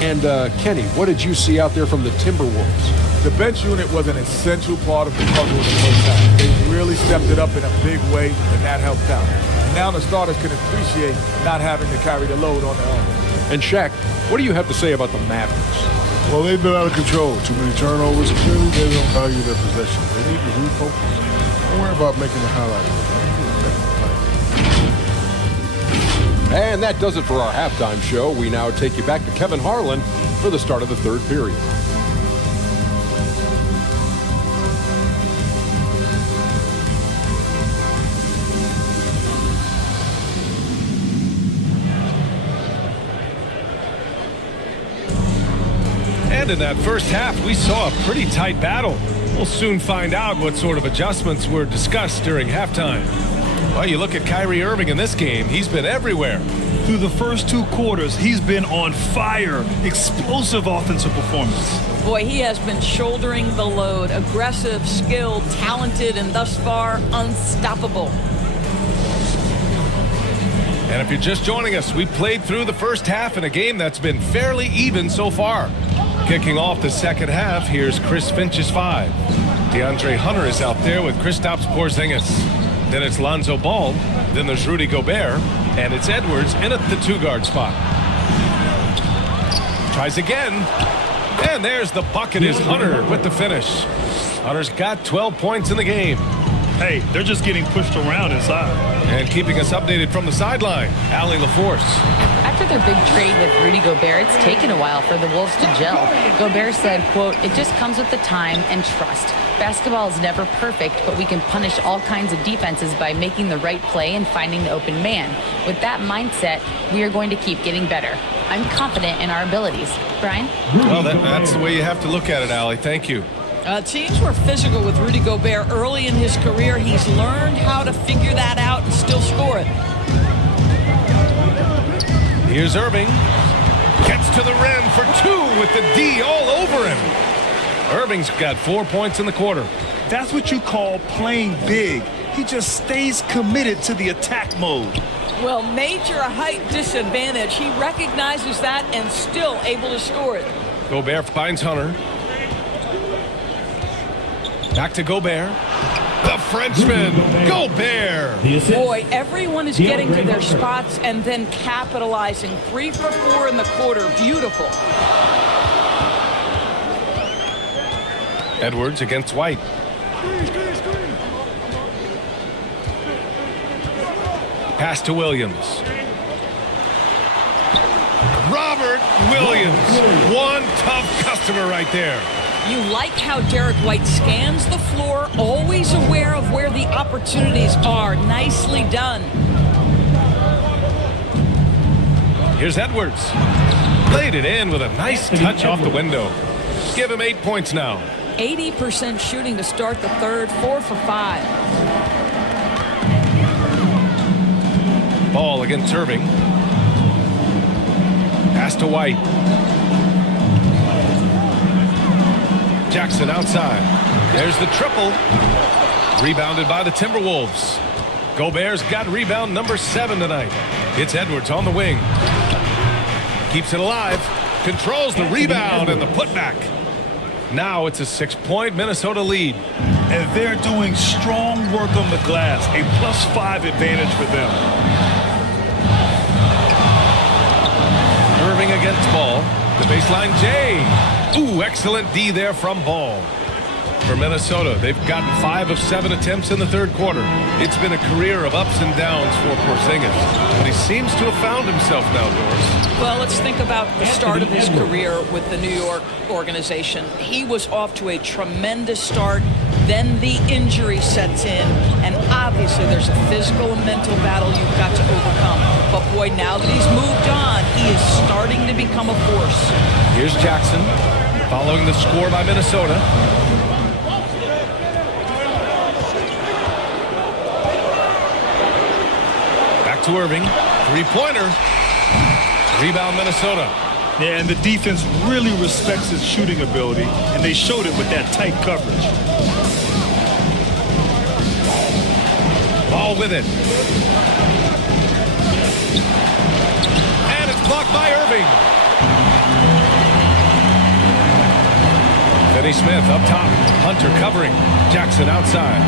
And Kenny, what did you see out there from the Timberwolves? The bench unit was an essential part of the puzzle in the first half. They really stepped it up in a big way, and that helped out. And now the starters can appreciate not having to carry the load on their own. And Shaq, what do you have to say about the Mavericks? Well, they've been out of control. Too many turnovers. Clearly, they don't value their possessions. They need to refocus. Don't worry about making the highlight. And that does it for our halftime show. We now take you back to Kevin Harlan for the start of the third period. And in that first half, we saw a pretty tight battle. We'll soon find out what sort of adjustments were discussed during halftime. Well, you look at Kyrie Irving in this game, he's been everywhere. Through the first 2 quarters, he's been on fire. Explosive offensive performance. Boy, he has been shouldering the load. Aggressive, skilled, talented, and thus far, unstoppable. And if you're just joining us, we played through the first half in a game that's been fairly even so far. Kicking off the second half, here's Chris Finch's 5. DeAndre Hunter is out there with Kristaps Porzingis. Then it's Lonzo Ball. Then there's Rudy Gobert. And it's Edwards in at the 2-guard spot. Tries again. And there's the bucket is Hunter with the finish. Hunter's got 12 points in the game. Hey, they're just getting pushed around inside. And keeping us updated from the sideline, Allie LaForce. After their big trade with Rudy Gobert, it's taken a while for the Wolves to gel. Gobert said, quote, "It just comes with the time and trust. Basketball is never perfect, but we can punish all kinds of defenses by making the right play and finding the open man. With that mindset, we are going to keep getting better. I'm confident in our abilities." Brian? Well, that's the way you have to look at it, Allie. Thank you. Teams were physical with Rudy Gobert early in his career. He's learned how to figure that out and still score it. Here's Irving. Gets to the rim for 2 with the D all over him. Irving's got 4 points in the quarter. That's what you call playing big. He just stays committed to the attack mode. Well, major height disadvantage. He recognizes that and still able to score it. Gobert finds Hunter. Back to Gobert. The Frenchman, Gobert. Boy, everyone is getting to their spots and then capitalizing. 3 for 4 in the quarter. Beautiful. Edwards against White. Pass to Williams. Robert Williams. One tough customer right there. You like how Derek White scans the floor, always aware of where the opportunities are. Nicely done. Here's Edwards. Laid it in with a nice touch off the window. Give him 8 points now. 80% shooting to start the third, 4 for 5. Ball against Irving. Pass to White. Jackson outside. There's the triple. Rebounded by the Timberwolves. Gobert's got rebound number 7 tonight. It's Edwards on the wing. Keeps it alive. Controls the rebound and the putback. Now it's a 6-point Minnesota lead. And they're doing strong work on the glass. A +5 advantage for them. Irving against Ball. The baseline J. Ooh, excellent D there from Ball. For Minnesota, they've gotten 5 of 7 attempts in the third quarter. It's been a career of ups and downs for Porzingis, but he seems to have found himself now, Doris. Well, let's think about the start of his career with the New York organization. He was off to a tremendous start. Then the injury sets in, and obviously there's a physical and mental battle you've got to overcome. But boy, now that he's moved on, he is starting to become a force. Here's Jackson, following the score by Minnesota. Back to Irving, 3-pointer. Rebound Minnesota. Yeah, and the defense really respects his shooting ability, and they showed it with that tight coverage. Ball with it. And it's blocked by Irving. Finney Smith up top. Hunter covering. Jackson outside.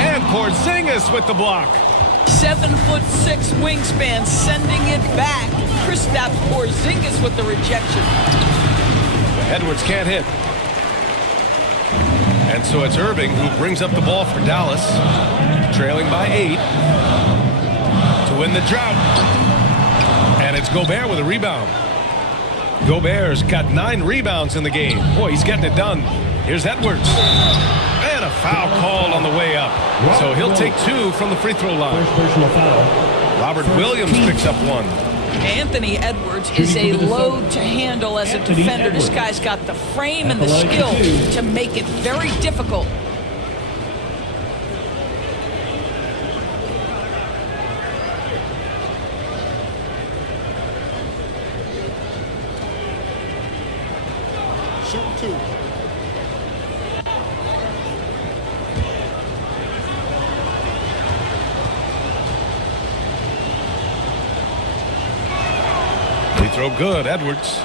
And Porzingis with the block. 7'6" wingspan, sending it back. Kristaps Porzingis with the rejection. Edwards can't hit. And so it's Irving who brings up the ball for Dallas, trailing by 8 to win the drought. And it's Gobert with a rebound. Gobert's got 9 rebounds in the game. Boy, he's getting it done. Here's Edwards. And a foul called on the way up. So he'll take 2 from the free throw line. Robert Williams picks up 1. Anthony Edwards is a load to handle as a defender. This guy's got the frame and the skill to make it very difficult. Shoot 2. Free throw good, Edwards.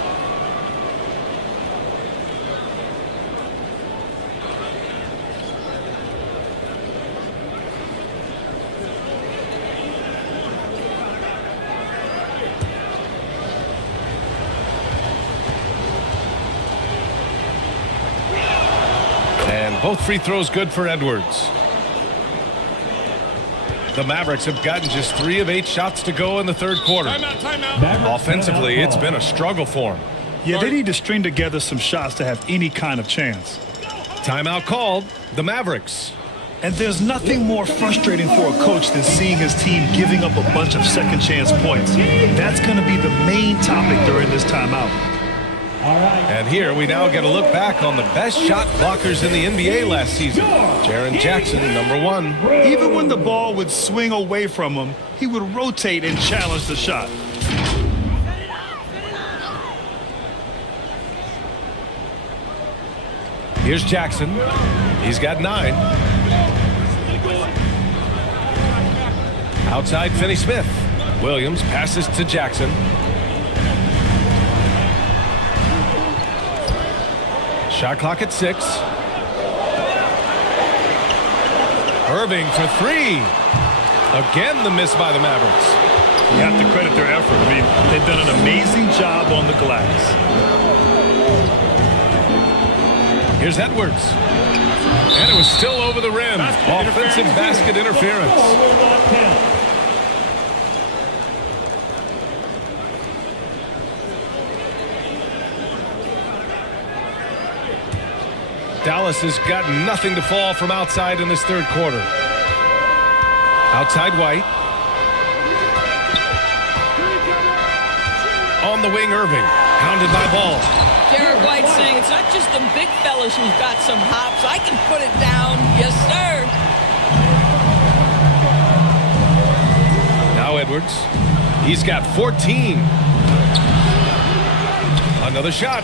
And both free throws good for Edwards. The Mavericks have gotten just 3 of 8 shots to go in the third quarter. Timeout. Offensively, it's been a struggle for them. Yeah, they need to string together some shots to have any kind of chance. Timeout called. The Mavericks. And there's nothing more frustrating for a coach than seeing his team giving up a bunch of second chance points. That's going to be the main topic during this timeout. And here we now get a look back on the best shot blockers in the NBA last season. Jaren Jackson, number 1. Even when the ball would swing away from him, he would rotate and challenge the shot. Here's Jackson. He's got 9. Outside Finney-Smith. Williams passes to Jackson. Shot clock at 6. Irving for 3. Again, the miss by the Mavericks. You have to credit their effort. I mean, they've done an amazing job on the glass. Here's Edwards. And it was still over the rim. Offensive basket interference. Dallas has got nothing to fall from outside in this third quarter. Outside White. On the wing, Irving. Pounded by Ball. Derek White saying it's not just the big fellas who've got some hops. I can put it down. Yes, sir. Now Edwards. He's got 14. Another shot.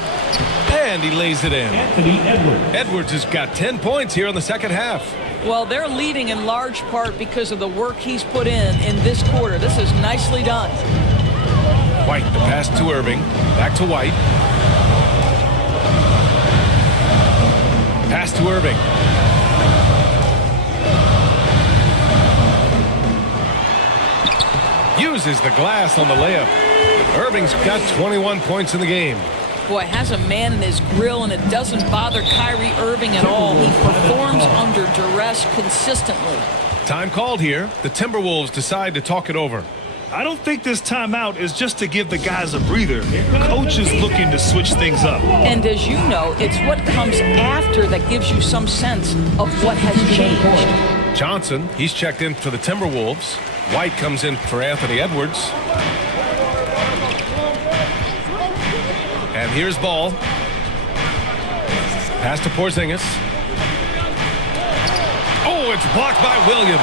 And he lays it in. Anthony Edwards. Edwards has got 10 points here in the second half. Well, they're leading in large part because of the work he's put in this quarter. This is nicely done. White, the pass to Irving. Back to White. Pass to Irving. Uses the glass on the layup. Irving's got 21 points in the game. Boy, has a man in his grill, and it doesn't bother Kyrie Irving at all. He performs under duress consistently. Time called here. The Timberwolves decide to talk it over. I don't think this timeout is just to give the guys a breather. Coach is looking to switch things up. And as you know, it's what comes after that gives you some sense of what has changed. Johnson, he's checked in for the Timberwolves. White comes in for Anthony Edwards. And here's Ball. Pass to Porzingis. Oh, it's blocked by Williams.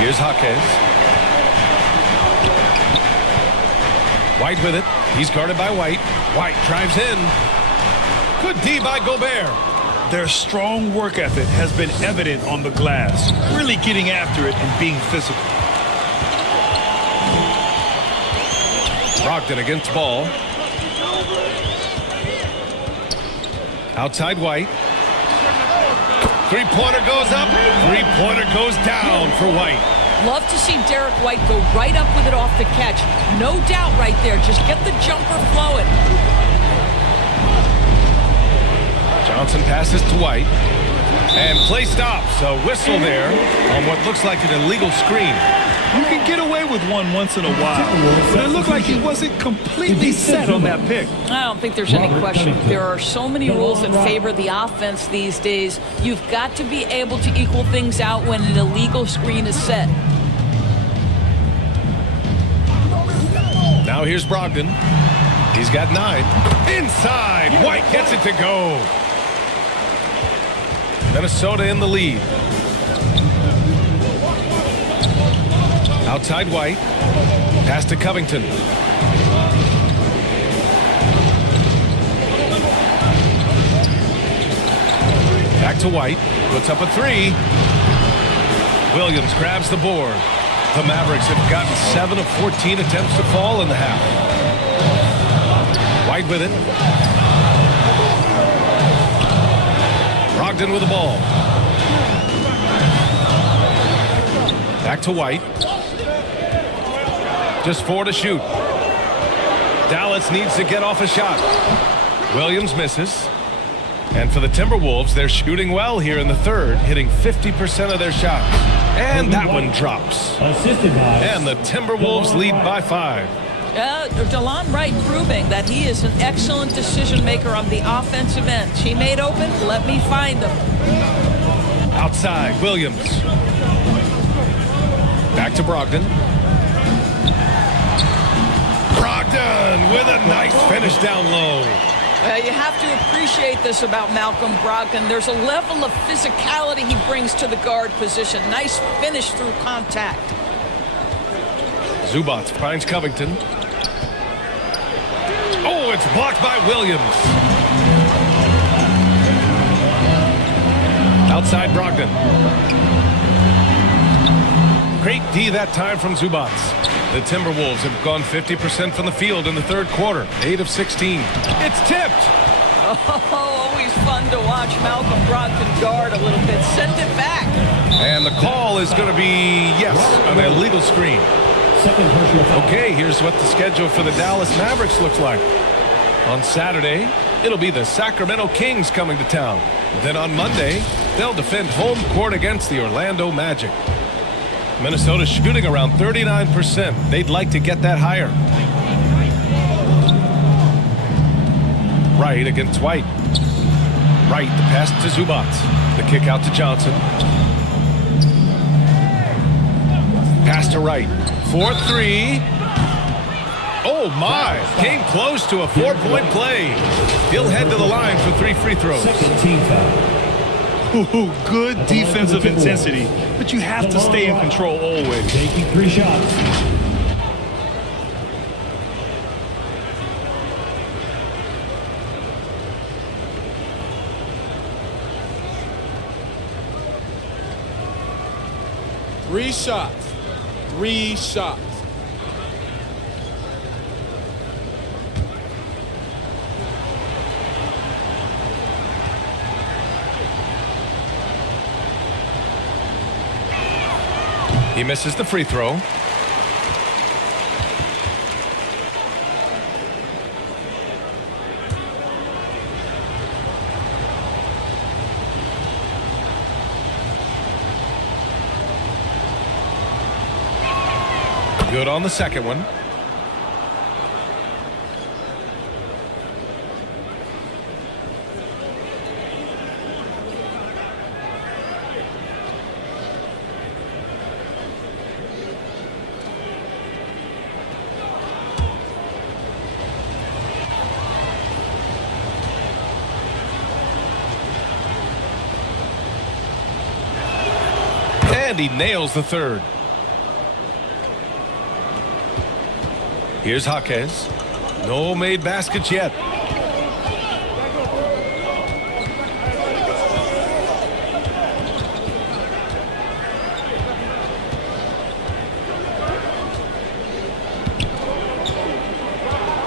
Here's Jaquez. White with it. He's guarded by White. White drives in. Good D by Gobert. Their strong work ethic has been evident on the glass, really getting after it and being physical. Brogdon against Ball. Outside White. Three-pointer goes up. Three-pointer goes down for White. Love to see Derek White go right up with it off the catch. No doubt right there. Just get the jumper flowing. Johnson passes to White. And play stops. A whistle there on what looks like an illegal screen. You can get away with one once in a while, but it looked like he wasn't completely set on that pick. I don't think there's any question. There are so many rules that favor the offense these days. You've got to be able to equal things out when an illegal screen is set. Now here's Brogdon. He's got 9. Inside. White gets it to go. Minnesota in the lead. Outside White. Pass to Covington. Back to White. Puts up a 3. Williams grabs the board. The Mavericks have gotten 7 of 14 attempts to fall in the half. White with it. Brogdon with the ball. Back to White. Just 4 to shoot. Dallas needs to get off a shot. Williams misses. And for the Timberwolves, they're shooting well here in the third, hitting 50% of their shots. And that one drops. And the Timberwolves lead by 5. DeLon Wright proving that he is an excellent decision maker on the offensive end. He made open, let me find him. Outside, Williams. Back to Brogdon. Brogdon with a nice finish down low. You have to appreciate this about Malcolm Brogdon. There's a level of physicality he brings to the guard position. Nice finish through contact. Zubac finds Covington. Oh, it's blocked by Williams. Outside Brogdon. Great D that time from Zubac. The Timberwolves have gone 50% from the field in the third quarter. 8 of 16. It's tipped. Oh, always fun to watch Malcolm Brogdon guard a little bit. Send it back. And the call is going to be, yes, an illegal screen. Okay, here's what the schedule for the Dallas Mavericks looks like. On Saturday, it'll be the Sacramento Kings coming to town. Then on Monday, they'll defend home court against the Orlando Magic. Minnesota's shooting around 39%. They'd like to get that higher. Wright against White. Wright, the pass to Zubac. The kick out to Johnson. Pass to Wright. 4-3. Oh my! Came close to a 4-point play. He'll head to the line for 3 free throws. Ooh, good defensive intensity, but you have to stay in control always. Taking 3 shots. Three shots. He misses the free throw. Good on the second one. And he nails the third. Here's Jaquez. No made baskets yet.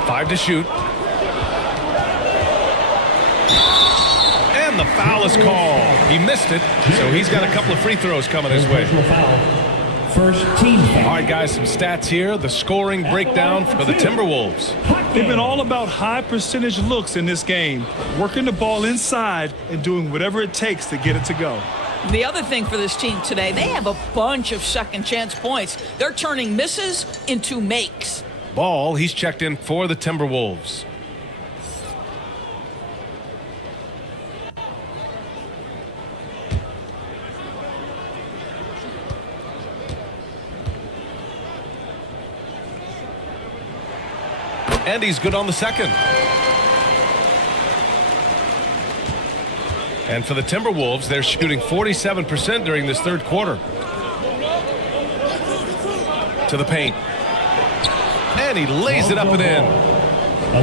Five to shoot. And And the foul is called. He missed it, so he's got a couple of free throws coming his way. First team foul. All right, guys, some stats here. The scoring breakdown for the Timberwolves. They've been all about high percentage looks in this game, working the ball inside and doing whatever it takes to get it to go. The other thing for this team today, they have a bunch of second chance points. They're turning misses into makes. Ball, he's checked in for the Timberwolves. And he's good on the second. And for the Timberwolves, they're shooting 47% during this third quarter. To the paint. And he lays it up and in.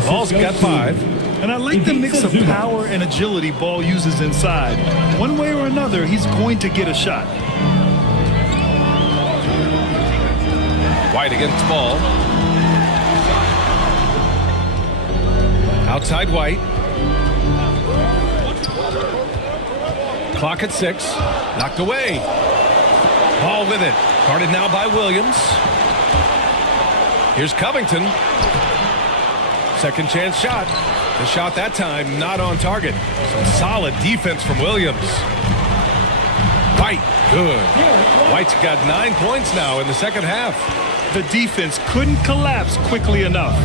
Ball's got 5. And I like the mix of power and agility Ball uses inside. One way or another, he's going to get a shot. White against Ball. Outside White. Clock at 6. Knocked away. Ball with it. Guarded now by Williams. Here's Covington. Second chance shot. The shot that time not on target. Some solid defense from Williams. White, good. White's got 9 points now in the second half. The defense couldn't collapse quickly enough.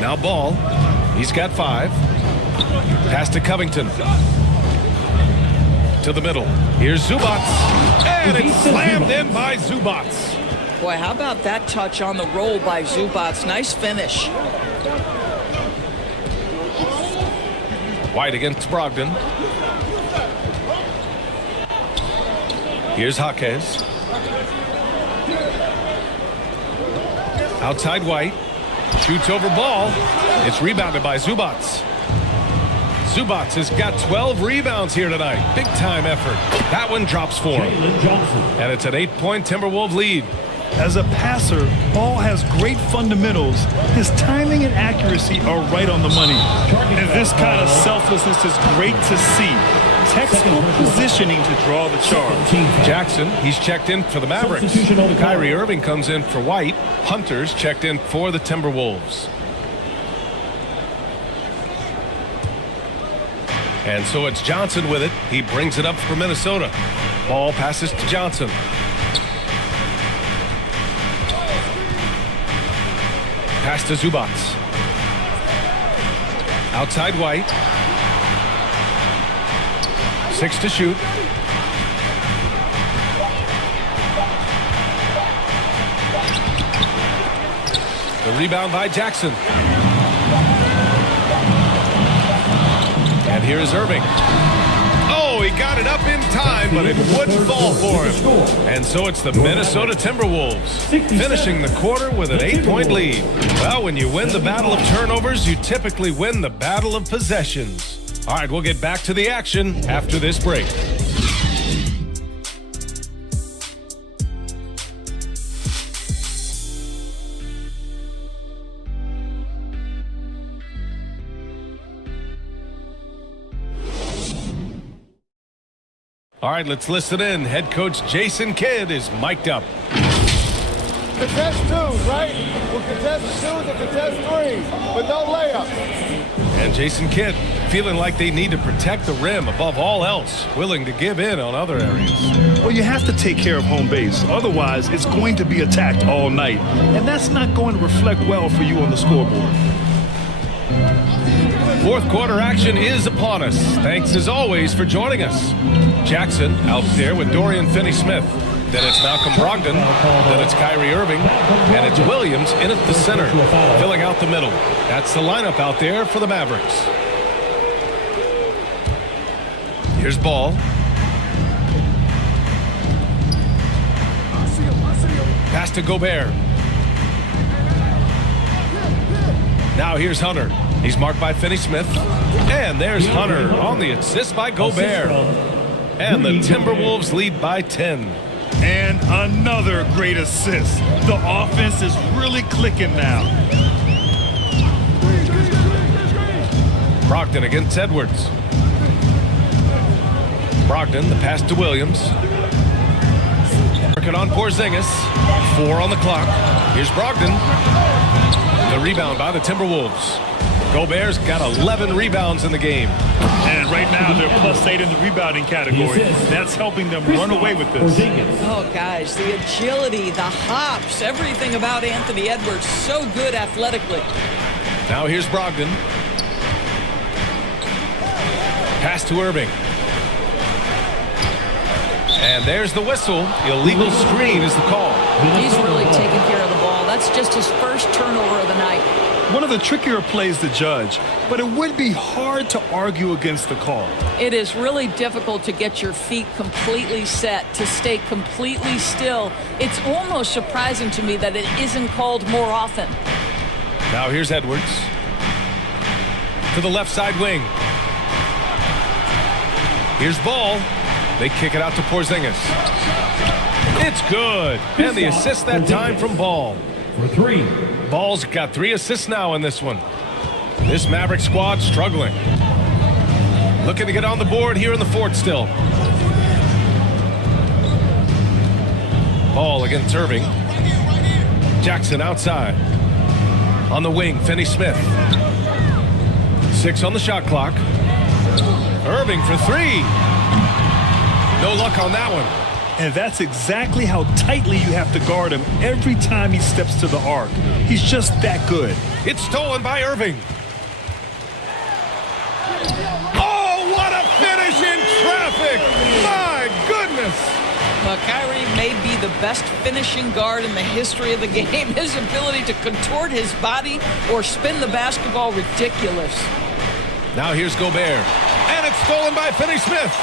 Now Ball. He's got 5. Pass to Covington. To the middle. Here's Zubats. And it's slammed in by Zubats. Boy, how about that touch on the roll by Zubats? Nice finish. White against Brogdon. Here's Jaquez. Outside White. Shoots over Ball. It's rebounded by Zubats. Zubats has got 12 rebounds here tonight. Big time effort. That one drops for him. And it's an 8-point Timberwolves lead. As a passer, Ball has great fundamentals. His timing and accuracy are right on the money. And this kind of selflessness is great to see. Textbook positioning to draw the charge. Jackson, he's checked in for the Mavericks. Kyrie Irving comes in for White. Hunter's checked in for the Timberwolves. And so it's Johnson with it. He brings it up for Minnesota. Ball passes to Johnson. Pass to Zubats. Outside White. 6 to shoot. The rebound by Jackson. And here is Irving. Oh, he got it up in time, but it wouldn't fall for him. And so it's the Minnesota Timberwolves finishing the quarter with an 8-point lead. Well, when you win the battle of turnovers, you typically win the battle of possessions. All right, we'll get back to the action after this break. All right, let's listen in. Head coach Jason Kidd is mic'd up. Contest twos, right? We'll contest twos and contest threes, but no layups. And Jason Kidd feeling like they need to protect the rim above all else, willing to give in on other areas. Well, you have to take care of home base. Otherwise, it's going to be attacked all night. And that's not going to reflect well for you on the scoreboard. Fourth quarter action is upon us. Thanks as always for joining us. Jackson out there with Dorian Finney-Smith. Then it's Malcolm Brogdon. Then it's Kyrie Irving. And it's Williams in at the center, filling out the middle. That's the lineup out there for the Mavericks. Here's Ball. Pass to Gobert. Now here's Hunter. He's marked by Finney-Smith. And there's Hunter on the assist by Gobert. And the Timberwolves lead by 10. And another great assist. The offense is really clicking now. Brogdon against Edwards. Brogdon, the pass to Williams. Working on Porzingis. 4 on the clock. Here's Brogdon. The rebound by the Timberwolves. Gobert's got 11 rebounds in the game. And right now they're +8 in the rebounding category. That's helping them run away with this. Oh, guys, the agility, the hops, everything about Anthony Edwards, so good athletically. Now here's Brogdon. Pass to Irving. And there's the whistle. Illegal screen is the call. He's really taking care of the ball. That's just his first turnover of the night. One of the trickier plays to judge, but it would be hard to argue against the call. It is really difficult to get your feet completely set, to stay completely still. It's almost surprising to me that it isn't called more often. Now here's Edwards. To the left side wing. Here's Ball. They kick it out to Porzingis. It's good. And the assist that time from Ball. For 3. Ball's got 3 assists now in this one. This Maverick squad struggling. Looking to get on the board here in the fourth still. Ball against Irving. Jackson outside. On the wing, Finney-Smith. 6 on the shot clock. Irving for 3. No luck on that one. And that's exactly how tightly you have to guard him every time he steps to the arc. He's just that good. It's stolen by Irving. Oh, what a finish in traffic! My goodness! Well, Kyrie may be the best finishing guard in the history of the game. His ability to contort his body or spin the basketball, ridiculous. Now here's Gobert. And it's stolen by Finney-Smith.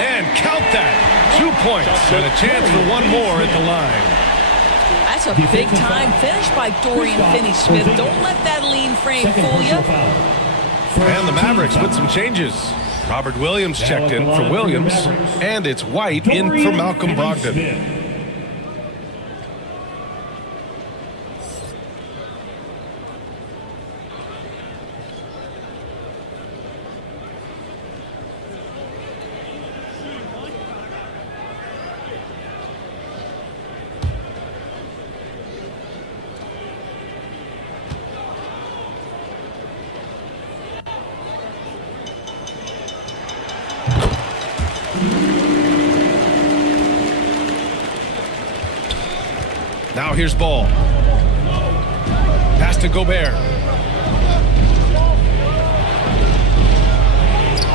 And count that. 2 points and a chance for one more at the line. That's a big-time finish by Dorian Finney-Smith. Don't let that lean frame fool you. And the Mavericks with some changes. Robert Williams checked in for Williams. And it's White in for Malcolm Brogdon. Now here's Ball. Pass to Gobert.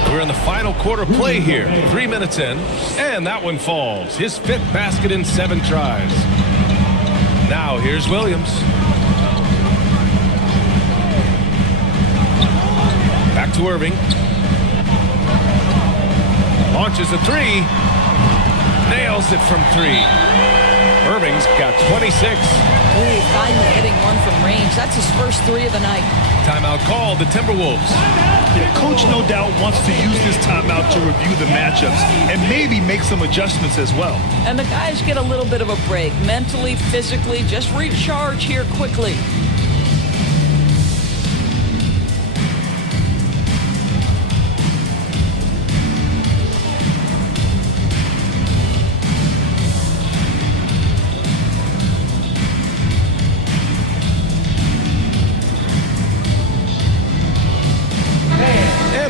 We're in the final quarter play here. 3 minutes in. And that one falls. His 5th basket in 7 tries. Now here's Williams. Back to Irving. Launches a 3. Nails it from 3. Irving's got 26. Ooh, finally hitting one from range. That's his first 3 of the night. Timeout called the Timberwolves. The coach no doubt wants to use this timeout to review the matchups and maybe make some adjustments as well. And the guys get a little bit of a break. Mentally, physically, just recharge here quickly.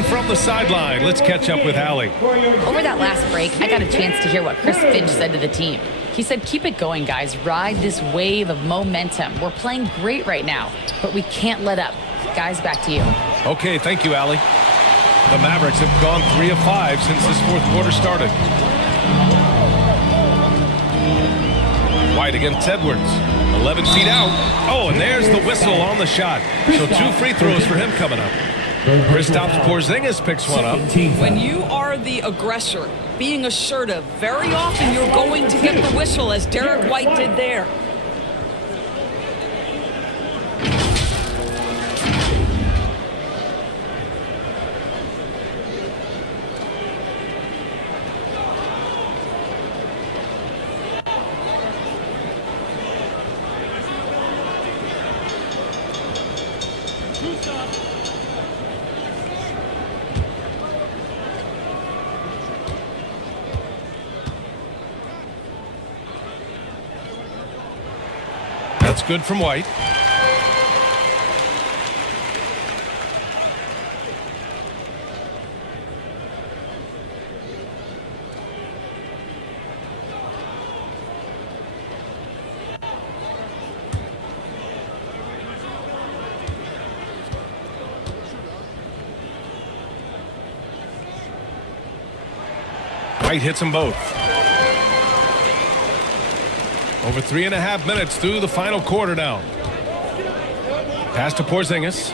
From the sideline, let's catch up with Allie. Over that last break, I got a chance to hear what Chris Finch said to the team. He said, keep it going, guys. Ride this wave of momentum. We're playing great right now, but we can't let up. Guys, back to you. Okay, thank you, Allie. The Mavericks have gone 3 of 5 since this fourth quarter started. White against Edwards. 11 feet out. Oh, and there's the whistle on the shot. So 2 free throws for him coming up. Kristaps Porzingis picks one up. When you are the aggressor, being assertive, very often you're going to get the whistle, as Derek White did there. That's good from White. White hits them both. Over 3.5 minutes through the final quarter now. Pass to Porzingis.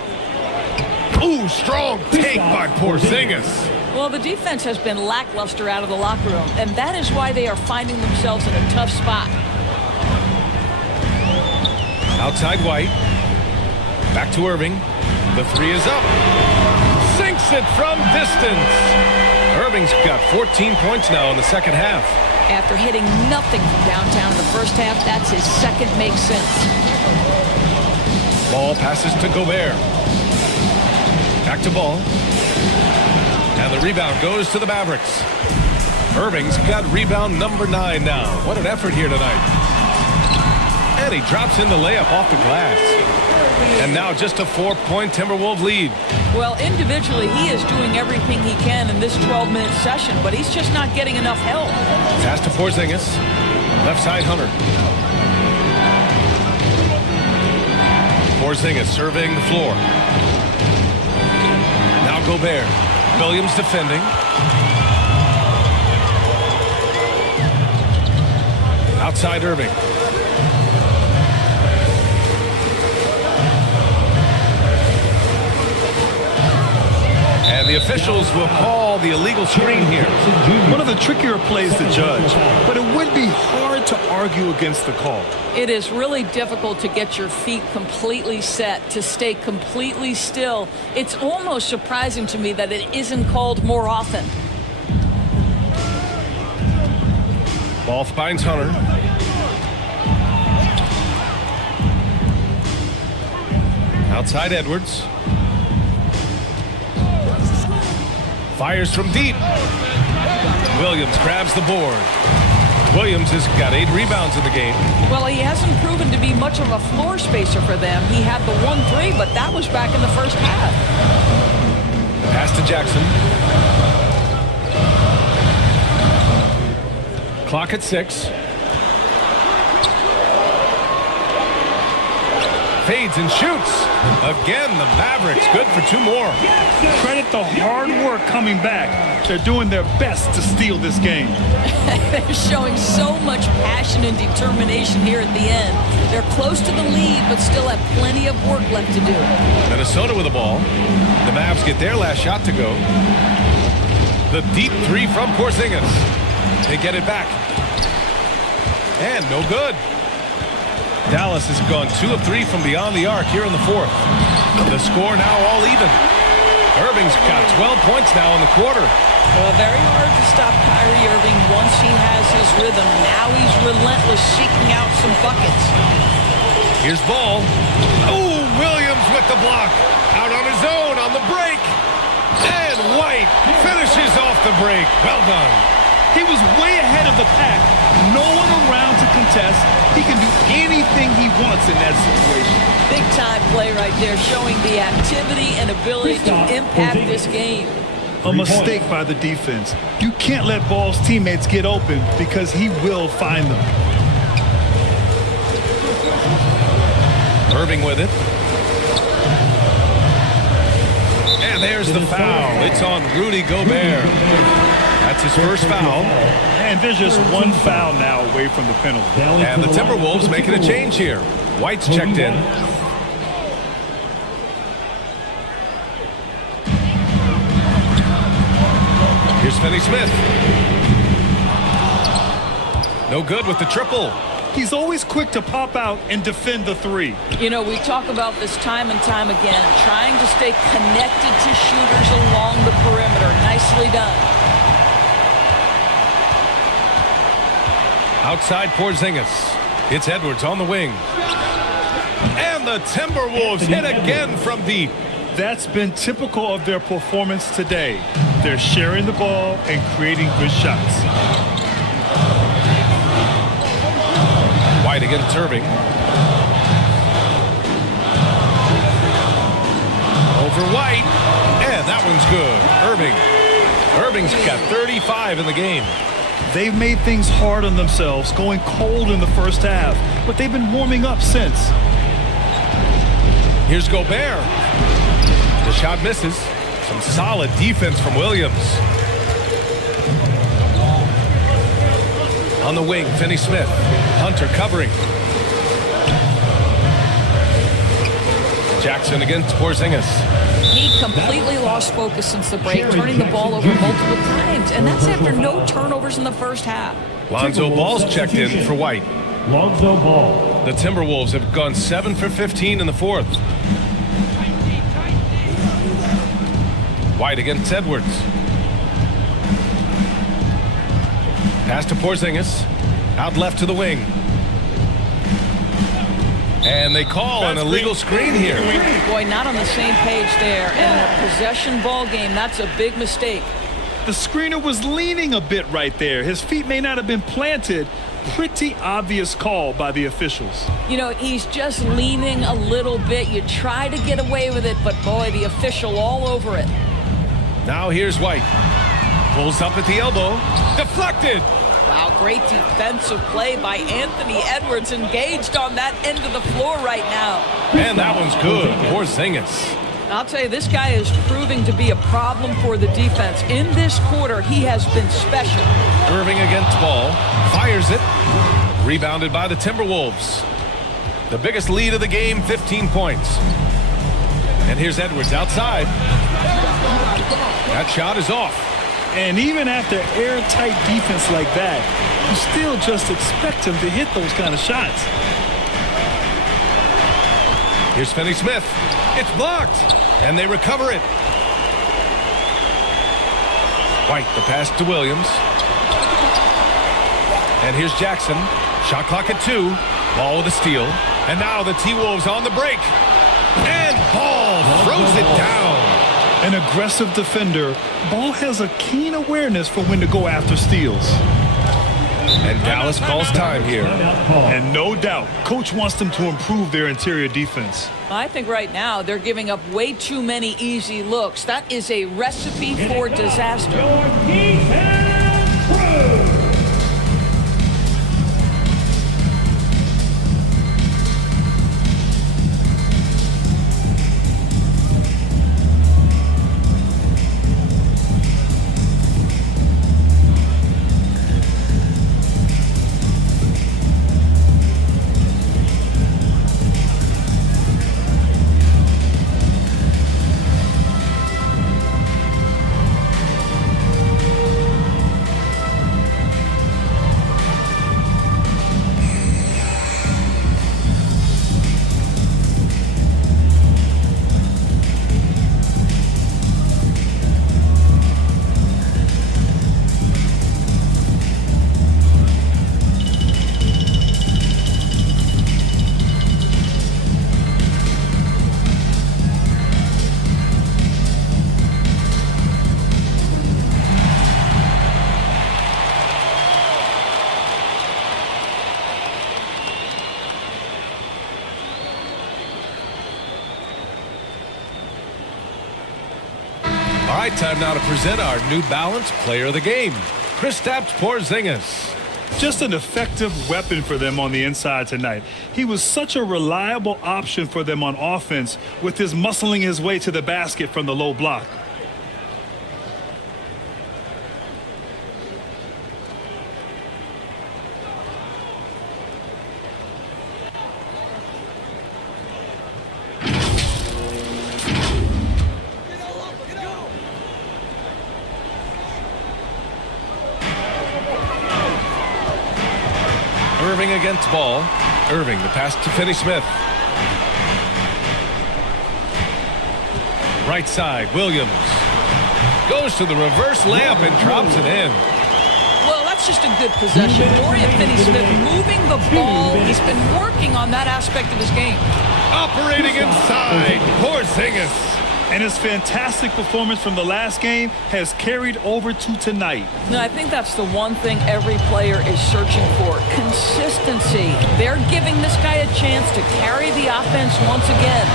Ooh, strong take by Porzingis. Well, the defense has been lackluster out of the locker room, and that is why they are finding themselves in a tough spot. Outside White. Back to Irving. The three is up. Sinks it from distance. Irving's got 14 points now in the second half. After hitting nothing from downtown in the first half, that's his second make since. Ball passes to Gobert. Back to Ball. And the rebound goes to the Mavericks. Irving's got rebound number 9 now. What an effort here tonight. And he drops in the layup off the glass. And now just a 4-point Timberwolves lead. Well, individually, he is doing everything he can in this 12-minute session, but he's just not getting enough help. Pass to Porzingis. Left side Hunter. Porzingis surveying the floor. Now Gobert. Williams defending. Outside Irving. And the officials will call the illegal screen here. One of the trickier plays to judge, but it would be hard to argue against the call. It is really difficult to get your feet completely set, to stay completely still. It's almost surprising to me that it isn't called more often. Ball finds Hunter. Outside Edwards. Fires from deep. Williams grabs the board. Williams has got 8 rebounds in the game. Well, he hasn't proven to be much of a floor spacer for them. He had the 1-3, but that was back in the first half. Pass to Jackson. Clock at 6. Fades and shoots. Again, the Mavericks good for 2 more. Credit the hard work coming back. They're doing their best to steal this game. They're showing so much passion and determination here at the end. They're close to the lead, but still have plenty of work left to do. Minnesota with the ball. The Mavs get their last shot to go. The deep 3 from Porzingis. They get it back. And no good. Dallas has gone 2 of 3 from beyond the arc here in the 4th. The score now all even. Irving's got 12 points now in the quarter. Well, very hard to stop Kyrie Irving once he has his rhythm. Now he's relentless, seeking out some buckets. Here's Ball. Oh, Williams with the block. Out on his own on the break. And White finishes off the break. Well done. He was way ahead of the pack. No one around to contest. He can do anything he wants in that situation. Big time play right there, showing the activity and ability to impact this game. A mistake by the defense. You can't let Ball's teammates get open because he will find them. Irving with it. And there's the foul. It's on Rudy Gobert. That's his first foul. And there's just one foul now away from the penalty. And the Timberwolves making a change here. White's checked in. Here's Finney-Smith. No good with the triple. He's always quick to pop out and defend the 3. You know, we talk about this time and time again, trying to stay connected to shooters along the perimeter. Nicely done. Outside Porzingis. It's Edwards on the wing. And the Timberwolves hit again from deep. That's been typical of their performance today. They're sharing the ball and creating good shots. White against Irving. Over White, and that one's good. Irving's got 35 in the game. They've made things hard on themselves, going cold in the first half, but they've been warming up since. Here's Gobert. The shot misses. Some solid defense from Williams. On the wing, Finney-Smith. Hunter covering. Jackson against Porzingis. He completely lost focus since the break, turning the ball over multiple times, and that's after no turnovers in the first half. Lonzo Ball's checked in for White. Lonzo Ball. The Timberwolves have gone 7 for 15 in the fourth. White against Edwards. Pass to Porzingis. Out left to the wing. And they call an illegal screen here. Boy, not on the same page there. And in a possession ball game, that's a big mistake. The screener was leaning a bit right there. His feet may not have been planted. Pretty obvious call by the officials. You know, he's just leaning a little bit. You try to get away with it, but boy, the official all over it. Now here's White. Pulls up at the elbow. Deflected. Wow, great defensive play by Anthony Edwards, engaged on that end of the floor right now. And that one's good. Porzingis. I'll tell you, this guy is proving to be a problem for the defense. In this quarter, he has been special. Irving against Ball. Fires it. Rebounded by the Timberwolves. The biggest lead of the game, 15 points. And here's Edwards outside. That shot is off. And even after airtight defense like that, you still just expect him to hit those kind of shots. Here's Finney-Smith. It's blocked. And they recover it. White, the pass to Williams. And here's Jackson. Shot clock at 2. Ball with a steal. And now the T-Wolves on the break. And Ball throws it down. An aggressive defender, Ball has a keen awareness for when to go after steals. And Dallas calls time here. And no doubt, coach wants them to improve their interior defense. I think right now they're giving up way too many easy looks. That is a recipe for disaster. All right, time now to present our New Balance Player of the Game, Kristaps Porzingis. Just an effective weapon for them on the inside tonight. He was such a reliable option for them on offense with his muscling his way to the basket from the low block. Irving against Ball. Irving, the pass to Finney-Smith. Right side, Williams. Goes to the reverse layup and drops it in. Well, that's just a good possession. Dorian Finney-Smith moving the ball. He's been working on that aspect of his game. Operating inside, Porzingis. And his fantastic performance from the last game has carried over to tonight. No, I think that's the one thing every player is searching for. Consistency. They're giving this guy a chance to carry the offense once again.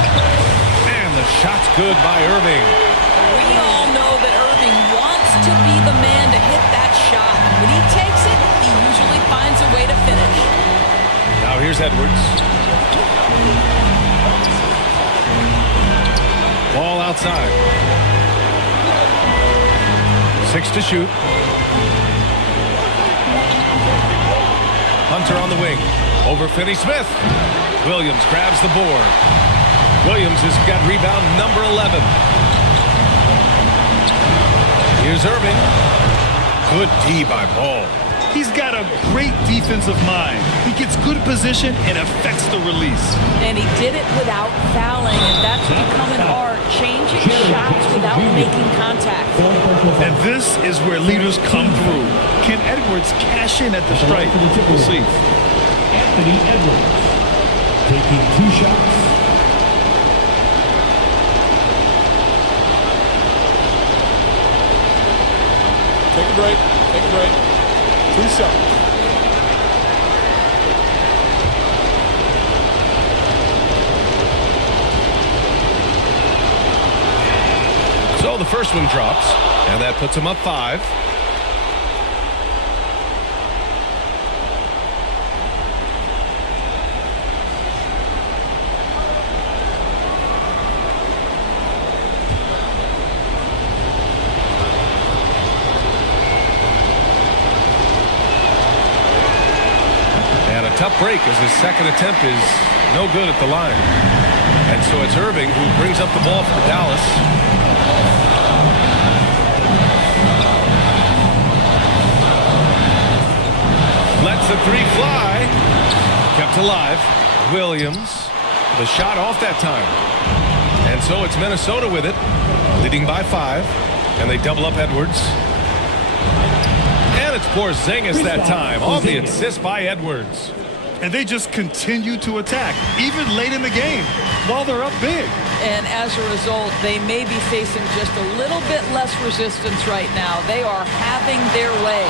And the shot's good by Irving. We all know that Irving wants to be the man to hit that shot. When he takes it, he usually finds a way to finish. Now here's Edwards. Ball outside. 6 to shoot. Hunter on the wing. Over Finney-Smith. Williams grabs the board. Williams has got rebound number 11. Here's Irving. Good D by Ball. He's got a great defensive mind. He gets good position and affects the release. And he did it without fouling, and that's become an art, changing shots without making contact. And this is where leaders come through. Can Edwards cash in at the strike? We'll see. Anthony Edwards taking 2 shots. Take a break. Take a break. 2 shots. So the first one drops, and that puts him up 5. Tough break as his second attempt is no good at the line. And so it's Irving who brings up the ball for Dallas. Lets the 3 fly. Kept alive. Williams. The shot off that time. And so it's Minnesota with it. Leading by 5. And they double up Edwards. And it's Porzingis that time. On the assist by Edwards. And they just continue to attack, even late in the game, while they're up big. And as a result, they may be facing just a little bit less resistance right now. They are having their way.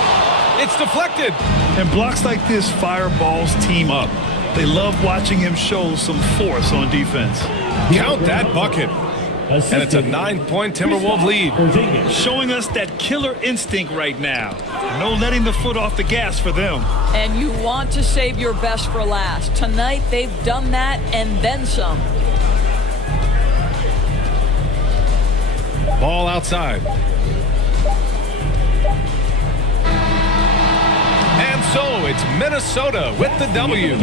It's deflected. And blocks like this fire Ball's team up. They love watching him show some force on defense. Count that bucket. And it's a 9-point Timberwolves lead. Showing us that killer instinct right now. No letting the foot off the gas for them. And you want to save your best for last. Tonight, they've done that and then some. Ball outside. And so it's Minnesota with the W.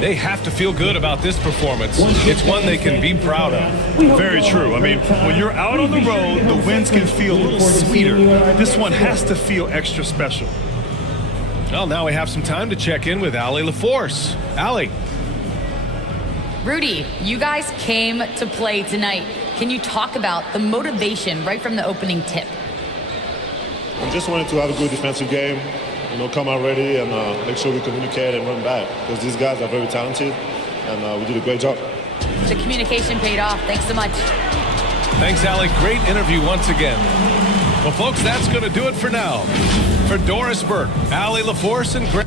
They have to feel good about this performance. It's one they can be proud of. Very true. I mean, when you're out on the road, the wins can feel a little sweeter. This one has to feel extra special. Well, now we have some time to check in with Allie LaForce. Allie. Rudy, you guys came to play tonight. Can you talk about the motivation right from the opening tip? I just wanted to have a good defensive game. Come out ready and make sure we communicate and run back because these guys are very talented and we did a great job. The communication paid off. Thanks so much. Thanks, Allie. Great interview once again. Well, folks, that's going to do it for now. For Doris Burke, Allie LaForce, and Greg